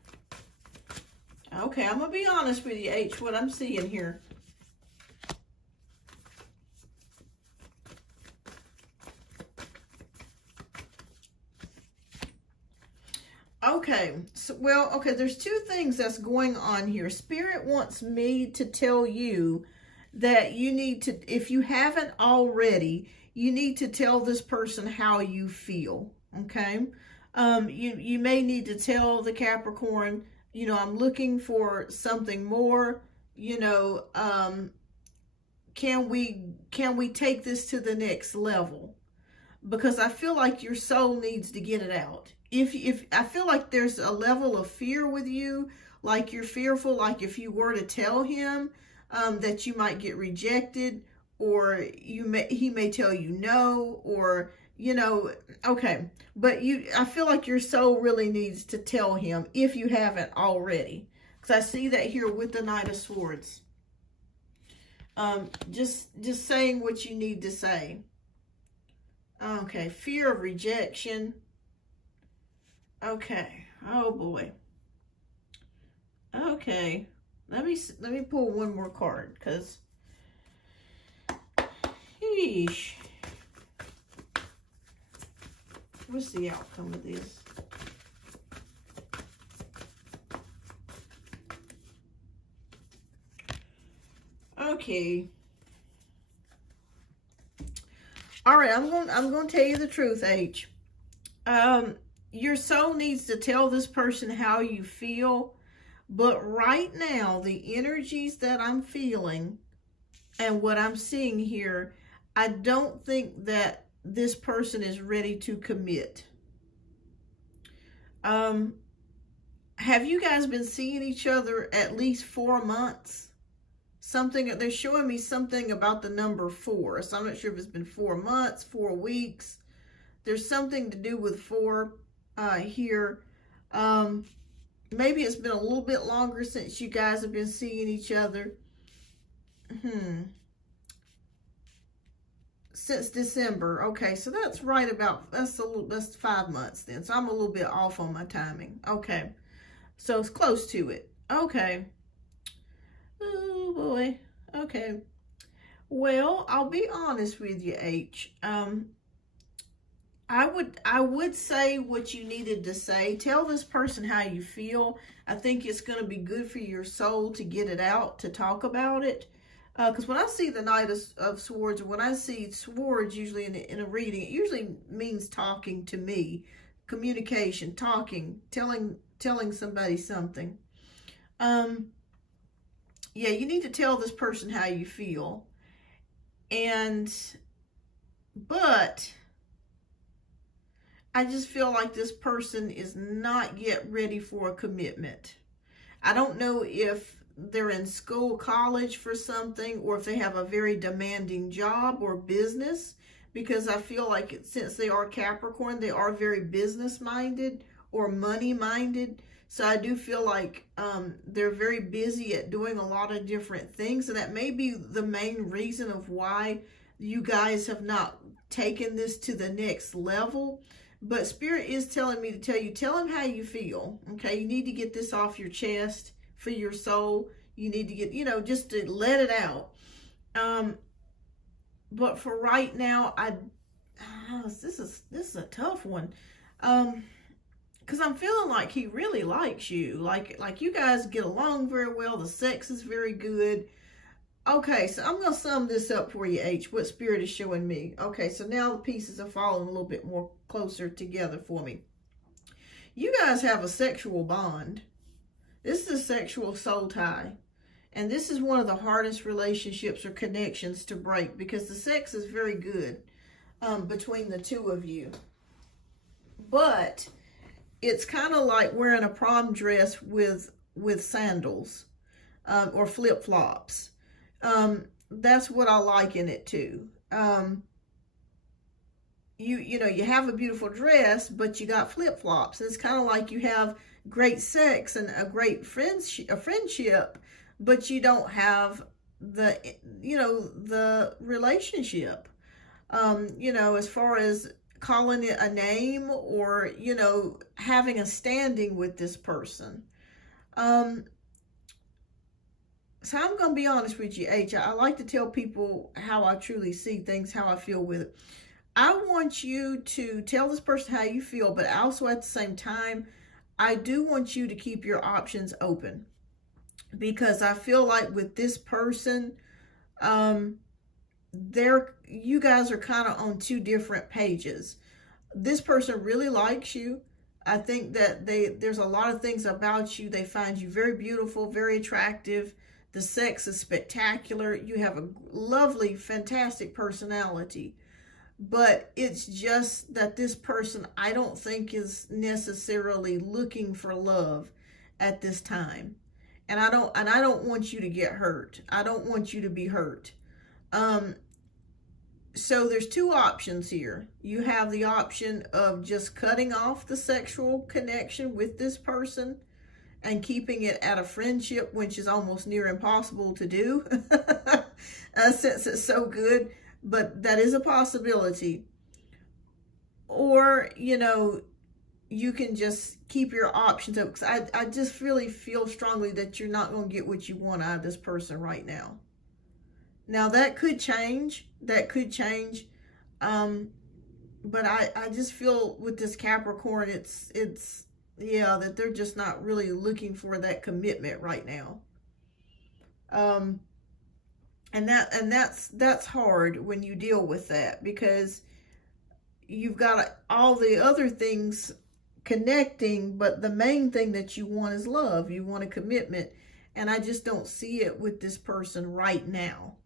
Okay, I'm going to be honest with you, H, what I'm seeing here. Okay, so, well, okay, there's two things that's going on here. Spirit wants me to tell you that you need to, if you haven't already, you need to tell this person how you feel, okay? You may need to tell the Capricorn, you know, I'm looking for something more, you know, can we take this to the next level? Because I feel like your soul needs to get it out. If I feel like there's a level of fear with you, like you're fearful, like if you were to tell him that you might get rejected, or he may tell you no, or you know, okay. But I feel like your soul really needs to tell him, if you haven't already. Because I see that here with the Knight of Swords. Just saying what you need to say. Okay, fear of rejection. Okay. Oh boy. Okay. Let me pull one more card, because yeesh. What's the outcome of this? Okay. All right, I'm going to tell you the truth, H. Your soul needs to tell this person how you feel, but right now, the energies that I'm feeling and what I'm seeing here, I don't think that this person is ready to commit. Have you guys been seeing each other at least 4 months? Something, they're showing me something about the number 4. So I'm not sure if it's been 4 months, 4 weeks. There's something to do with 4 here. Maybe it's been a little bit longer since you guys have been seeing each other. Since December. Okay, so that's right about, that's 5 months then. So I'm a little bit off on my timing. Okay. So it's close to it. Okay. Oh boy. Okay. Well, I'll be honest with you, H. I would say what you needed to say. Tell this person how you feel. I think it's going to be good for your soul to get it out, to talk about it. Because when I see the Knight of Swords, or when I see swords usually in a reading, it usually means talking to me, communication, talking, telling somebody something. Yeah, you need to tell this person how you feel. But I just feel like this person is not yet ready for a commitment. I don't know if they're in school, college for something, or if they have a very demanding job or business, because I feel like since they are Capricorn, they are very business minded or money minded. So I do feel like they're very busy at doing a lot of different things. And that may be the main reason of why you guys have not taken this to the next level. But Spirit is telling me to tell him how you feel. Okay, you need to get this off your chest for your soul. You need to get, just to let it out. But for right now, this is a tough one. Because I'm feeling like he really likes you. Like you guys get along very well. The sex is very good. Okay, so I'm going to sum this up for you, H, what Spirit is showing me. Okay, so now the pieces are falling a little bit more closer together for me. You guys have a sexual bond. This is a sexual soul tie. And this is one of the hardest relationships or connections to break, because the sex is very good between the two of you. But it's kind of like wearing a prom dress with sandals or flip-flops. That's what I liken it to. You have a beautiful dress, but you got flip-flops. It's kind of like you have great sex and a great friendship, but you don't have the relationship. As far as calling it a name or, having a standing with this person. So I'm going to be honest with you, H. I like to tell people how I truly see things, how I feel with it. I want you to tell this person how you feel, but also at the same time, I do want you to keep your options open. Because I feel like with this person, you guys are kind of on 2 different pages. This person really likes you. I think that there's a lot of things about you. They find you very beautiful, very attractive. The sex is spectacular. You have a lovely, fantastic personality. But it's just that this person, I don't think, is necessarily looking for love at this time. And I don't want you to get hurt. I don't want you to be hurt. So there's two options here. You have the option of just cutting off the sexual connection with this person and keeping it at a friendship, which is almost near impossible to do since it's so good, but that is a possibility. Or, you know, you can just keep your options up, because I just really feel strongly that you're not going to get what you want out of this person right now. Now, that could change. That could change. But I just feel with this Capricorn, it's yeah, that they're just not really looking for that commitment right now. And that's hard when you deal with that, because you've got all the other things connecting, but the main thing that you want is love. You want a commitment, and I just don't see it with this person right now.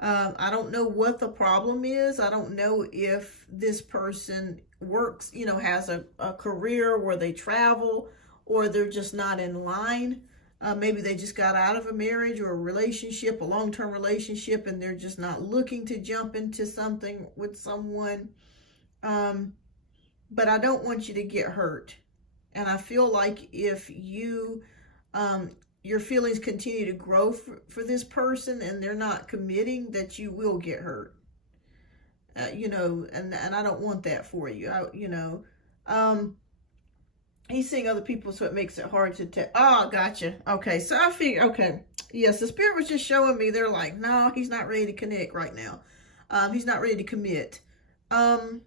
I don't know what the problem is. I don't know if this person works, you know, has a career where they travel, or they're just not in line. Maybe they just got out of a marriage or a relationship, a long-term relationship, and they're just not looking to jump into something with someone. But I don't want you to get hurt. And I feel like if you, your feelings continue to grow for this person and they're not committing, that you will get hurt. You know, and I don't want that for you. You know, he's seeing other people, so it makes it hard to tell. Oh, gotcha. Okay, so I figure, okay. Yes, the spirit was just showing me, they're like, no, he's not ready to connect right now. He's not ready to commit. So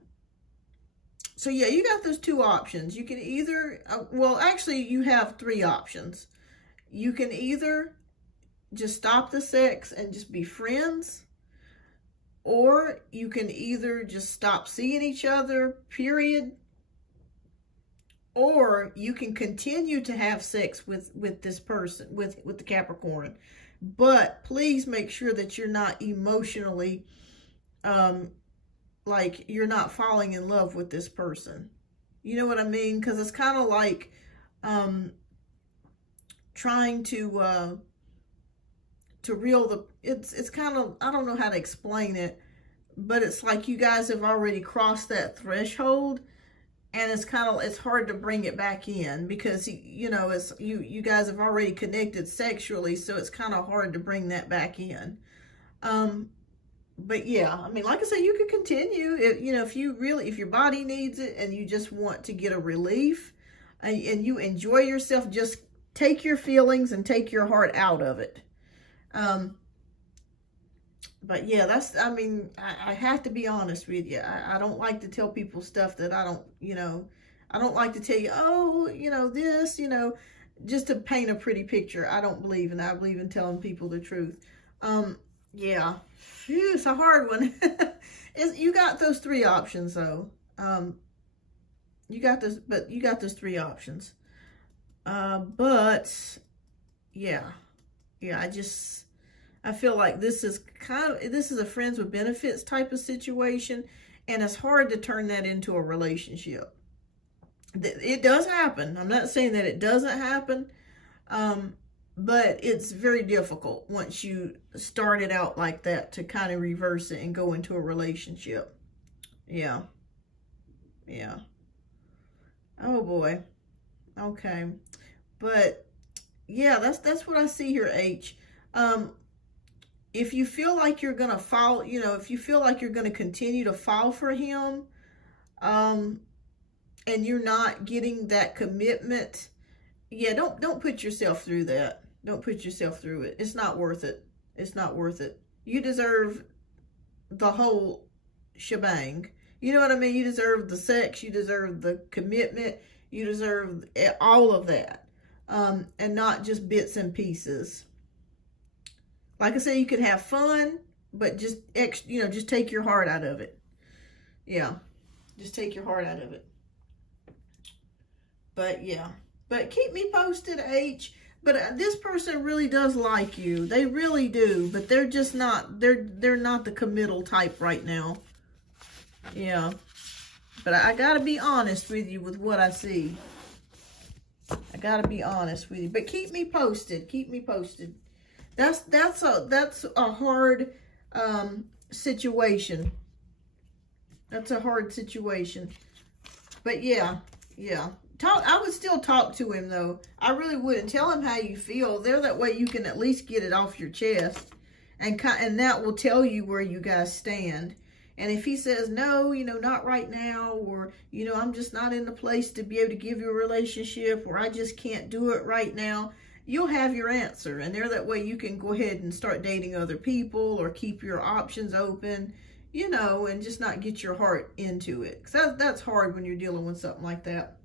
yeah, you got those two options. You can either, well, actually you have three options. You can either just stop the sex and just be friends, or you can either just stop seeing each other, period, or you can continue to have sex with this person, with the Capricorn. But please make sure that you're not emotionally, like you're not falling in love with this person. You know what I mean? Because it's kind of like trying to reel the, it's kind of, I don't know how to explain it, but it's like you guys have already crossed that threshold, and it's kind of, it's hard to bring it back in, because you know, it's you guys have already connected sexually, so it's kind of hard to bring that back in. But yeah, I mean, like I said, you could continue, you know, if your body needs it and you just want to get a relief, and you enjoy yourself, just take your feelings and take your heart out of it. But yeah, that's, I mean, I have to be honest with you. I don't like to tell people stuff that I don't, you know, I don't like to tell you, oh, you know, this, you know, just to paint a pretty picture. I don't believe in that. I believe in telling people the truth. Yeah, phew, it's a hard one. You got those three options though. You got those three options. But yeah, I feel like this is a friends with benefits type of situation, and it's hard to turn that into a relationship. It does happen. I'm not saying that it doesn't happen, but it's very difficult once you start it out like that to kind of reverse it and go into a relationship. Yeah. Oh boy. Okay. But yeah, that's what I see here, H. If you feel like you're going to fall, you know, if you feel like you're going to continue to fall for him, and you're not getting that commitment, yeah, don't put yourself through that. Don't put yourself through it. It's not worth it. It's not worth it. You deserve the whole shebang. You know what I mean? You deserve the sex. You deserve the commitment. You deserve all of that. And not just bits and pieces. Like I said, you could have fun, but just just take your heart out of it. Yeah, just take your heart out of it. But yeah, but keep me posted, H. But this person really does like you. They really do, but they're just not. They're not the committal type right now. Yeah, but I gotta be honest with you with what I see. I gotta be honest with you, but keep me posted. Keep me posted. That's a hard situation. That's a hard situation. But yeah. I would still talk to him, though. I really would. And tell him how you feel. There, that way you can at least get it off your chest. And that will tell you where you guys stand. And if he says, no, not right now, or, I'm just not in the place to be able to give you a relationship, or I just can't do it right now, you'll have your answer. And there, that way you can go ahead and start dating other people, or keep your options open, and just not get your heart into it. Because that's hard when you're dealing with something like that.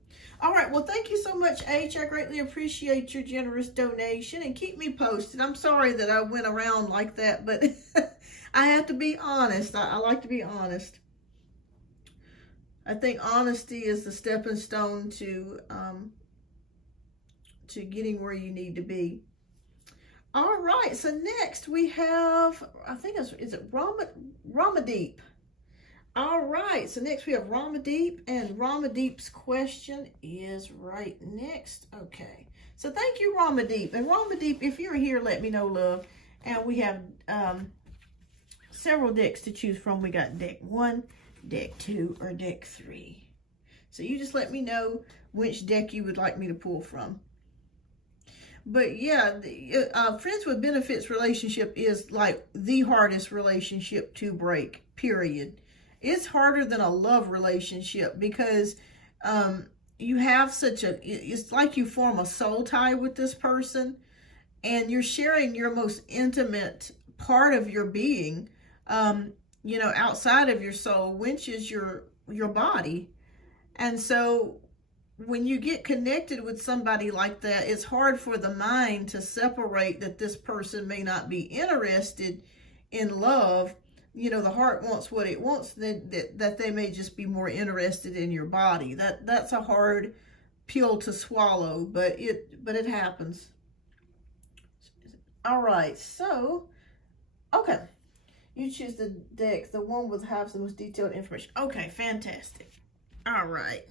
All right, well, thank you so much, H. I greatly appreciate your generous donation, and keep me posted. I'm sorry that I went around like that, but I have to be honest. I like to be honest. I think honesty is the stepping stone to getting where you need to be. All right, so next we have, I think is it Ramadeep? All right, so next we have Ramadeep, and Ramadeep's question is right next. Okay, so thank you, Ramadeep. And Ramadeep, if you're here, let me know, love. And we have several decks to choose from. We got deck 1, deck 2, or deck 3. So you just let me know which deck you would like me to pull from. But yeah, friends with benefits relationship is like the hardest relationship to break, period. It's harder than a love relationship because you have it's like you form a soul tie with this person, and you're sharing your most intimate part of your being, outside of your soul, which is your body. And so when you get connected with somebody like that, it's hard for the mind to separate that this person may not be interested in love. The heart wants what it wants, that they may just be more interested in your body. That's a hard pill to swallow, but it happens. All right, so, okay. You choose the deck, the one with has the most detailed information. Okay, fantastic. All right.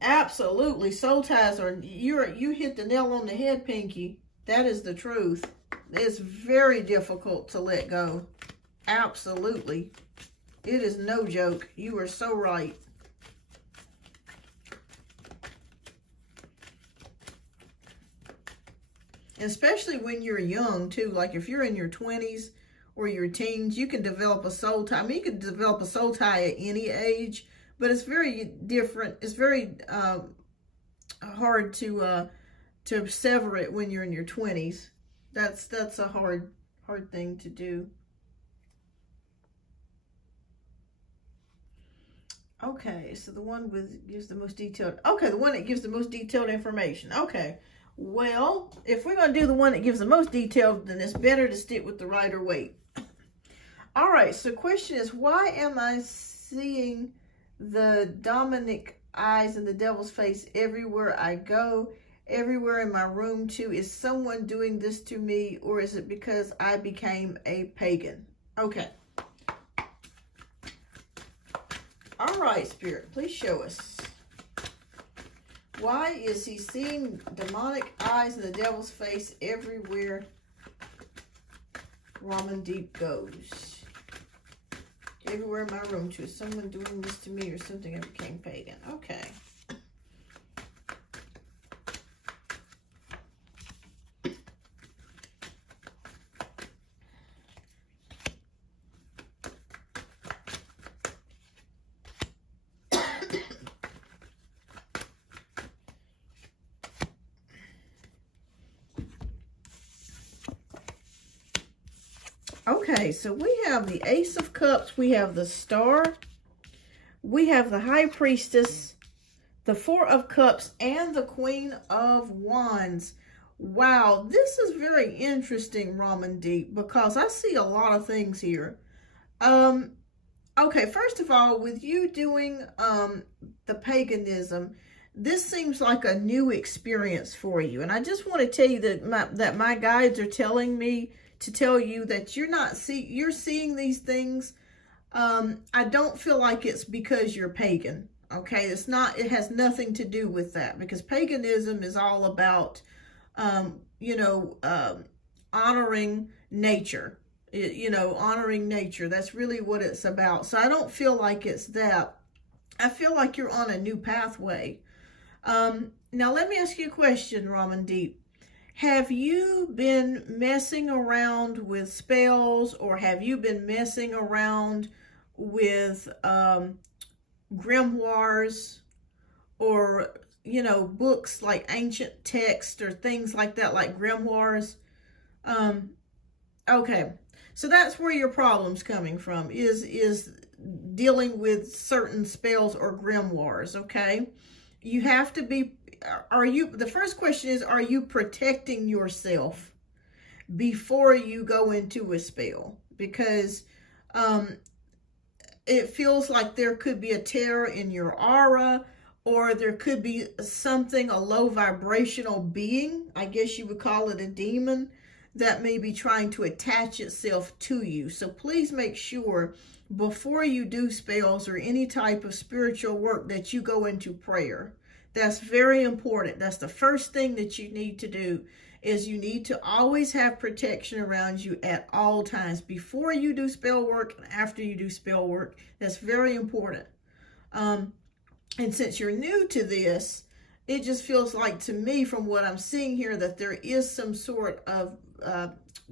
Absolutely, soul ties are, you hit the nail on the head, Pinky. That is the truth. It's very difficult to let go. Absolutely. It is no joke. You are so right. Especially when you're young, too. Like if you're in your 20s or your teens, you can develop a soul tie. I mean, you can develop a soul tie at any age, but it's very different. It's very hard to sever it when you're in your 20s. That's a hard thing to do. Okay, so the one gives the most detailed. Okay, the one that gives the most detailed information. Okay, well, if we're going to do the one that gives the most detailed, then it's better to stick with the Rider Waite. All right, so the question is, why am I seeing the Dominic eyes and the devil's face everywhere I go? Everywhere in my room too. Is someone doing this to me, or is it because I became a pagan? Okay. All right, Spirit, please show us. Why is he seeing demonic eyes and the devil's face everywhere Ramadeep goes? Everywhere in my room too. Is someone doing this to me, or something I became pagan? Okay. Okay, so we have the Ace of Cups, we have the Star, we have the High Priestess, the Four of Cups, and the Queen of Wands. Wow, this is very interesting, Ramadeep, because I see a lot of things here. Okay, first of all, with you doing the paganism, this seems like a new experience for you. And I just want to tell you that my guides are telling me to tell you that you're seeing these things. I don't feel like it's because you're pagan. Okay, it has nothing to do with that, because paganism is all about, honoring nature. you know, honoring nature. That's really what it's about. So I don't feel like it's that. I feel like you're on a new pathway. Now let me ask you a question, Ramandeep. Have you been messing around with spells, or have you been messing around with grimoires, or, you know, books like ancient texts or things like that, like grimoires? Okay, so that's where your problem's coming from, is dealing with certain spells or grimoires, okay? You have to be, the first question is, are you protecting yourself before you go into a spell? Because it feels like there could be a terror in your aura, or there could be something, a low vibrational being, I guess you would call it a demon, that may be trying to attach itself to you. So please make sure before you do spells or any type of spiritual work that you go into prayer. That's very important. That's the first thing that you need to do, is you need to always have protection around you at all times, before you do spell work and after you do spell work. That's very important. And since you're new to this, it just feels like, to me, from what I'm seeing here, that there is some sort of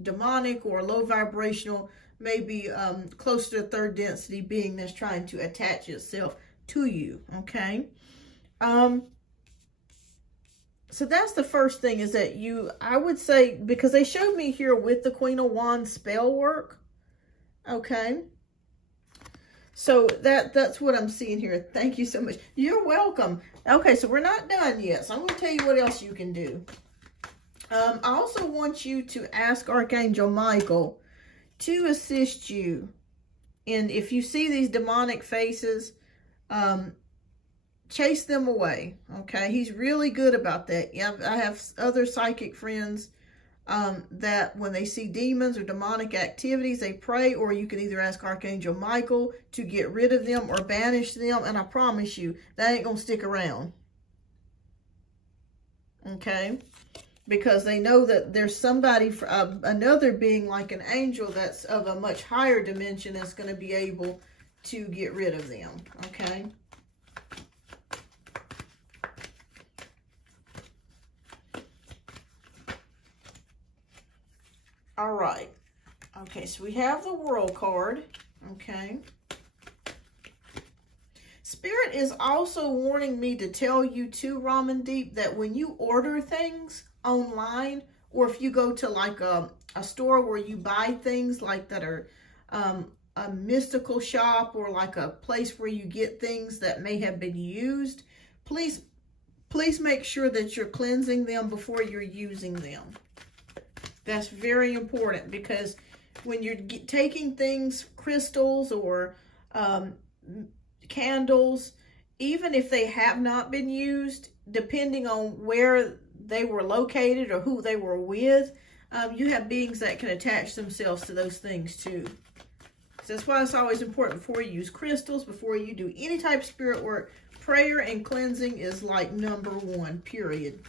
demonic or low vibrational, maybe close to the third density being that's trying to attach itself to you, okay? So that's the first thing, is that I would say, because they showed me here with the Queen of Wands spell work, okay? So that's what I'm seeing here. Thank you so much. You're welcome. Okay, so we're not done yet. So I'm going to tell you what else you can do. I also want you to ask Archangel Michael to assist you in, if you see these demonic faces, chase them away, okay? He's really good about that. Yeah, I have other psychic friends that when they see demons or demonic activities, they pray, or you can either ask Archangel Michael to get rid of them or banish them, and I promise you, that ain't going to stick around, okay? Because they know that there's somebody, another being like an angel that's of a much higher dimension, that's going to be able to get rid of them, okay? All right. Okay, so we have the World card, okay? Spirit is also warning me to tell you too, Ramandeep, that when you order things online, or if you go to like a store where you buy things like that are a mystical shop, or like a place where you get things that may have been used, please make sure that you're cleansing them before you're using them. That's very important, because when you're taking things, crystals or candles, even if they have not been used, depending on where they were located or who they were with, you have beings that can attach themselves to those things too. So that's why it's always important, before you use crystals, before you do any type of spirit work, prayer and cleansing is like #1, period.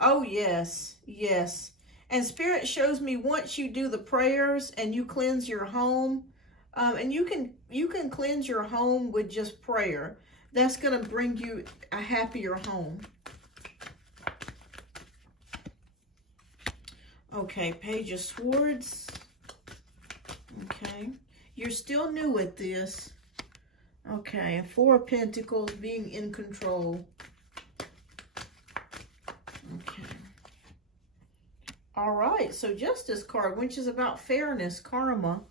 Oh, yes, yes. And Spirit shows me, once you do the prayers and you cleanse your home, and you can cleanse your home with just prayer, that's going to bring you a happier home. Okay, Page of Swords. Okay, you're still new at this. Okay, and 4 of Pentacles, being in control. Okay. All right, so Justice card, which is about fairness, karma.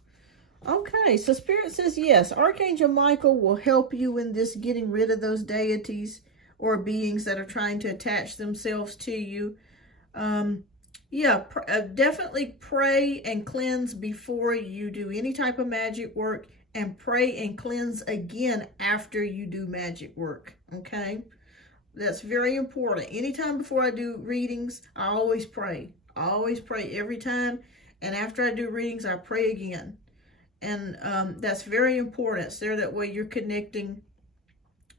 Okay, so Spirit says, yes, Archangel Michael will help you in this, getting rid of those deities or beings that are trying to attach themselves to you. Yeah, definitely pray and cleanse before you do any type of magic work, and pray and cleanse again after you do magic work, okay? That's very important. Anytime before I do readings, I always pray. I always pray every time, and after I do readings, I pray again. And that's very important. So that way you're connecting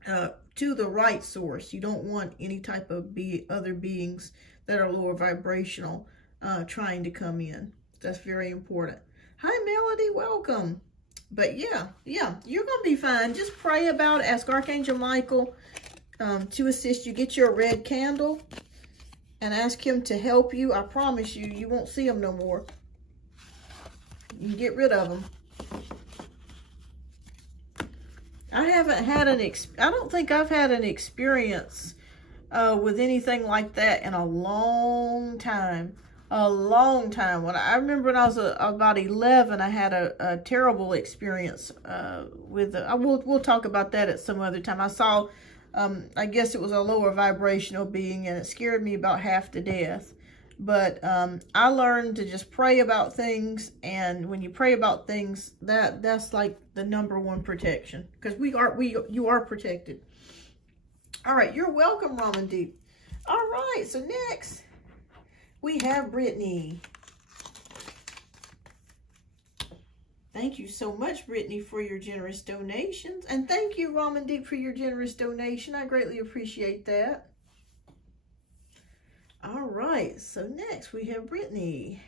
to the right source. You don't want any type of other beings that are lower vibrational trying to come in. That's very important. Hi, Melody. Welcome. But yeah, you're going to be fine. Just pray about it. Ask Archangel Michael to assist you. Get you a red candle and ask him to help you. I promise you, you won't see them no more. You get rid of them. I haven't had I don't think I've had an experience with anything like that in a long time. A long time. I remember when I was about 11, I had a terrible experience with we'll talk about that at some other time. I saw, I guess it was a lower vibrational being, and it scared me about half to death. But I learned to just pray about things, and when you pray about things, that's like the #1 protection, because you are protected. All right, you're welcome, Raman Deep. All right, so next we have Brittany. Thank you so much, Brittany, for your generous donations. And thank you, Raman Deep, for your generous donation. I greatly appreciate that. All right, so next we have Brittany.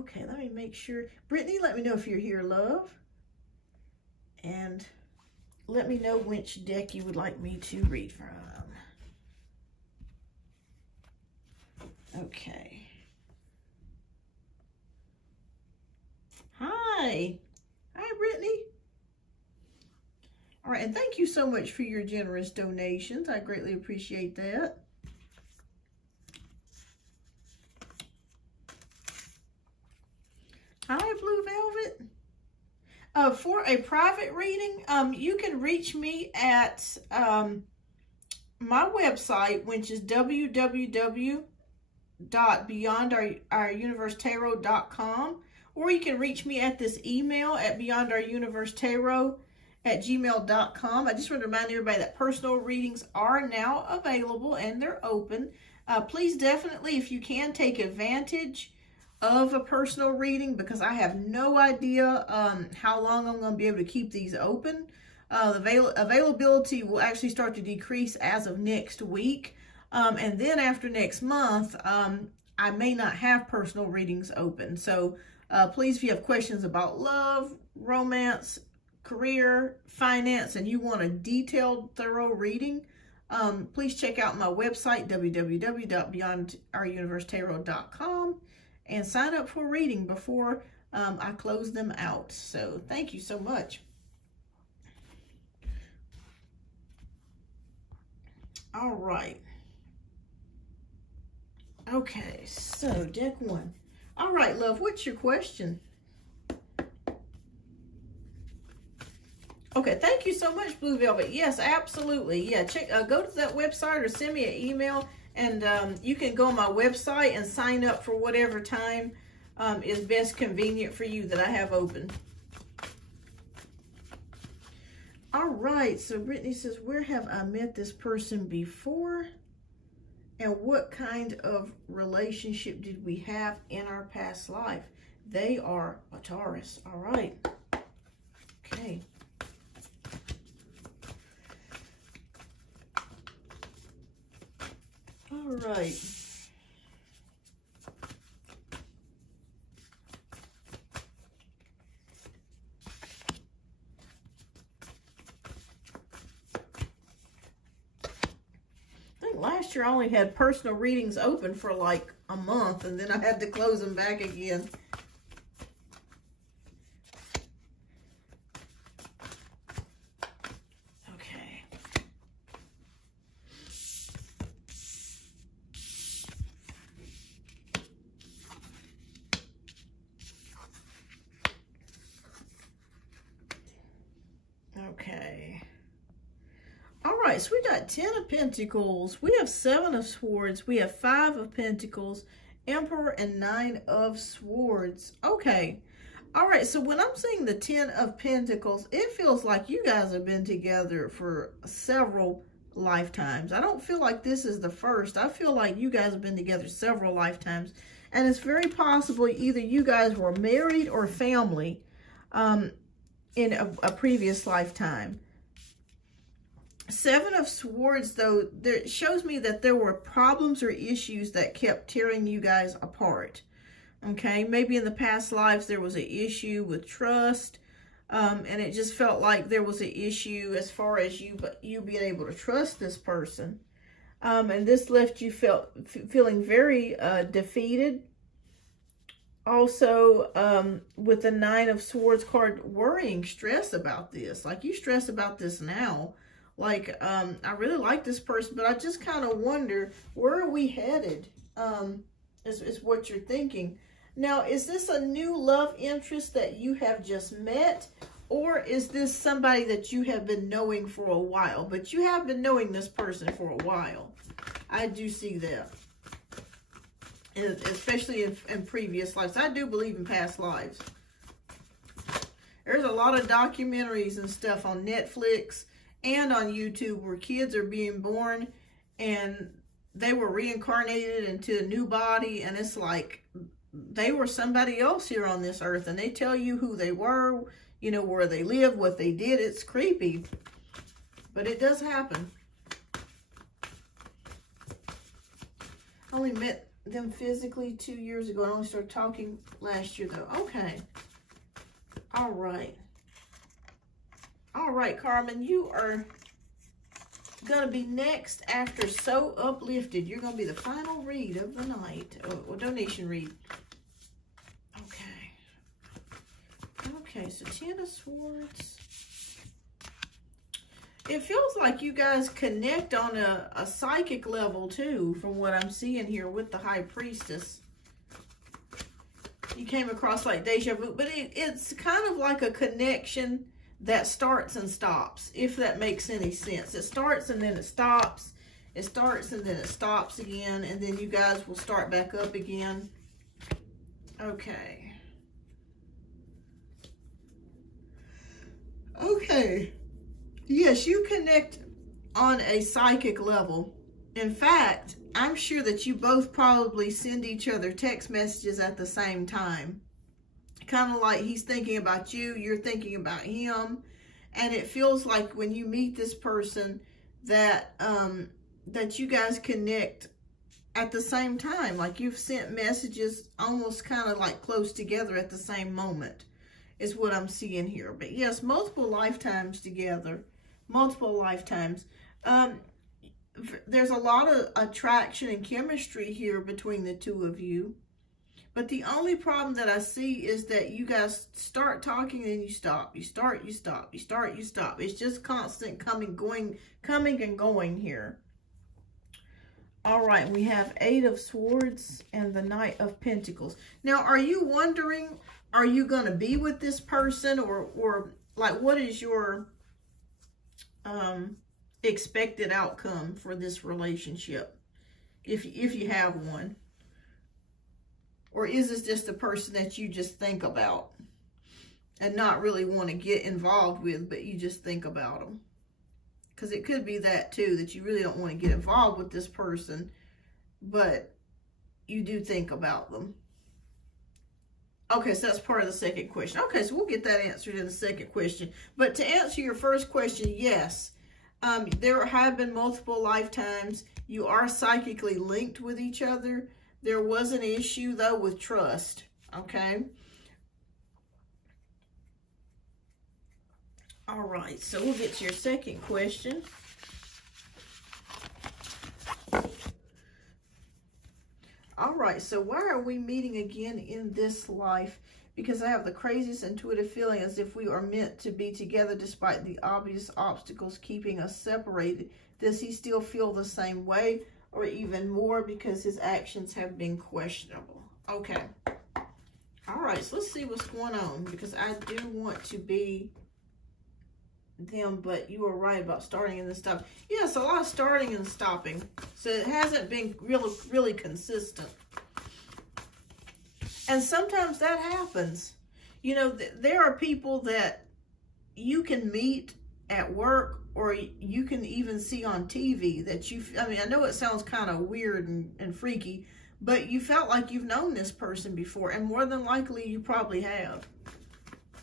Okay, let me make sure. Brittany, let me know if you're here, love. And let me know which deck you would like me to read from. Okay. Hi. Hi, Brittany. All right, and thank you so much for your generous donations. I greatly appreciate that. Hi, Blue Velvet. For a private reading, you can reach me at my website, which is www.beyondouruniversetarot.com, or you can reach me at this email at beyondouruniversetarot@gmail.com. I just want to remind everybody that personal readings are now available and they're open. Please definitely, if you can, take advantage of a personal reading, because I have no idea how long I'm going to be able to keep these open. The availability will actually start to decrease as of next week. And then after next month, I may not have personal readings open. So please, if you have questions about love, romance, career, finance, and you want a detailed, thorough reading, please check out my website, www.beyondouruniversetarot.com, and sign up for a reading before I close them out. So thank you so much. All right. Okay, so deck 1. All right, love, what's your question? Okay, thank you so much, Blue Velvet. Yes, absolutely. Yeah, check. Go to that website or send me an email, and you can go on my website and sign up for whatever time is best convenient for you that I have open. All right, so Brittany says, where have I met this person before? And what kind of relationship did we have in our past life? They are a Taurus. All right. Okay. All right. Last year I only had personal readings open for like a month, and then I had to close them back again. Okay. Okay. All right, so we got 10 of Pentacles. We have 7 of Swords. We have 5 of Pentacles, Emperor, and 9 of Swords. Okay. All right, so when I'm seeing the 10 of Pentacles, it feels like you guys have been together for several lifetimes. I don't feel like this is the first. I feel like you guys have been together several lifetimes. And it's very possible either you guys were married or family in a previous lifetime. Seven of Swords, though, there shows me that there were problems or issues that kept tearing you guys apart. Okay, maybe in the past lives there was an issue with trust, and it just felt like there was an issue as far as you being able to trust this person. And this left you feeling very defeated. Also, with the Nine of Swords card, worrying, stress about this. Like, you stress about this now. Like, I really like this person, but I just kind of wonder, where are we headed? Is what you're thinking. Now, is this a new love interest that you have just met? Or is this somebody that you have been knowing for a while? But you have been knowing this person for a while. I do see that. Especially in previous lives. I do believe in past lives. There's a lot of documentaries and stuff on Netflix and on YouTube where kids are being born and they were reincarnated into a new body, and it's like they were somebody else here on this earth, and they tell you who they were, you know, where they lived, what they did. It's creepy, but it does happen. I only met them physically 2 years ago. I only started talking last year, though. Okay. All right. All right, Carmen, you are going to be next after So Uplifted. You're going to be the final read of the night, or donation read. Okay. Okay, so Ten of Swords. It feels like you guys connect on a psychic level, too, from what I'm seeing here with the High Priestess. You came across like deja vu, but it's kind of like a connection that starts and stops, if that makes any sense. It starts and then it stops. It starts and then it stops again, and then you guys will start back up again. Okay. Okay. Yes, you connect on a psychic level. In fact, I'm sure that you both probably send each other text messages at the same time. Kind of like he's thinking about you, you're thinking about him. And it feels like when you meet this person that that you guys connect at the same time. Like you've sent messages almost kind of like close together at the same moment is what I'm seeing here. But yes, multiple lifetimes together. Multiple lifetimes. There's a lot of attraction and chemistry here between the two of you. But the only problem that I see is that you guys start talking and you stop. You start, you stop. You start, you stop. It's just constant coming and going here. All right, we have Eight of Swords and the Knight of Pentacles. Now, are you wondering, are you going to be with this person, or like what is your expected outcome for this relationship, if you have one? Or is this just a person that you just think about and not really want to get involved with, but you just think about them? Because it could be that too, that you really don't want to get involved with this person, but you do think about them. Okay, so that's part of the second question. Okay, so we'll get that answered in the second question. But to answer your first question, yes, there have been multiple lifetimes. You are psychically linked with each other. There was an issue, though, with trust, okay? All right, so we'll get to your second question. All right, so why are we meeting again in this life? Because I have the craziest intuitive feeling as if we are meant to be together despite the obvious obstacles keeping us separated. Does he still feel the same way, or even more because his actions have been questionable? Okay. All right, so let's see what's going on, because I do want to be them, but you were right about starting and then stopping. Yes, a lot of starting and stopping. So it hasn't been really consistent. And sometimes that happens. You know, there are people that you can meet at work, or you can even see on TV that I mean, I know it sounds kind of weird and freaky, but you felt like you've known this person before, and more than likely you probably have.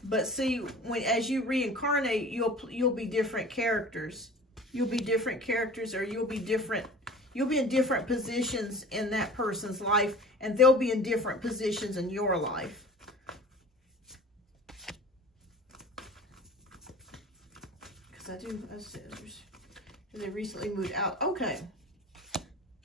But see, as you reincarnate, you'll be different characters. you'll be different characters, or you'll be in different positions in that person's life, and they'll be in different positions in your life. Because they recently moved out. Okay.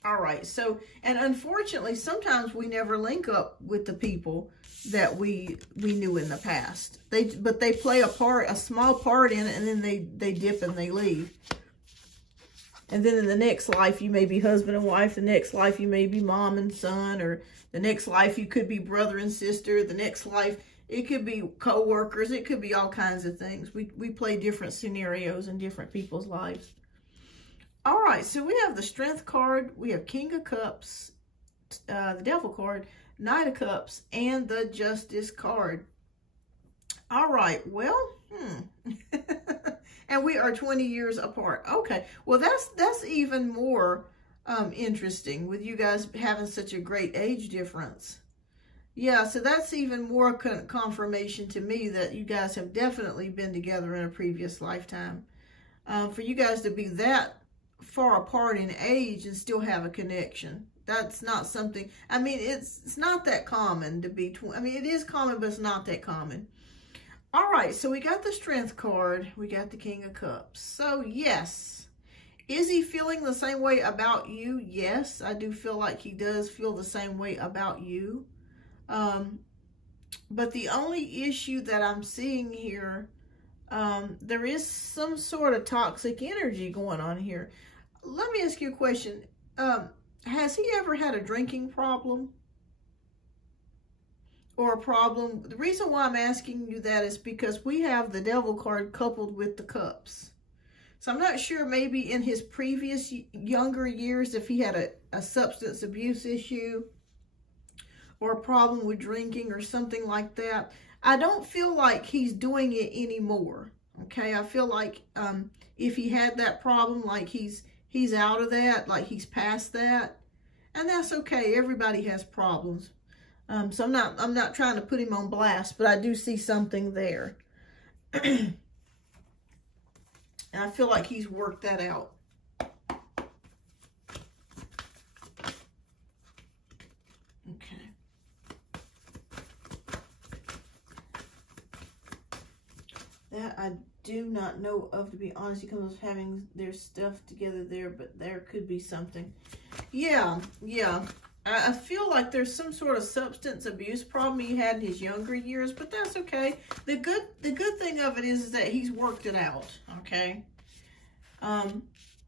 All right. So, and unfortunately, sometimes we never link up with the people that we knew in the past. But they play a small part in it, and then they dip and they leave. And then in the next life, you may be husband and wife. The next life, you may be mom and son. Or the next life, you could be brother and sister. The next life, it could be co-workers. It could be all kinds of things. We play different scenarios in different people's lives. All right, so we have the Strength card. We have King of Cups, the Devil card, Knight of Cups, and the Justice card. All right, well, and we are 20 years apart. Okay, well, that's even more interesting with you guys having such a great age difference. Yeah, so that's even more confirmation to me that you guys have definitely been together in a previous lifetime. For you guys to be that far apart in age and still have a connection, that's not something, I mean, it's not that common to be, I mean, it is common, but it's not that common. All right, so we got the Strength card, we got the King of Cups. So yes, is he feeling the same way about you? Yes, I do feel like he does feel the same way about you. But the only issue that I'm seeing here, there is some sort of toxic energy going on here. Let me ask you a question. Has he ever had a drinking problem? Or a problem? The reason why I'm asking you that is because we have the Devil card coupled with the Cups. So I'm not sure, maybe in his previous younger years, if he had a substance abuse issue or a problem with drinking or something like that. I don't feel like he's doing it anymore. Okay, I feel like if he had that problem, like he's out of that, like he's past that, and that's okay. Everybody has problems. So I'm not trying to put him on blast, but I do see something there. And I feel like he's worked that out. Okay. That I do not know of, to be honest. He comes having their stuff together there, but there could be something. Yeah. I feel like there's some sort of substance abuse problem he had in his younger years, but that's okay. The good thing of it is that he's worked it out, okay?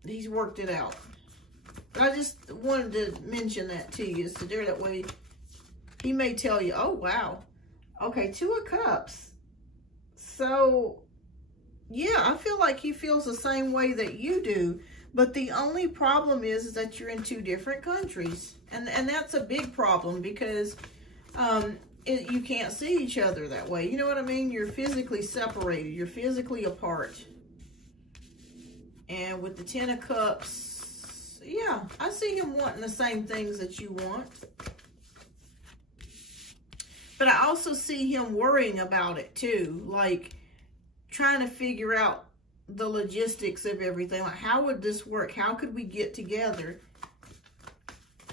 He's worked it out. But I just wanted to mention that to you, so there, that way he may tell you, oh, wow. Okay, Two of Cups. So, yeah, I feel like he feels the same way that you do. But the only problem is that you're in two different countries. And that's a big problem because you can't see each other that way. You know what I mean? You're physically separated. You're physically apart. And with the Ten of Cups, yeah, I see him wanting the same things that you want. But I also see him worrying about it too. Like trying to figure out the logistics of everything. Like, how would this work? How could we get together?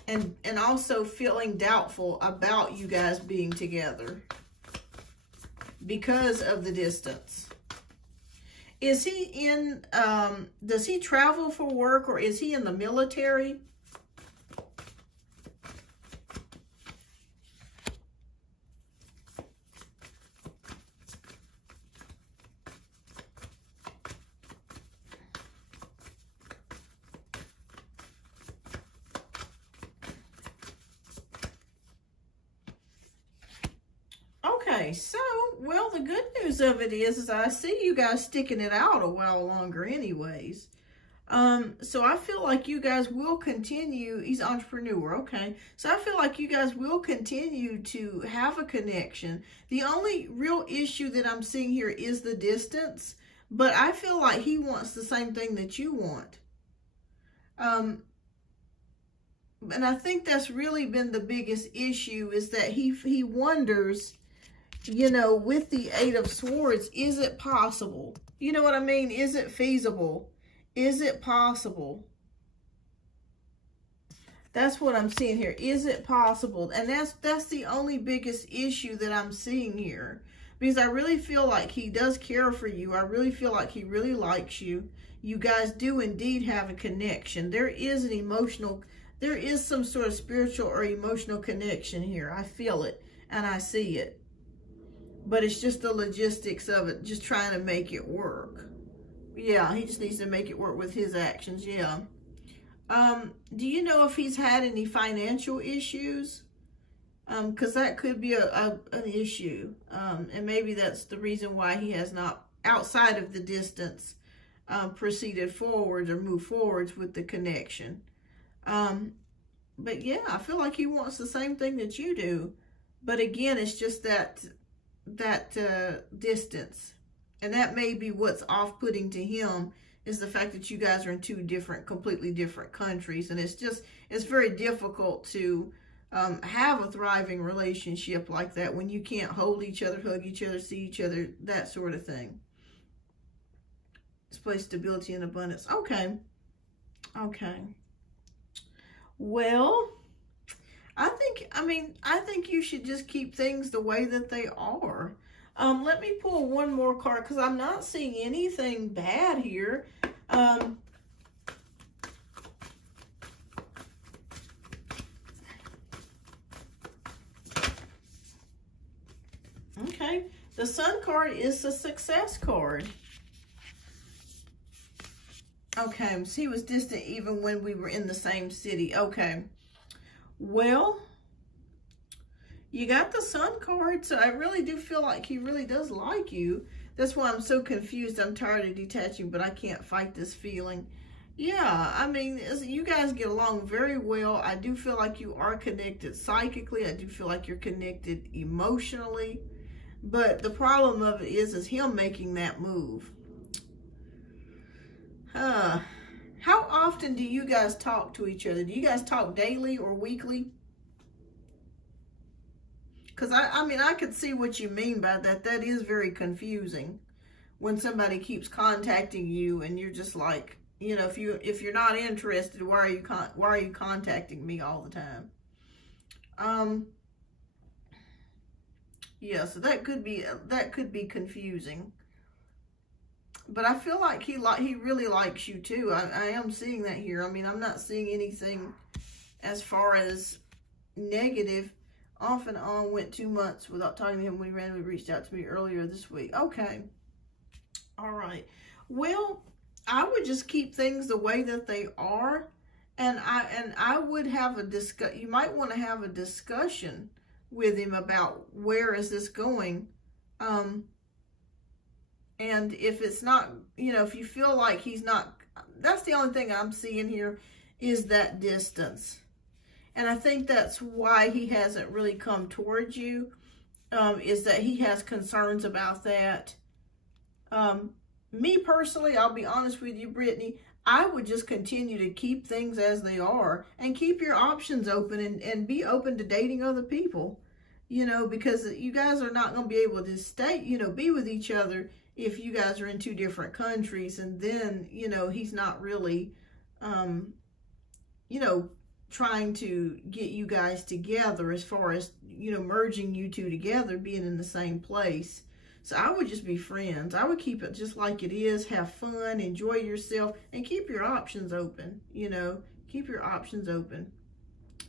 And also feeling doubtful about you guys being together because of the distance. Is he in, does he travel for work, or is he in the military? Okay, so, well, the good news of it is I see you guys sticking it out a while longer anyways. So I feel like you guys will continue. He's an entrepreneur, okay. So I feel like you guys will continue to have a connection. The only real issue that I'm seeing here is the distance, but I feel like he wants the same thing that you want. And I think that's really been the biggest issue, is that he wonders, you know, with the Eight of Swords, is it possible? You know what I mean? Is it feasible? Is it possible? That's what I'm seeing here. Is it possible? And that's the only biggest issue that I'm seeing here. Because I really feel like he does care for you. I really feel like he really likes you. You guys do indeed have a connection. There is an emotional, there is some sort of spiritual or emotional connection here. I feel it and I see it. But it's just the logistics of it, just trying to make it work. Yeah, he just needs to make it work with his actions, yeah. Do you know if he's had any financial issues? Because that could be an issue. And maybe that's the reason why he has not, outside of the distance, proceeded forwards or moved forwards with the connection. But yeah, I feel like he wants the same thing that you do. But again, it's just that distance. And that may be what's off-putting to him, is the fact that you guys are in two completely different countries. And it's very difficult to have a thriving relationship like that when you can't hold each other, hug each other, see each other, that sort of thing. Display stability and abundance. Okay. Well, I think you should just keep things the way that they are. Let me pull one more card because I'm not seeing anything bad here. Okay, the Sun card is the Success card. Okay, so he was distant even when we were in the same city. Okay, well, you got the Sun card, so I really do feel like he really does like you. That's why I'm so confused. I'm tired of detaching, but I can't fight this feeling. Yeah, I mean, you guys get along very well. I do feel like you are connected psychically. I do feel like you're connected emotionally. But the problem of it is him making that move. How often do you guys talk to each other? Do you guys talk daily or weekly? Because I could see what you mean by that. That is very confusing when somebody keeps contacting you and you're just like, you know, if you're not interested, why are you contacting me all the time? Yeah, so that could be confusing. But I feel like he really likes you too. I am seeing that here. I mean, I'm not seeing anything as far as negative. Off and on, went 2 months without talking to him when he randomly reached out to me earlier this week. Okay. All right. Well, I would just keep things the way that they are. And I would have you might want to have a discussion with him about where is this going. And if it's not, you know, if you feel like he's not, that's the only thing I'm seeing here is that distance. And I think that's why he hasn't really come towards you, is that he has concerns about that. Me personally, I'll be honest with you, Brittany, I would just continue to keep things as they are and keep your options open and be open to dating other people, you know, because you guys are not going to be able to stay, you know, be with each other if you guys are in two different countries. And then, you know, he's not really, you know, trying to get you guys together as far as, you know, merging you two together, being in the same place. So I would just be friends. I would keep it just like it is, have fun, enjoy yourself, and keep your options open, you know, keep your options open.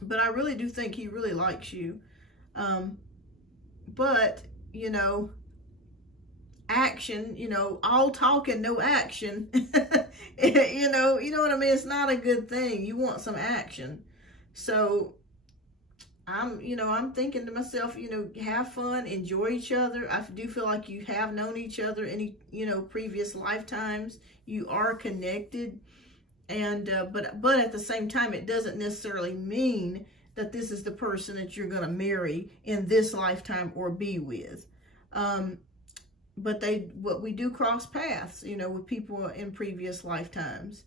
But I really do think he really likes you. But, you know, action, you know, all talk and no action, you know what I mean? It's not a good thing. You want some action. So I'm thinking to myself, you know, have fun, enjoy each other. I do feel like you have known each other in, you know, previous lifetimes. You are connected. And, but at the same time, it doesn't necessarily mean that this is the person that you're going to marry in this lifetime or be with. But we do cross paths, you know, with people in previous lifetimes.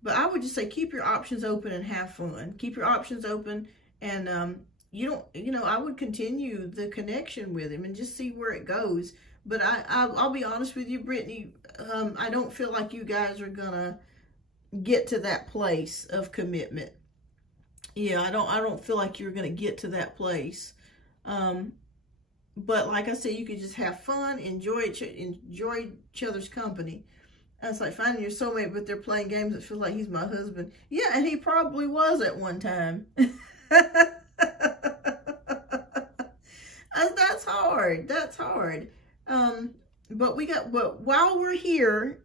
But I would just say keep your options open and have fun. Keep your options open, and I would continue the connection with him and just see where it goes. But I'll be honest with you, Brittany, I don't feel like you guys are gonna get to that place of commitment. Yeah, I don't feel like you're going to get to that place. But like I said, you could just have fun, enjoy each other's company. It's like finding your soulmate, but they're playing games that feel like he's my husband. Yeah, and he probably was at one time. That's hard. That's hard. But while we're here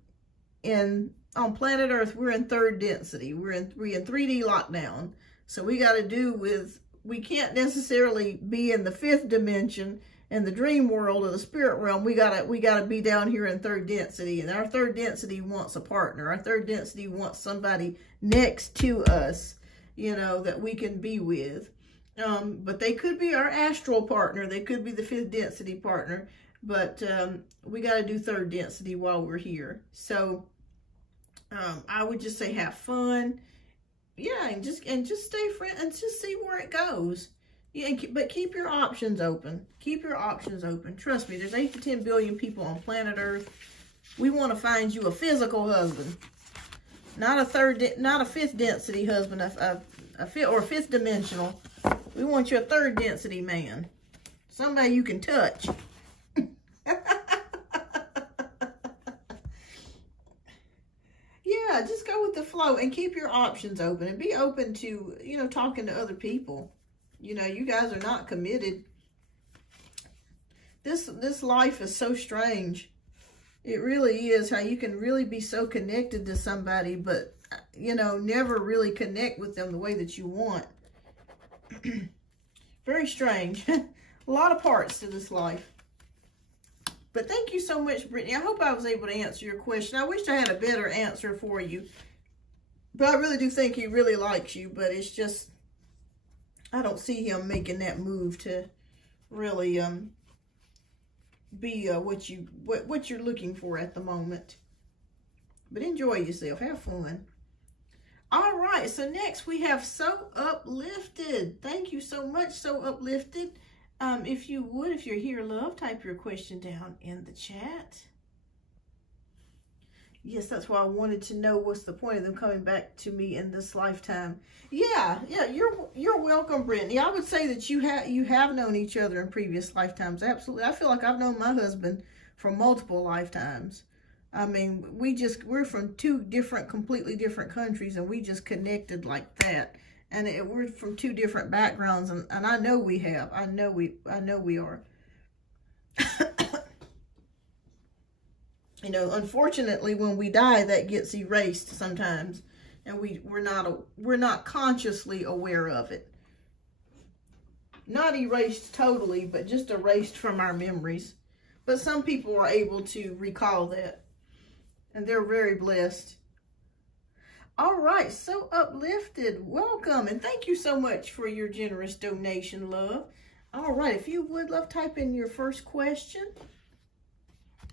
on planet Earth, we're in third density. We're in 3D lockdown. So we got to we can't necessarily be in the fifth dimension in the dream world or the spirit realm. We gotta be down here in third density, and our third density wants a partner. Our third density wants somebody next to us, that we can be with. But they could be our astral partner. They could be the fifth density partner. But we got to do third density while we're here. So I would just say have fun. Yeah, and just stay friends and just see where it goes. Yeah, but keep your options open. Keep your options open. Trust me, there's 8 to 10 billion people on planet Earth. We want to find you a physical husband, not a fifth density husband, or fifth dimensional. We want you a third density man, somebody you can touch. Yeah, just go with the flow and keep your options open and be open to, talking to other people. You guys are not committed. This life is so strange. It really is, how you can really be so connected to somebody, but, never really connect with them the way that you want. Very strange. A lot of parts to this life. But thank you so much, Brittany. I hope I was able to answer your question. I wish I had a better answer for you. But I really do think he really likes you. But it's just, I don't see him making that move to really be what you're looking for at the moment. But enjoy yourself. Have fun. All right. So next we have So Uplifted. Thank you so much, So Uplifted. If you're here, love, type your question down in the chat. Yes, that's why I wanted to know what's the point of them coming back to me in this lifetime. Yeah, you're welcome, Brittany. I would say that you have known each other in previous lifetimes. Absolutely. I feel like I've known my husband for multiple lifetimes. I mean, we're from two completely different countries, and we just connected like that. And we're from two different backgrounds, and I know we have. I know we are. Unfortunately, when we die, that gets erased sometimes, and we're not consciously aware of it. Not erased totally, but just erased from our memories. But some people are able to recall that, and they're very blessed. All right, So Uplifted, welcome, and thank you so much for your generous donation, love. All right, if you would, love, type in your first question,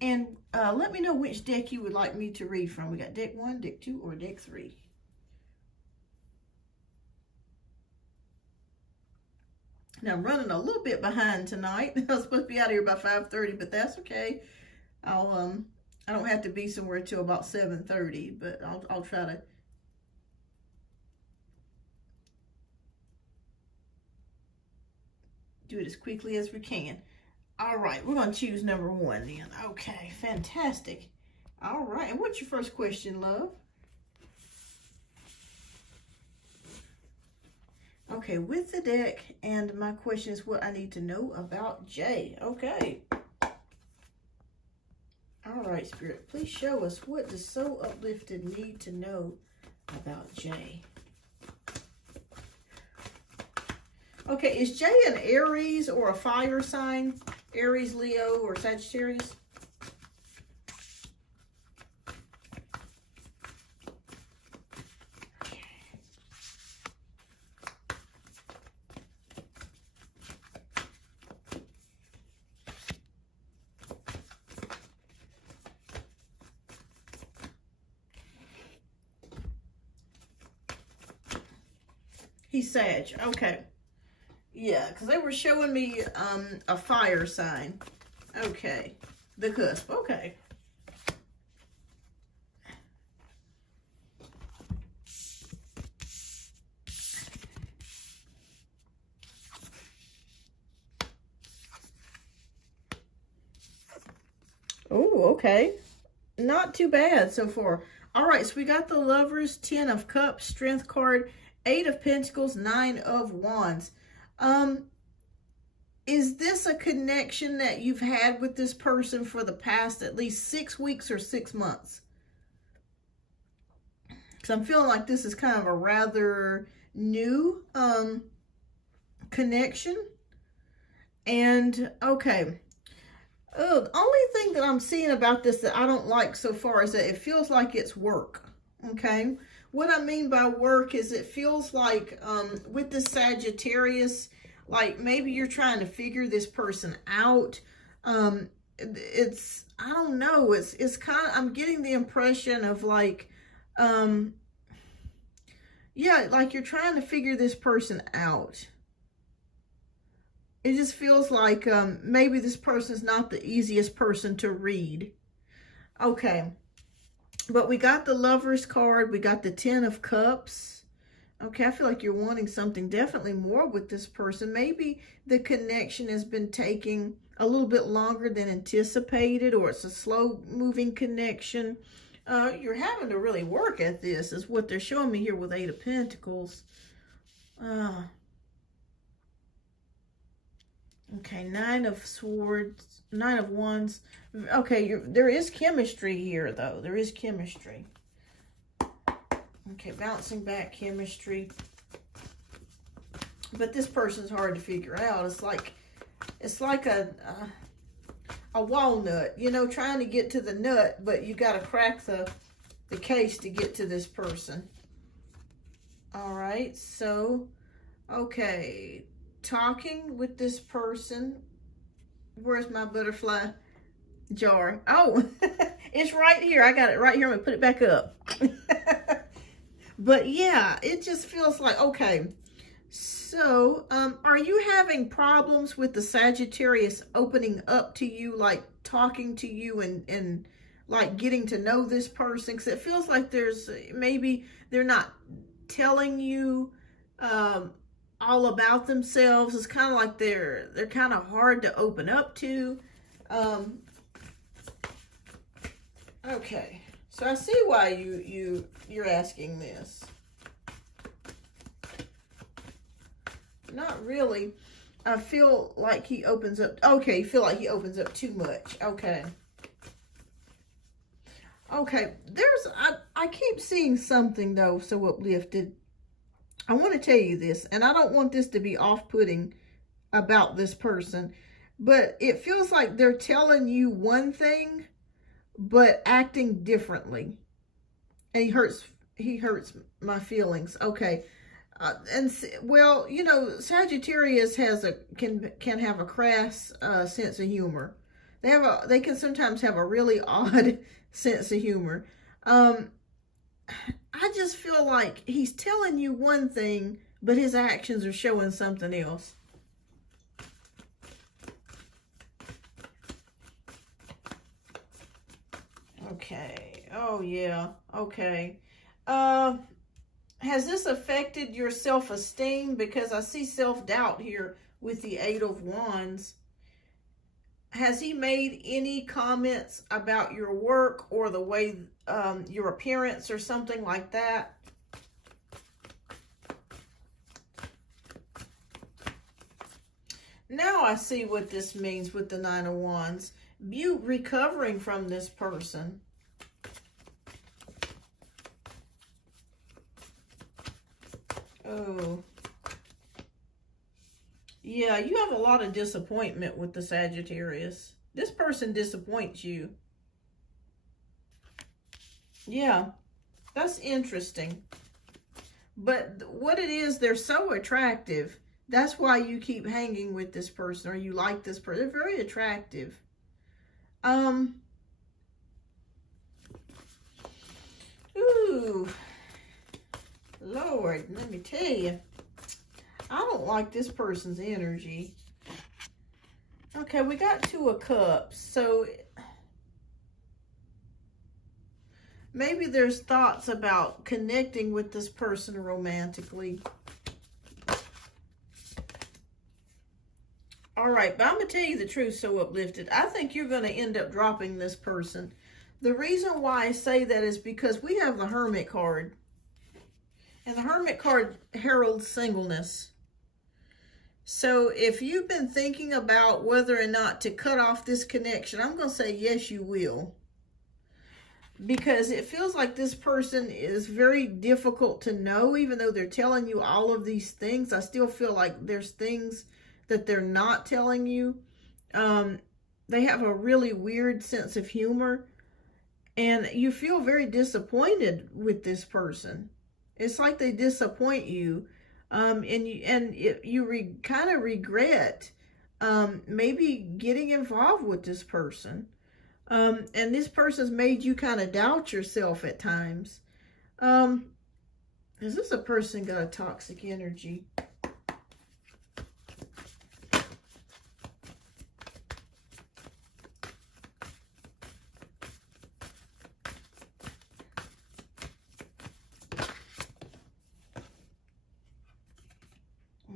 and let me know which deck you would like me to read from. We got deck 1, deck 2, or deck 3. Now, I'm running a little bit behind tonight. I was supposed to be out of here by 5:30, but that's okay. I don't have to be somewhere till about 7:30, but I'll try to do it as quickly as we can. All right, we're going to choose number 1 then. Okay, fantastic. All right, and what's your first question, love? Okay, with the deck, and my question is what I need to know about Jay. Okay. All right, Spirit, please show us, what does So Uplifted need to know about Jay? Okay, is Jay an Aries or a fire sign? Aries, Leo, or Sagittarius? He's Sag. Okay. Yeah, because they were showing me a fire sign. Okay. The cusp. Okay. Oh, okay. Not too bad so far. All right, so we got the Lovers, 10 of Cups, Strength card, 8 of Pentacles, 9 of Wands. Is this a connection that you've had with this person for the past at least 6 weeks or 6 months? Because I'm feeling like this is kind of a rather new connection. And, okay. Oh, the only thing that I'm seeing about this that I don't like so far is that it feels like it's work. Okay? What I mean by work is it feels like with the Sagittarius, like maybe you're trying to figure this person out. It's, I don't know, it's kind of, I'm getting the impression of like, yeah, like you're trying to figure this person out. It just feels like maybe this person's not the easiest person to read. Okay. But we got the Lovers card. We got the 10 of Cups. Okay, I feel like you're wanting something definitely more with this person. Maybe the connection has been taking a little bit longer than anticipated, or it's a slow-moving connection. You're having to really work at this, is what they're showing me here with 8 of Pentacles. Okay, 9 of Swords, 9 of Wands. Okay, there is chemistry here, though. There is chemistry. Okay, bouncing back chemistry. But this person's hard to figure out. It's like a walnut, you know, trying to get to the nut, but you got to crack the case to get to this person. All right, so, okay. Talking with this person. Where's my butterfly jar? Oh, it's right here. I got it right here. I'm gonna put it back up. But yeah, it just feels like, okay, so are you having problems with the Sagittarius opening up to you, like talking to you and like getting to know this person? Because it feels like there's, maybe they're not telling you all about themselves. It's kind of like they're kind of hard to open up to. Okay, so I see why you're asking this. Not really. I feel like he opens up. Okay, you feel like he opens up too much. Okay. Okay, I keep seeing something though so uplifted. I want to tell you this, and I don't want this to be off-putting about this person, but it feels like they're telling you one thing, but acting differently. And he hurts my feelings. Okay. Well, you know, Sagittarius can have a crass sense of humor. They can sometimes have a really odd sense of humor. I just feel like he's telling you one thing, but his actions are showing something else. Okay. Oh, yeah. Okay. Has this affected your self-esteem? Because I see self-doubt here with the 8 of Wands. Has he made any comments about your work or the way your appearance or something like that? Now I see what this means with the 9 of Wands. You recovering from this person. Oh. Yeah, you have a lot of disappointment with the Sagittarius. This person disappoints you. Yeah, that's interesting. But what it is, they're so attractive. That's why you keep hanging with this person, or you like this person. They're very attractive. Ooh. Lord, let me tell you. I don't like this person's energy. Okay, we got 2 of Cups. So maybe there's thoughts about connecting with this person romantically. All right, but I'm going to tell you the truth, so uplifted. I think you're going to end up dropping this person. The reason why I say that is because we have the Hermit card. And the Hermit card heralds singleness. So if you've been thinking about whether or not to cut off this connection, I'm going to say yes, you will. Because it feels like this person is very difficult to know, even though they're telling you all of these things. I still feel like there's things that they're not telling you. They have a really weird sense of humor, and you feel very disappointed with this person. It's like they disappoint you, and you kind of regret maybe getting involved with this person. And this person's made you kind of doubt yourself at times. Is this a person got a toxic energy?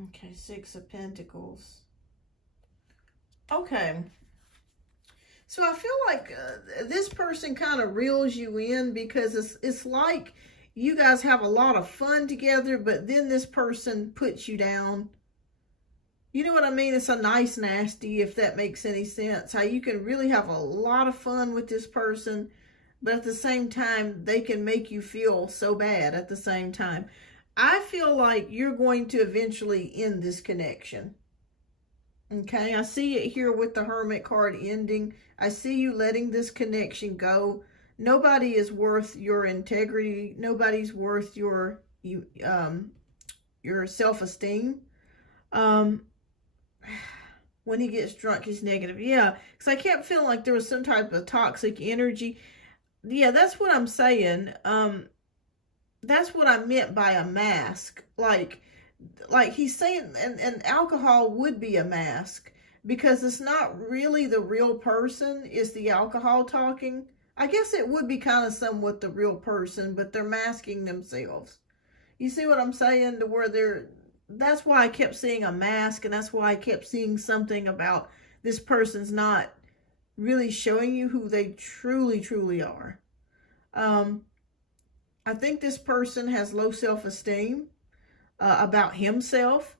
Okay, Six of Pentacles. Okay. So I feel like this person kind of reels you in because it's like you guys have a lot of fun together, but then this person puts you down. You know what I mean? It's a nice nasty, if that makes any sense. How you can really have a lot of fun with this person, but at the same time, they can make you feel so bad at the same time. I feel like you're going to eventually end this connection. Okay, I see it here with the Hermit card ending. I see you letting this connection go. Nobody is worth your integrity. Nobody's worth your self-esteem. When he gets drunk, he's negative. Yeah, because I kept feeling like there was some type of toxic energy. Yeah, that's what I'm saying. That's what I meant by a mask. Like he's saying, and alcohol would be a mask because it's not really the real person, it's the alcohol talking. I guess it would be kind of somewhat the real person, but they're masking themselves. You see what I'm saying? To where that's why I kept seeing a mask, and that's why I kept seeing something about this person's not really showing you who they truly, truly are. I think this person has low self-esteem about himself,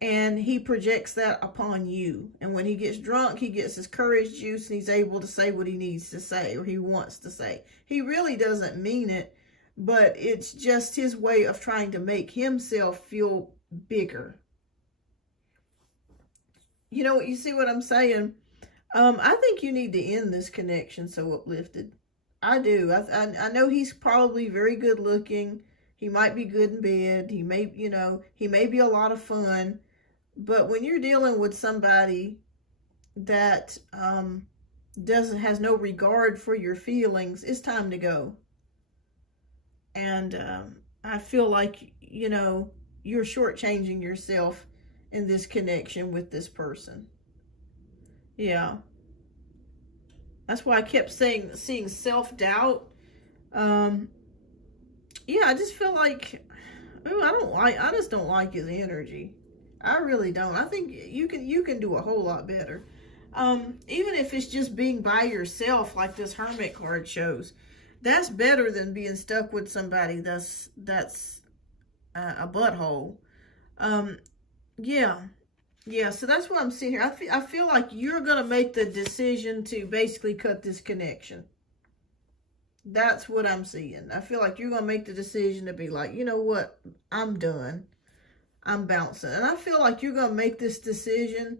and he projects that upon you. And when he gets drunk, he gets his courage juice, and he's able to say what he needs to say or he wants to say. He really doesn't mean it, but it's just his way of trying to make himself feel bigger. You know, you see what I'm saying? I think you need to end this connection, so uplifted. I do. I know he's probably very good looking. He might be good in bed. He may, he may be a lot of fun. But when you're dealing with somebody that has no regard for your feelings, it's time to go. And I feel like, you're shortchanging yourself in this connection with this person. Yeah. That's why I kept seeing self-doubt. Yeah, I just feel like, I just don't like his energy. I really don't. I think you can do a whole lot better. Even if it's just being by yourself, like this Hermit card shows, that's better than being stuck with somebody that's a butthole. Yeah, so that's what I'm seeing here. I feel like you're going to make the decision to basically cut this connection. That's what I'm seeing. I feel like you're going to make the decision to be like, you know what? I'm done. I'm bouncing. And I feel like you're going to make this decision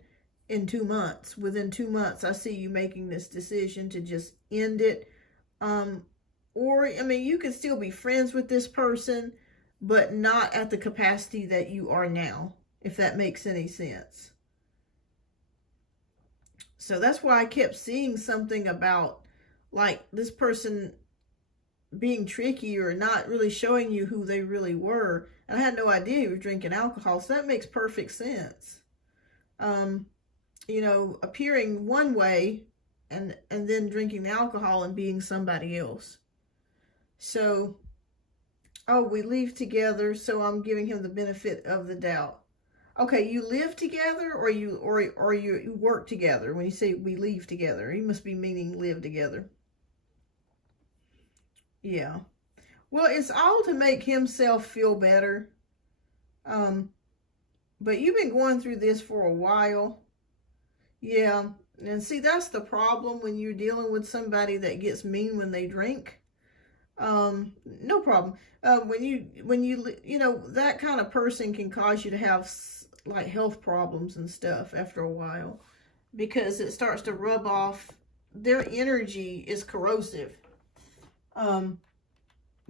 in 2 months. Within 2 months, I see you making this decision to just end it. You can still be friends with this person, but not at the capacity that you are now, if that makes any sense. So that's why I kept seeing something about like this person being tricky or not really showing you who they really were. And I had no idea you were drinking alcohol. So that makes perfect sense. Appearing one way and then drinking the alcohol and being somebody else. So, we leave together, so I'm giving him the benefit of the doubt. Okay, you live together, or you work together. When you say we leave together, you must be meaning live together. Yeah. Well, it's all to make himself feel better. But you've been going through this for a while. Yeah. And see, that's the problem when you're dealing with somebody that gets mean when they drink. No problem. When you know, that kind of person can cause you to have like health problems and stuff after a while, because it starts to rub off. Their energy is corrosive.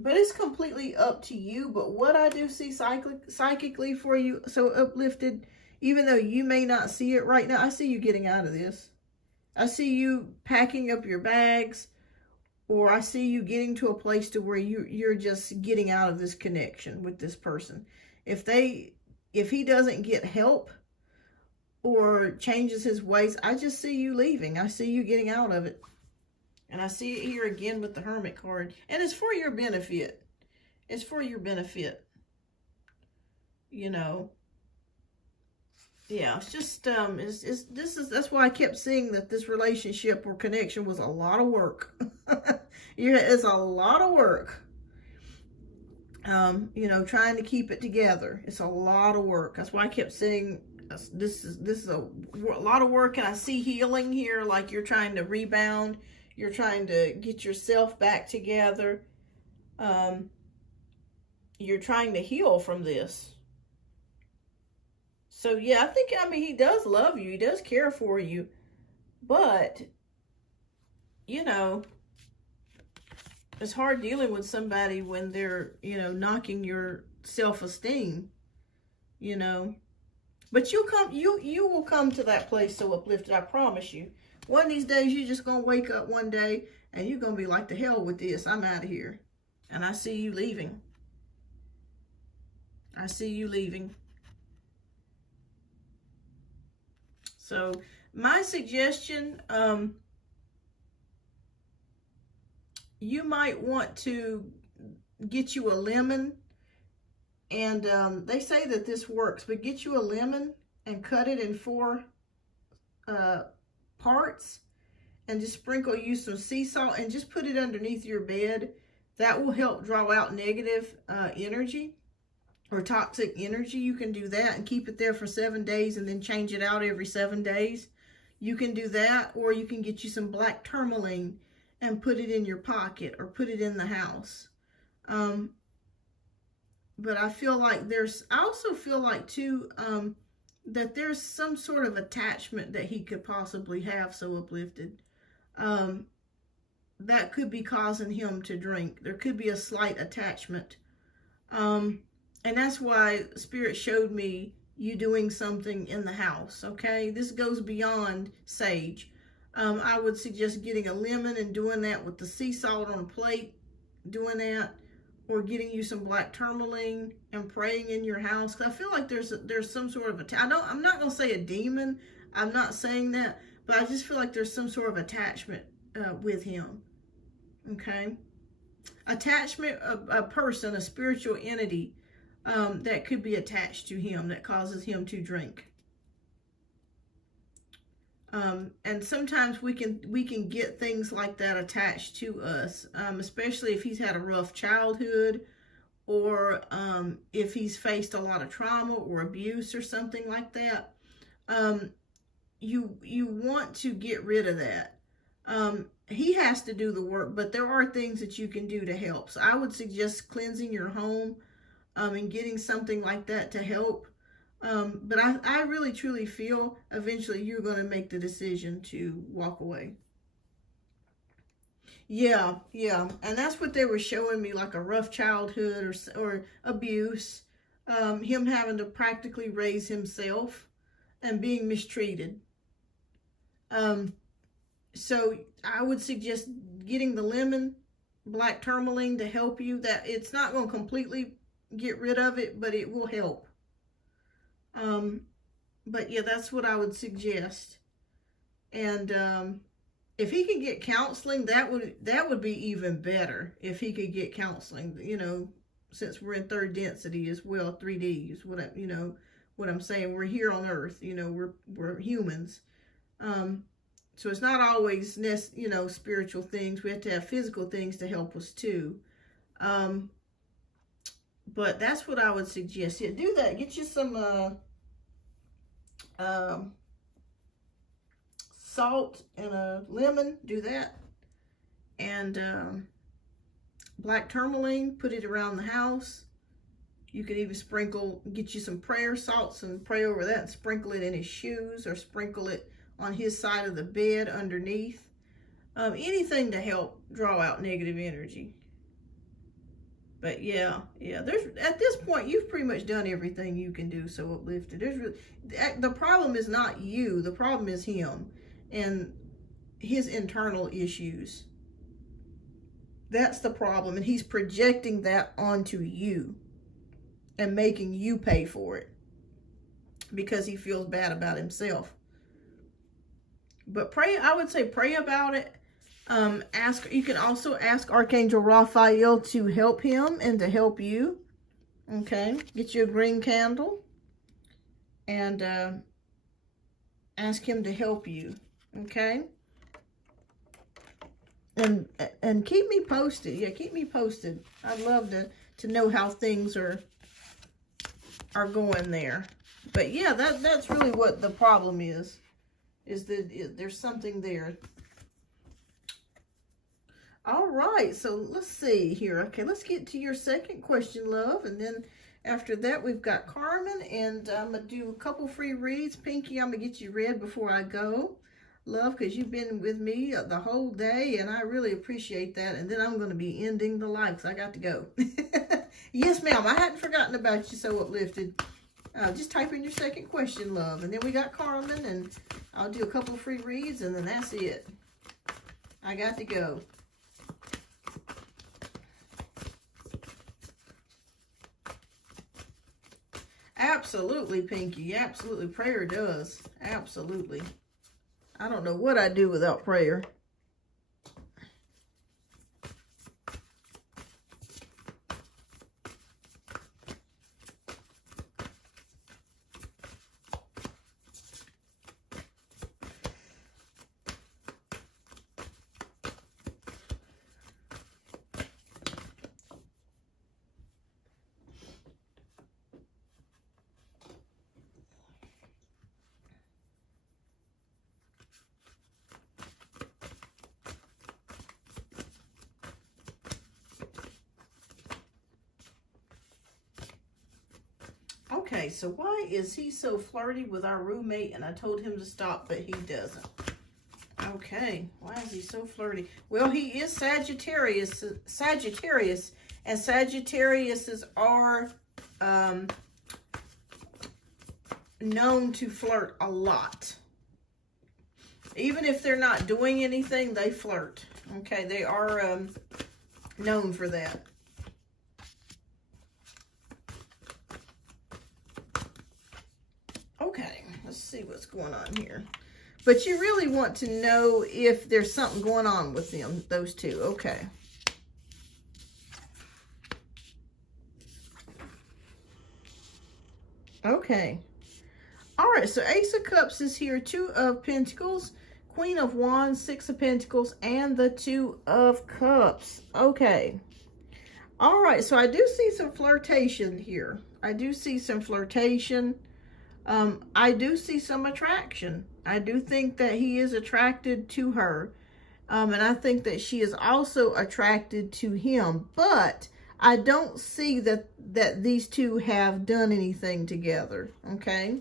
But it's completely up to you. But what I do see psychically for you, so uplifted, even though you may not see it right now, I see you getting out of this. I see you packing up your bags, or I see you getting to a place to where you're just getting out of this connection with this person. If he doesn't get help or changes his ways, I just see you leaving. I see you getting out of it. And I see it here again with the Hermit card. And it's for your benefit. It's for your benefit. You know. Yeah, it's just, that's why I kept seeing that this relationship or connection was a lot of work. It's a lot of work. You know, trying to keep it together. It's a lot of work. That's why I kept saying this is a lot of work. And I see healing here, like you're trying to rebound. You're trying to get yourself back together. You're trying to heal from this. So, yeah, I mean, he does love you. He does care for you. But, you know, it's hard dealing with somebody when they're, you know, knocking your self-esteem, you know. But you will come to that place so uplifted, I promise you. One of these days, you're just going to wake up one day and you're going to be like, the hell with this. I'm out of here. And I see you leaving. I see you leaving. So, my suggestion, you might want to get you a lemon. And they say that this works, but get you a lemon and cut it in 4 parts, and just sprinkle you some sea salt and just put it underneath your bed. That will help draw out negative energy or toxic energy. You can do that and keep it there for 7 days and then change it out every 7 days. You can do that, or you can get you some black tourmaline and put it in your pocket or put it in the house. But I feel like I also feel like too, that there's some sort of attachment that he could possibly have, so uplifted, that could be causing him to drink. There could be a slight attachment. And that's why Spirit showed me you doing something in the house, okay? This goes beyond sage. I would suggest getting a lemon and doing that with the sea salt on a plate, doing that, or getting you some black tourmaline and praying in your house. Because I feel like there's some sort of I'm not going to say a demon. I'm not saying that. But I just feel like there's some sort of attachment with him. Okay? Attachment, a person, a spiritual entity that could be attached to him that causes him to drink. And sometimes we can get things like that attached to us, especially if he's had a rough childhood, or if he's faced a lot of trauma or abuse or something like that. You want to get rid of that. He has to do the work, but there are things that you can do to help. So I would suggest cleansing your home and getting something like that to help. But I really truly feel eventually you're going to make the decision to walk away. Yeah. And that's what they were showing me, like a rough childhood or abuse. Him having to practically raise himself and being mistreated. So I would suggest getting the lemon, black tourmaline to help you. That it's not going to completely get rid of it, but it will help. But yeah, that's what I would suggest. And if he could get counseling, that would be even better. If he could get counseling, you know, since we're in 3rd density as well, 3Ds, whatever, you know, what I'm saying. We're here on earth, you know, we're humans. So it's not always, you know, spiritual things. We have to have physical things to help us too. But that's what I would suggest. Yeah, do that. Get you some salt and a lemon. Do that. And black tourmaline. Put it around the house. You could even get you some prayer salts and pray over that and sprinkle it in his shoes or sprinkle it on his side of the bed underneath. Anything to help draw out negative energy. But yeah, at this point, you've pretty much done everything you can do. So uplifted. The problem is not you. The problem is him and his internal issues. That's the problem. And he's projecting that onto you and making you pay for it because he feels bad about himself. But pray, I would say pray about it. You can also ask Archangel Raphael to help him and to help you. Okay, get you a green candle and ask him to help you. Okay, and keep me posted. Yeah, keep me posted. I'd love to know how things are going there. But yeah, that's really what the problem is that there's something there. All right, so let's see here. Okay, let's get to your second question, love. And then after that, we've got Carmen. And I'm going to do a couple free reads. Pinky, I'm going to get you read before I go, love, because you've been with me the whole day. And I really appreciate that. And then I'm going to be ending the live because I got to go. Yes, ma'am. I hadn't forgotten about you, so uplifted. Just type in your second question, love. And then we got Carmen. And I'll do a couple of free reads. And then that's it. I got to go. Absolutely, Pinky. Absolutely. Prayer does. Absolutely. I don't know what I'd do without prayer. Okay, so why is he so flirty with our roommate? And I told him to stop, but he doesn't. Okay, why is he so flirty? Well, he is Sagittarius, and Sagittariuses are known to flirt a lot. Even if they're not doing anything, they flirt. Okay, they are known for that. Okay, let's see what's going on here. But you really want to know if there's something going on with them, those two. Okay. Okay. All right, so Ace of Cups is here, Two of Pentacles, Queen of Wands, Six of Pentacles, and the Two of Cups. Okay. All right, so I do see some flirtation here. I do see some flirtation. I do see some attraction. I do think that he is attracted to her. And I think that she is also attracted to him. But I don't see that these two have done anything together. Okay?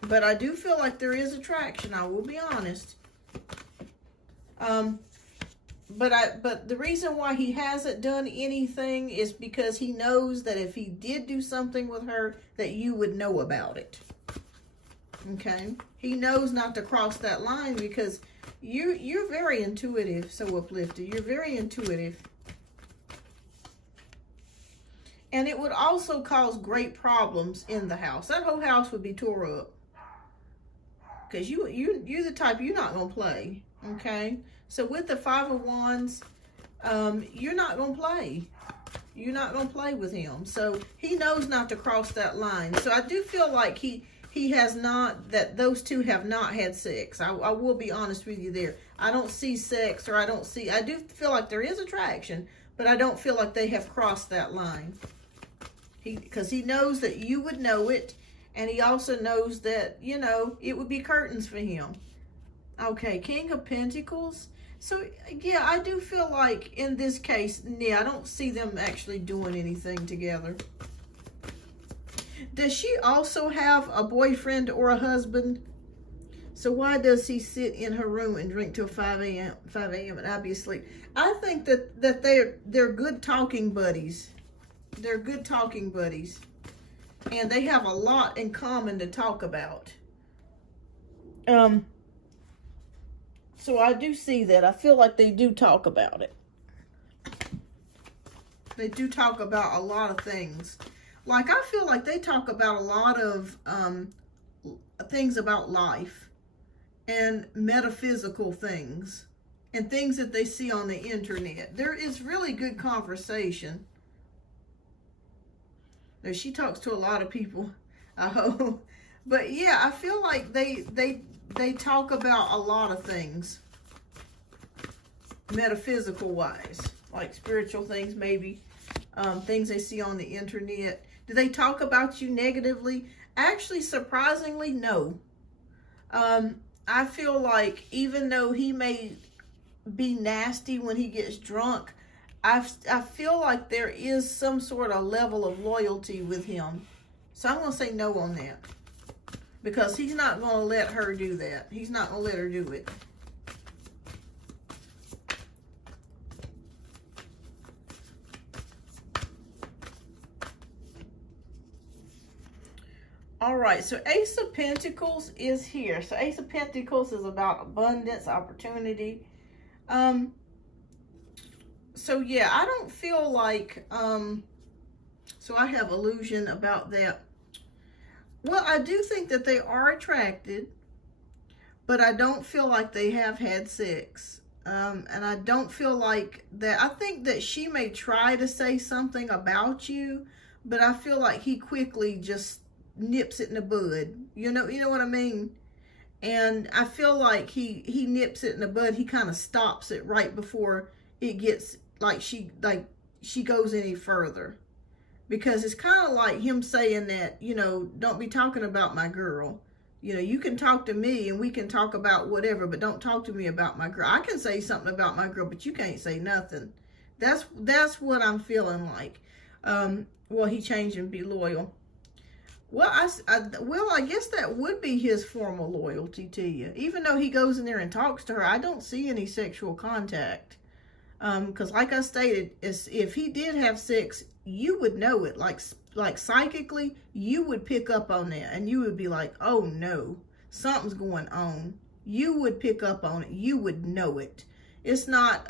But I do feel like there is attraction. I will be honest. But the reason why he hasn't done anything is because he knows that if he did do something with her, that you would know about it. Okay? He knows not to cross that line because you're very intuitive, so uplifted. You're very intuitive. And it would also cause great problems in the house. That whole house would be tore up. Because you're the type, you're not going to play. Okay? So with the Five of Wands, you're not going to play. You're not going to play with him. So he knows not to cross that line. So I do feel like he has not, that those two have not had sex. I will be honest with you there. I don't see sex, or I do feel like there is attraction, but I don't feel like they have crossed that line. Because he knows that you would know it, and he also knows that, you know, it would be curtains for him. Okay, King of Pentacles. So, yeah, I do feel like in this case, yeah, I don't see them actually doing anything together. Does she also have a boyfriend or a husband? So why does he sit in her room and drink till 5 a.m. and I'll be asleep? I think that they're good talking buddies. They're good talking buddies. And they have a lot in common to talk about. So I do see that. I feel like they do talk about it. They do talk about a lot of things. Like, I feel like they talk about a lot of things about life and metaphysical things and things that they see on the internet. There is really good conversation. Now, she talks to a lot of people, I hope. But yeah, I feel like they talk about a lot of things, metaphysical wise, like spiritual things, maybe things they see on the internet. Do they talk about you negatively? Actually, surprisingly, no. I feel like even though he may be nasty when he gets drunk, I feel like there is some sort of level of loyalty with him. So I'm going to say no on that. Because he's not going to let her do that. He's not going to let her do it. All right, so Ace of Pentacles is here. So Ace of Pentacles is about abundance, opportunity. So yeah, I don't feel like, so I have illusion about that. Well, I do think that they are attracted, but I don't feel like they have had sex. And I don't feel like that. I think that she may try to say something about you, but I feel like he quickly just nips it in the bud. You know what I mean? And I feel like he nips it in the bud. He kind of stops it right before it gets like she goes any further. Because it's kind of like him saying that, you know, don't be talking about my girl. You know, you can talk to me and we can talk about whatever, but don't talk to me about my girl. I can say something about my girl, but you can't say nothing. That's what I'm feeling like. Well, he changed and be loyal. Well, I guess that would be his formal loyalty to you. Even though he goes in there and talks to her, I don't see any sexual contact. Because like I stated, if he did have sex, you would know it. Like psychically, you would pick up on that. And you would be like, oh no, something's going on. You would pick up on it. You would know it. It's not,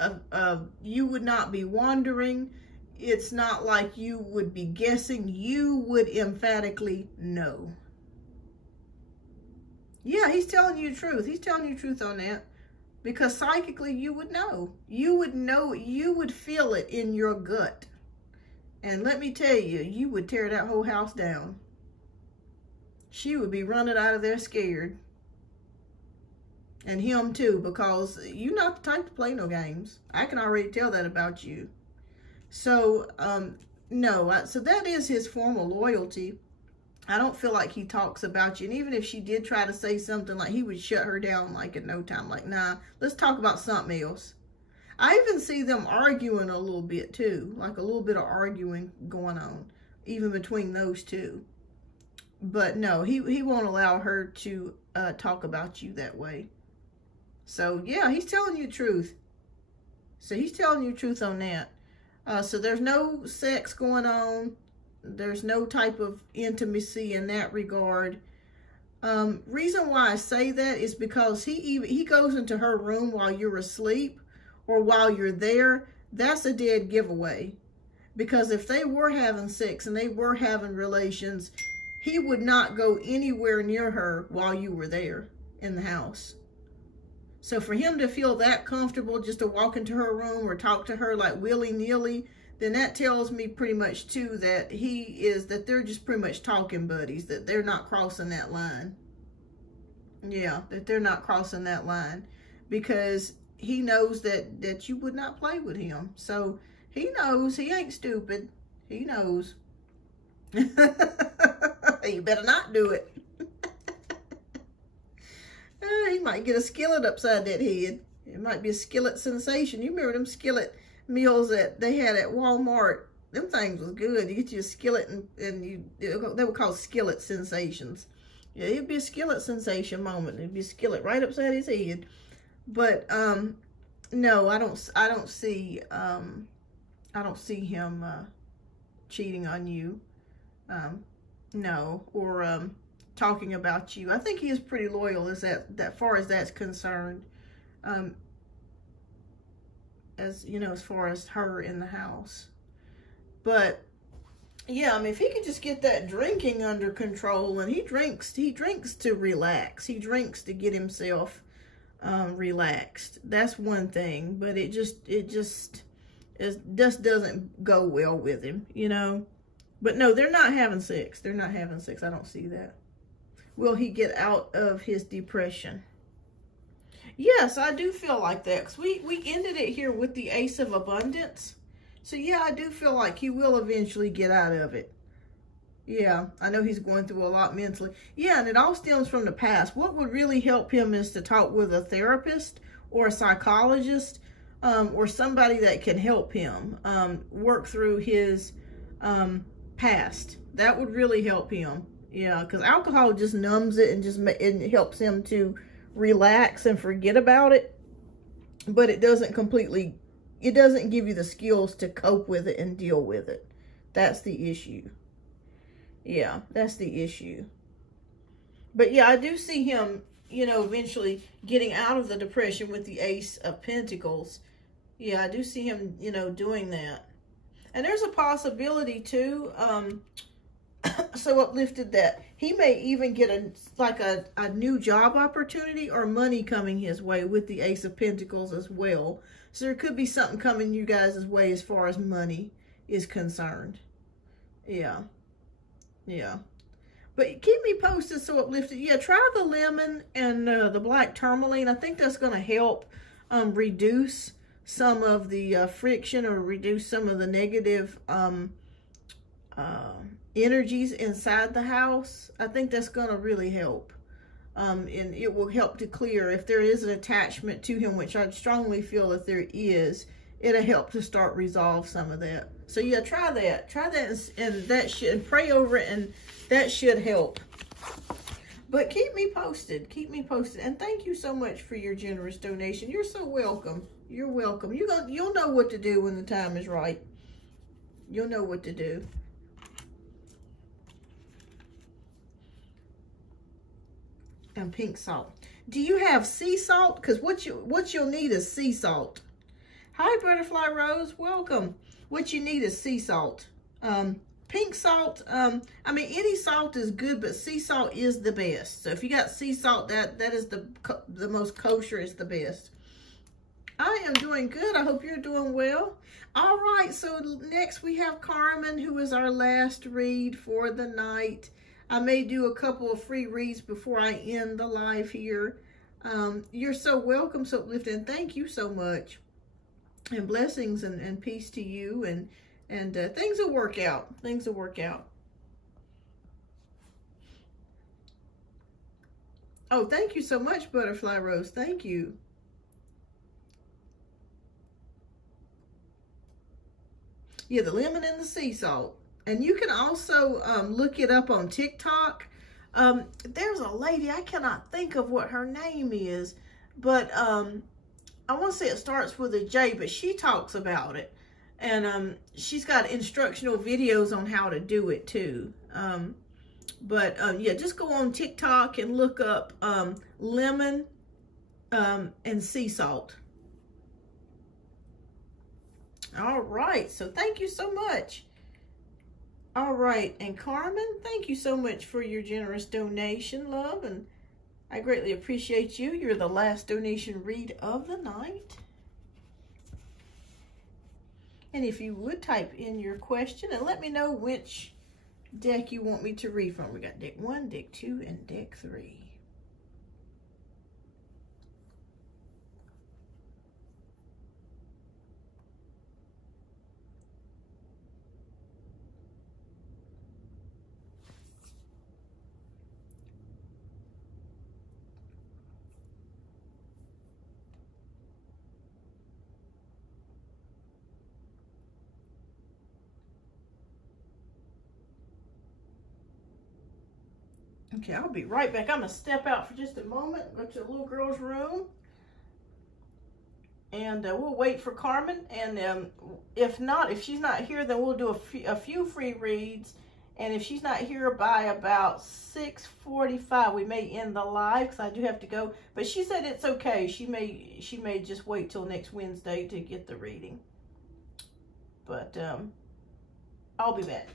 you would not be wondering. It's not like you would be guessing. You would emphatically know. Yeah, he's telling you the truth. He's telling you the truth on that. Because psychically, you would know. You would know. You would feel it in your gut. And let me tell you, you would tear that whole house down. She would be running out of there scared. And him too, because you're not the type to play no games. I can already tell that about you. So, no, so that is his formal loyalty. I don't feel like he talks about you. And even if she did try to say something, like he would shut her down like in no time. Like, nah, let's talk about something else. I even see them arguing a little bit too. Like a little bit of arguing going on, even between those two. But no, he won't allow her to talk about you that way. So, yeah, he's telling you the truth. So he's telling you the truth on that. So there's no sex going on. There's no type of intimacy in that regard. Reason why I say that is because he goes into her room while you're asleep or while you're there. That's a dead giveaway. Because if they were having sex and they were having relations, he would not go anywhere near her while you were there in the house. So for him to feel that comfortable just to walk into her room or talk to her like willy-nilly, then that tells me pretty much too that that they're just pretty much talking buddies, that they're not crossing that line. Yeah, that they're not crossing that line, because he knows that you would not play with him. So he knows, he ain't stupid. He knows. You better not do it. He might get a skillet upside that head. It might be a skillet sensation. You remember them skillet meals that they had at Walmart? Them things was good. You get you a skillet and they were called skillet sensations. Yeah, it'd be a skillet sensation moment. It'd be a skillet right upside his head. But no, I don't see him cheating on you. No, or talking about you. I think he is pretty loyal as that far as that's concerned. As you know, as far as her in the house. But yeah, I mean, if he could just get that drinking under control, and he drinks to relax. He drinks to get himself relaxed. That's one thing, but it just doesn't go well with him, you know. But no, they're not having sex. They're not having sex. I don't see that. Will he get out of his depression? Yes, I do feel like that, because we ended it here with the Ace of Abundance. So yeah, I do feel like he will eventually get out of it. Yeah, I know he's going through a lot mentally. Yeah, and it all stems from the past. What would really help him is to talk with a therapist or a psychologist, or somebody that can help him work through his past. That would really help him. Yeah, because alcohol just numbs it and it helps him to relax and forget about it, but it doesn't give you the skills to cope with it and deal with it. That's the issue. Yeah, that's the issue. But yeah, I do see him, you know, eventually getting out of the depression with the Ace of Pentacles. Yeah, I do see him, you know, doing that. And there's a possibility too, so uplifted, that he may even get a new job opportunity or money coming his way with the Ace of Pentacles as well. So there could be something coming you guys' way as far as money is concerned. Yeah. Yeah. But keep me posted, so uplifted. Yeah, try the lemon and the black tourmaline. I think that's going to help reduce some of the friction, or reduce some of the negative energies inside the house. I think that's going to really help. And it will help to clear, if there is an attachment to him, which I strongly feel that there is, it'll help to start resolve some of that. So yeah, try that, and that should, pray over it, and that should help. But keep me posted, and thank you so much for your generous donation. You're so welcome. You're welcome. You'll know what to do when the time is right. You'll know what to do. And pink salt. Do you have sea salt? Because what you'll need is sea salt. Hi, Butterfly Rose. Welcome. What you need is sea salt. Pink salt. I mean, any salt is good, but sea salt is the best. So if you got sea salt, that is the most kosher, is the best. I am doing good. I hope you're doing well. All right. So next we have Carmen, who is our last read for the night. I may do a couple of free reads before I end the live here. You're so welcome, so uplifted, and thank you so much. And blessings and peace to you, and things will work out. Things will work out. Oh, thank you so much, Butterfly Rose. Thank you. Yeah, the lemon and the sea salt. And you can also look it up on TikTok. There's a lady, I cannot think of what her name is, but I want to say it starts with a J, but she talks about it. And she's got instructional videos on how to do it too. Yeah, just go on TikTok and look up lemon and sea salt. All right, so thank you so much. All right, and Carmen, thank you so much for your generous donation, love, and I greatly appreciate you. You're the last donation read of the night. And if you would type in your question and let me know which deck you want me to read from. We got deck 1, deck 2, and deck 3. Okay, I'll be right back. I'm going to step out for just a moment, go to the little girl's room, and we'll wait for Carmen. And if she's not here, then we'll do a few free reads. And if she's not here by about 6:45, we may end the live because I do have to go. But she said it's okay. She may just wait till next Wednesday to get the reading. But I'll be back.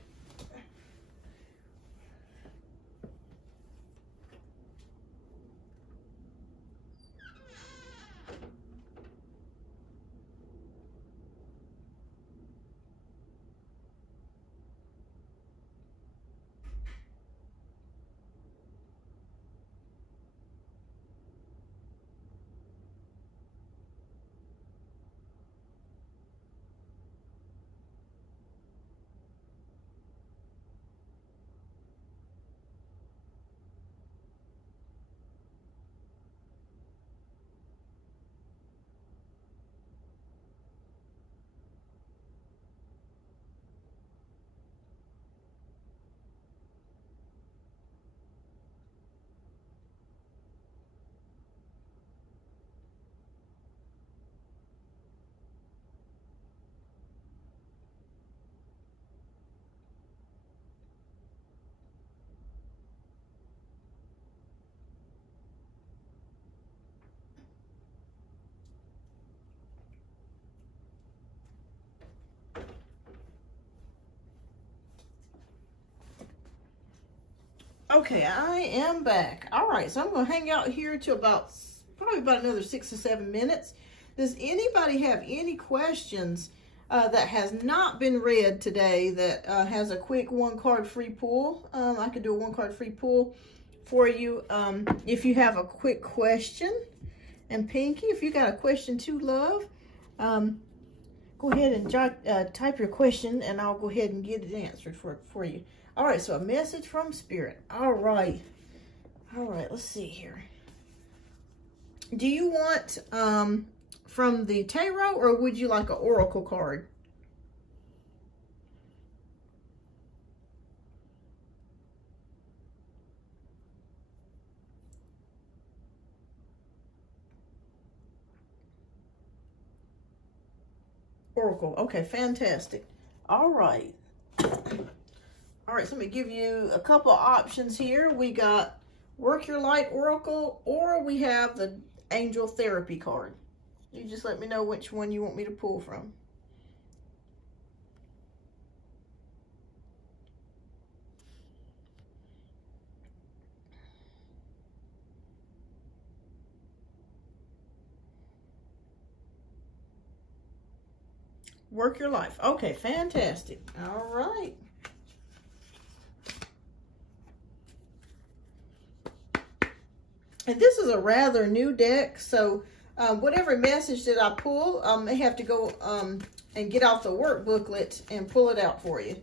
Okay, I am back. All right, so I'm going to hang out here till probably about another 6 or 7 minutes. Does anybody have any questions that has not been read today that has a quick 1-card free pull? I could do a 1-card free pull for you if you have a quick question. And Pinky, if you got a question too, love, go ahead and type your question, and I'll go ahead and get it answered for you. All right, so a message from Spirit. All right, let's see here. Do you want from the tarot, or would you like an oracle card? Oracle. Okay, fantastic. All right. All right, so let me give you a couple of options here. We got Work Your Light Oracle, or we have the Angel Therapy card. You just let me know which one you want me to pull from. Work Your Life. Okay, fantastic. All right. And this is a rather new deck, so whatever message that I pull, I may have to go and get out the work booklet and pull it out for you.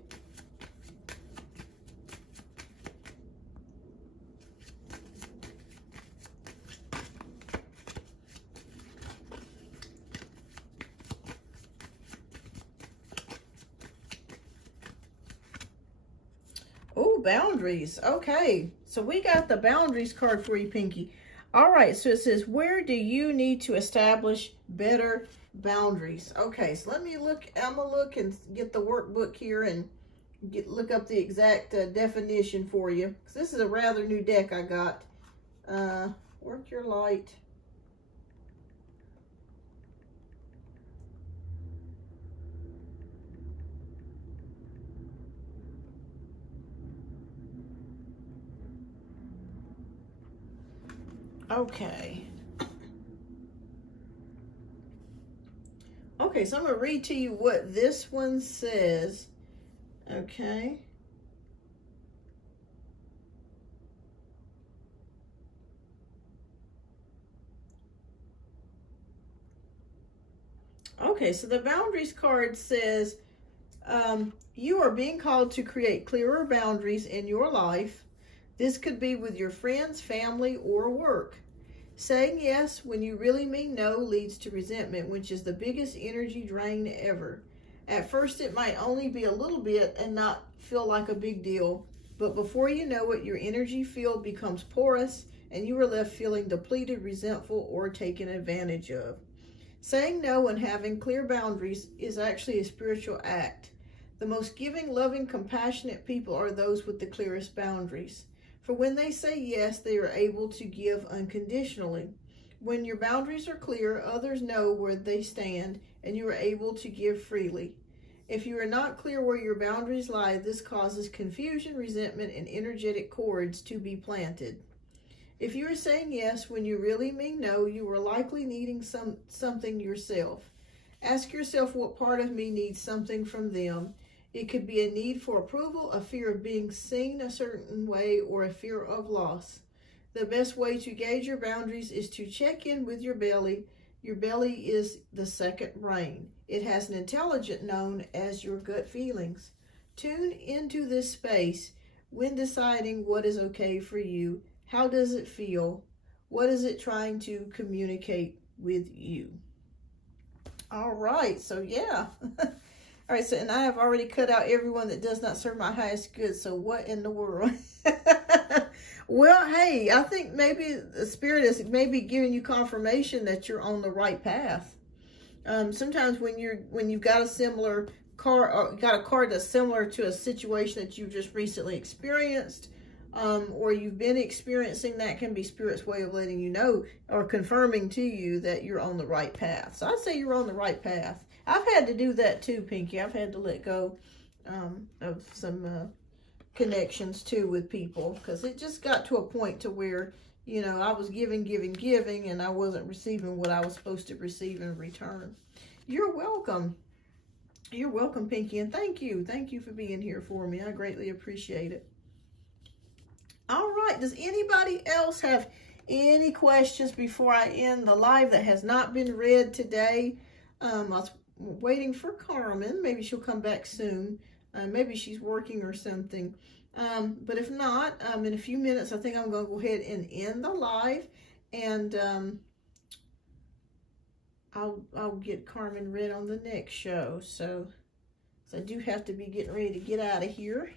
Oh, boundaries. Okay, so we got the boundaries card for you, Pinky. All right, so it says, where do you need to establish better boundaries? Okay, so let me look. I'm gonna look and get the workbook here and look up the exact definition for you, because this is a rather new deck I got. Work Your Light. Okay, Okay, so I'm going to read to you what this one says. Okay. Okay, so the boundaries card says, you are being called to create clearer boundaries in your life. This could be with your friends, family, or work. Saying yes when you really mean no leads to resentment, which is the biggest energy drain ever. At first, it might only be a little bit and not feel like a big deal, but before you know it, your energy field becomes porous and you are left feeling depleted, resentful, or taken advantage of. Saying no and having clear boundaries is actually a spiritual act. The most giving, loving, compassionate people are those with the clearest boundaries. For when they say yes, they are able to give unconditionally. When your boundaries are clear, others know where they stand, and you are able to give freely. If you are not clear where your boundaries lie, this causes confusion, resentment, and energetic cords to be planted. If you are saying yes when you really mean no, you are likely needing something yourself. Ask yourself, what part of me needs something from them? It could be a need for approval, a fear of being seen a certain way, or a fear of loss. The best way to gauge your boundaries is to check in with your belly. Your belly is the second brain. It has an intelligence known as your gut feelings. Tune into this space when deciding what is okay for you. How does it feel? What is it trying to communicate with you? All right, so yeah. All right, so, and I have already cut out everyone that does not serve my highest good, so what in the world? Well, hey, I think maybe the Spirit is maybe giving you confirmation that you're on the right path. Sometimes when you've got a similar card, or got a card that's similar to a situation that you've just recently experienced, or you've been experiencing, that can be Spirit's way of letting you know or confirming to you that you're on the right path. So I'd say you're on the right path. I've had to do that too, Pinky. I've had to let go of some connections too with people, because it just got to a point to where, you know, I was giving, and I wasn't receiving what I was supposed to receive in return. You're welcome. You're welcome, Pinky, and thank you. Thank you for being here for me. I greatly appreciate it. All right, does anybody else have any questions before I end the live that has not been read today? I was waiting for Carmen. Maybe she'll come back soon. Maybe she's working or something. But if not, in a few minutes, I think I'm going to go ahead and end the live. And I'll get Carmen read on the next show. So I do have to be getting ready to get out of here.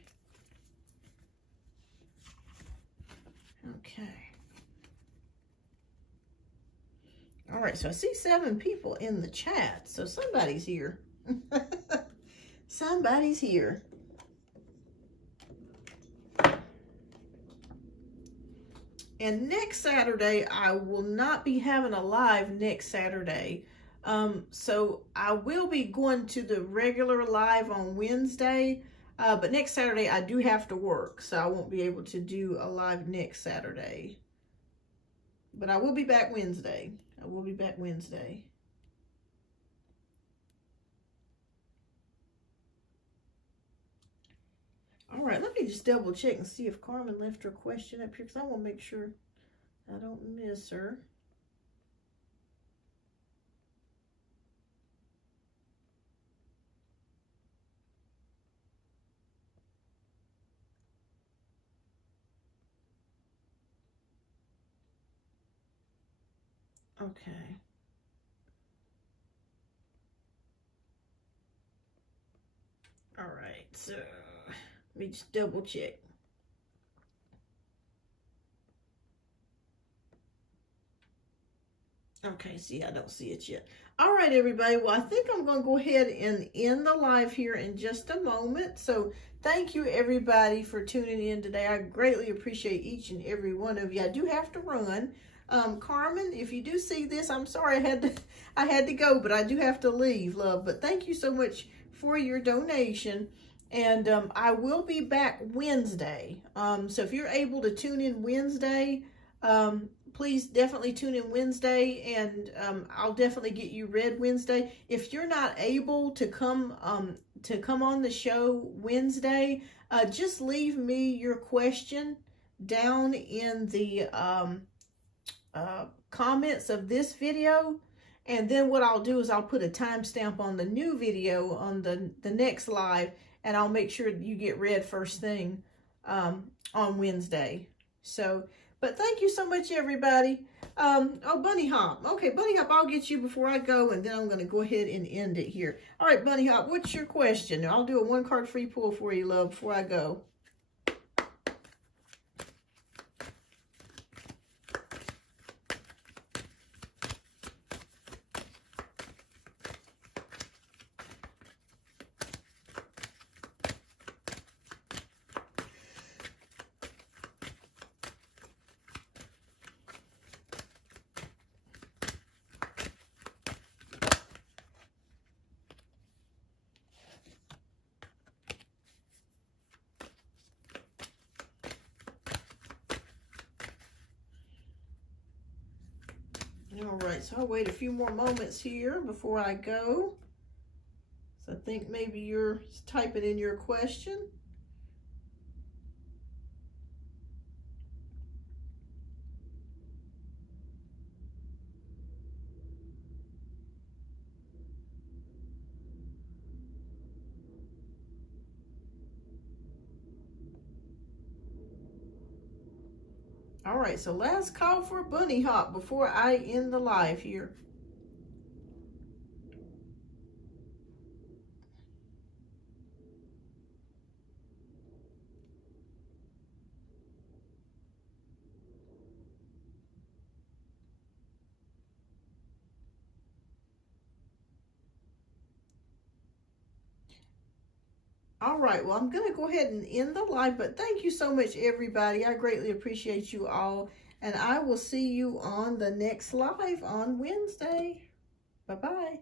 Okay. All right, so I see 7 people in the chat, so somebody's here. Somebody's here. And next Saturday, I will not be having a live next Saturday. So I will be going to the regular live on Wednesday. But next Saturday, I do have to work, so I won't be able to do a live next Saturday. But I will be back Wednesday. I will be back Wednesday. All right, let me just double check and see if Carmen left her question up here, because I want to make sure I don't miss her. Okay. All right, so let me just double check. Okay, see, I don't see it yet. All right, everybody. Well, I think I'm going to go ahead and end the live here in just a moment. So thank you, everybody, for tuning in today. I greatly appreciate each and every one of you. I do have to run. Carmen, if you do see this, I'm sorry I had to go, but I do have to leave, love. But thank you so much for your donation. And I will be back Wednesday. So if you're able to tune in Wednesday, please definitely tune in Wednesday, and I'll definitely get you read Wednesday. If you're not able to come on the show Wednesday, just leave me your question down in the comments of this video, and then what I'll do is I'll put a timestamp on the new video on the next live, and I'll make sure you get read first thing on Wednesday. So, but thank you so much, everybody. Oh, Bunny Hop. Okay, Bunny Hop, I'll get you before I go, and then I'm going to go ahead and end it here. All right, Bunny Hop, what's your question? I'll do a 1-card free pull for you, love, before I go. All right, so I'll wait a few more moments here before I go. So I think maybe you're typing in your question. All right, so last call for Bunny Hop before I end the live here. All right, well, I'm going to go ahead and end the live, but thank you so much, everybody. I greatly appreciate you all, and I will see you on the next live on Wednesday. Bye-bye.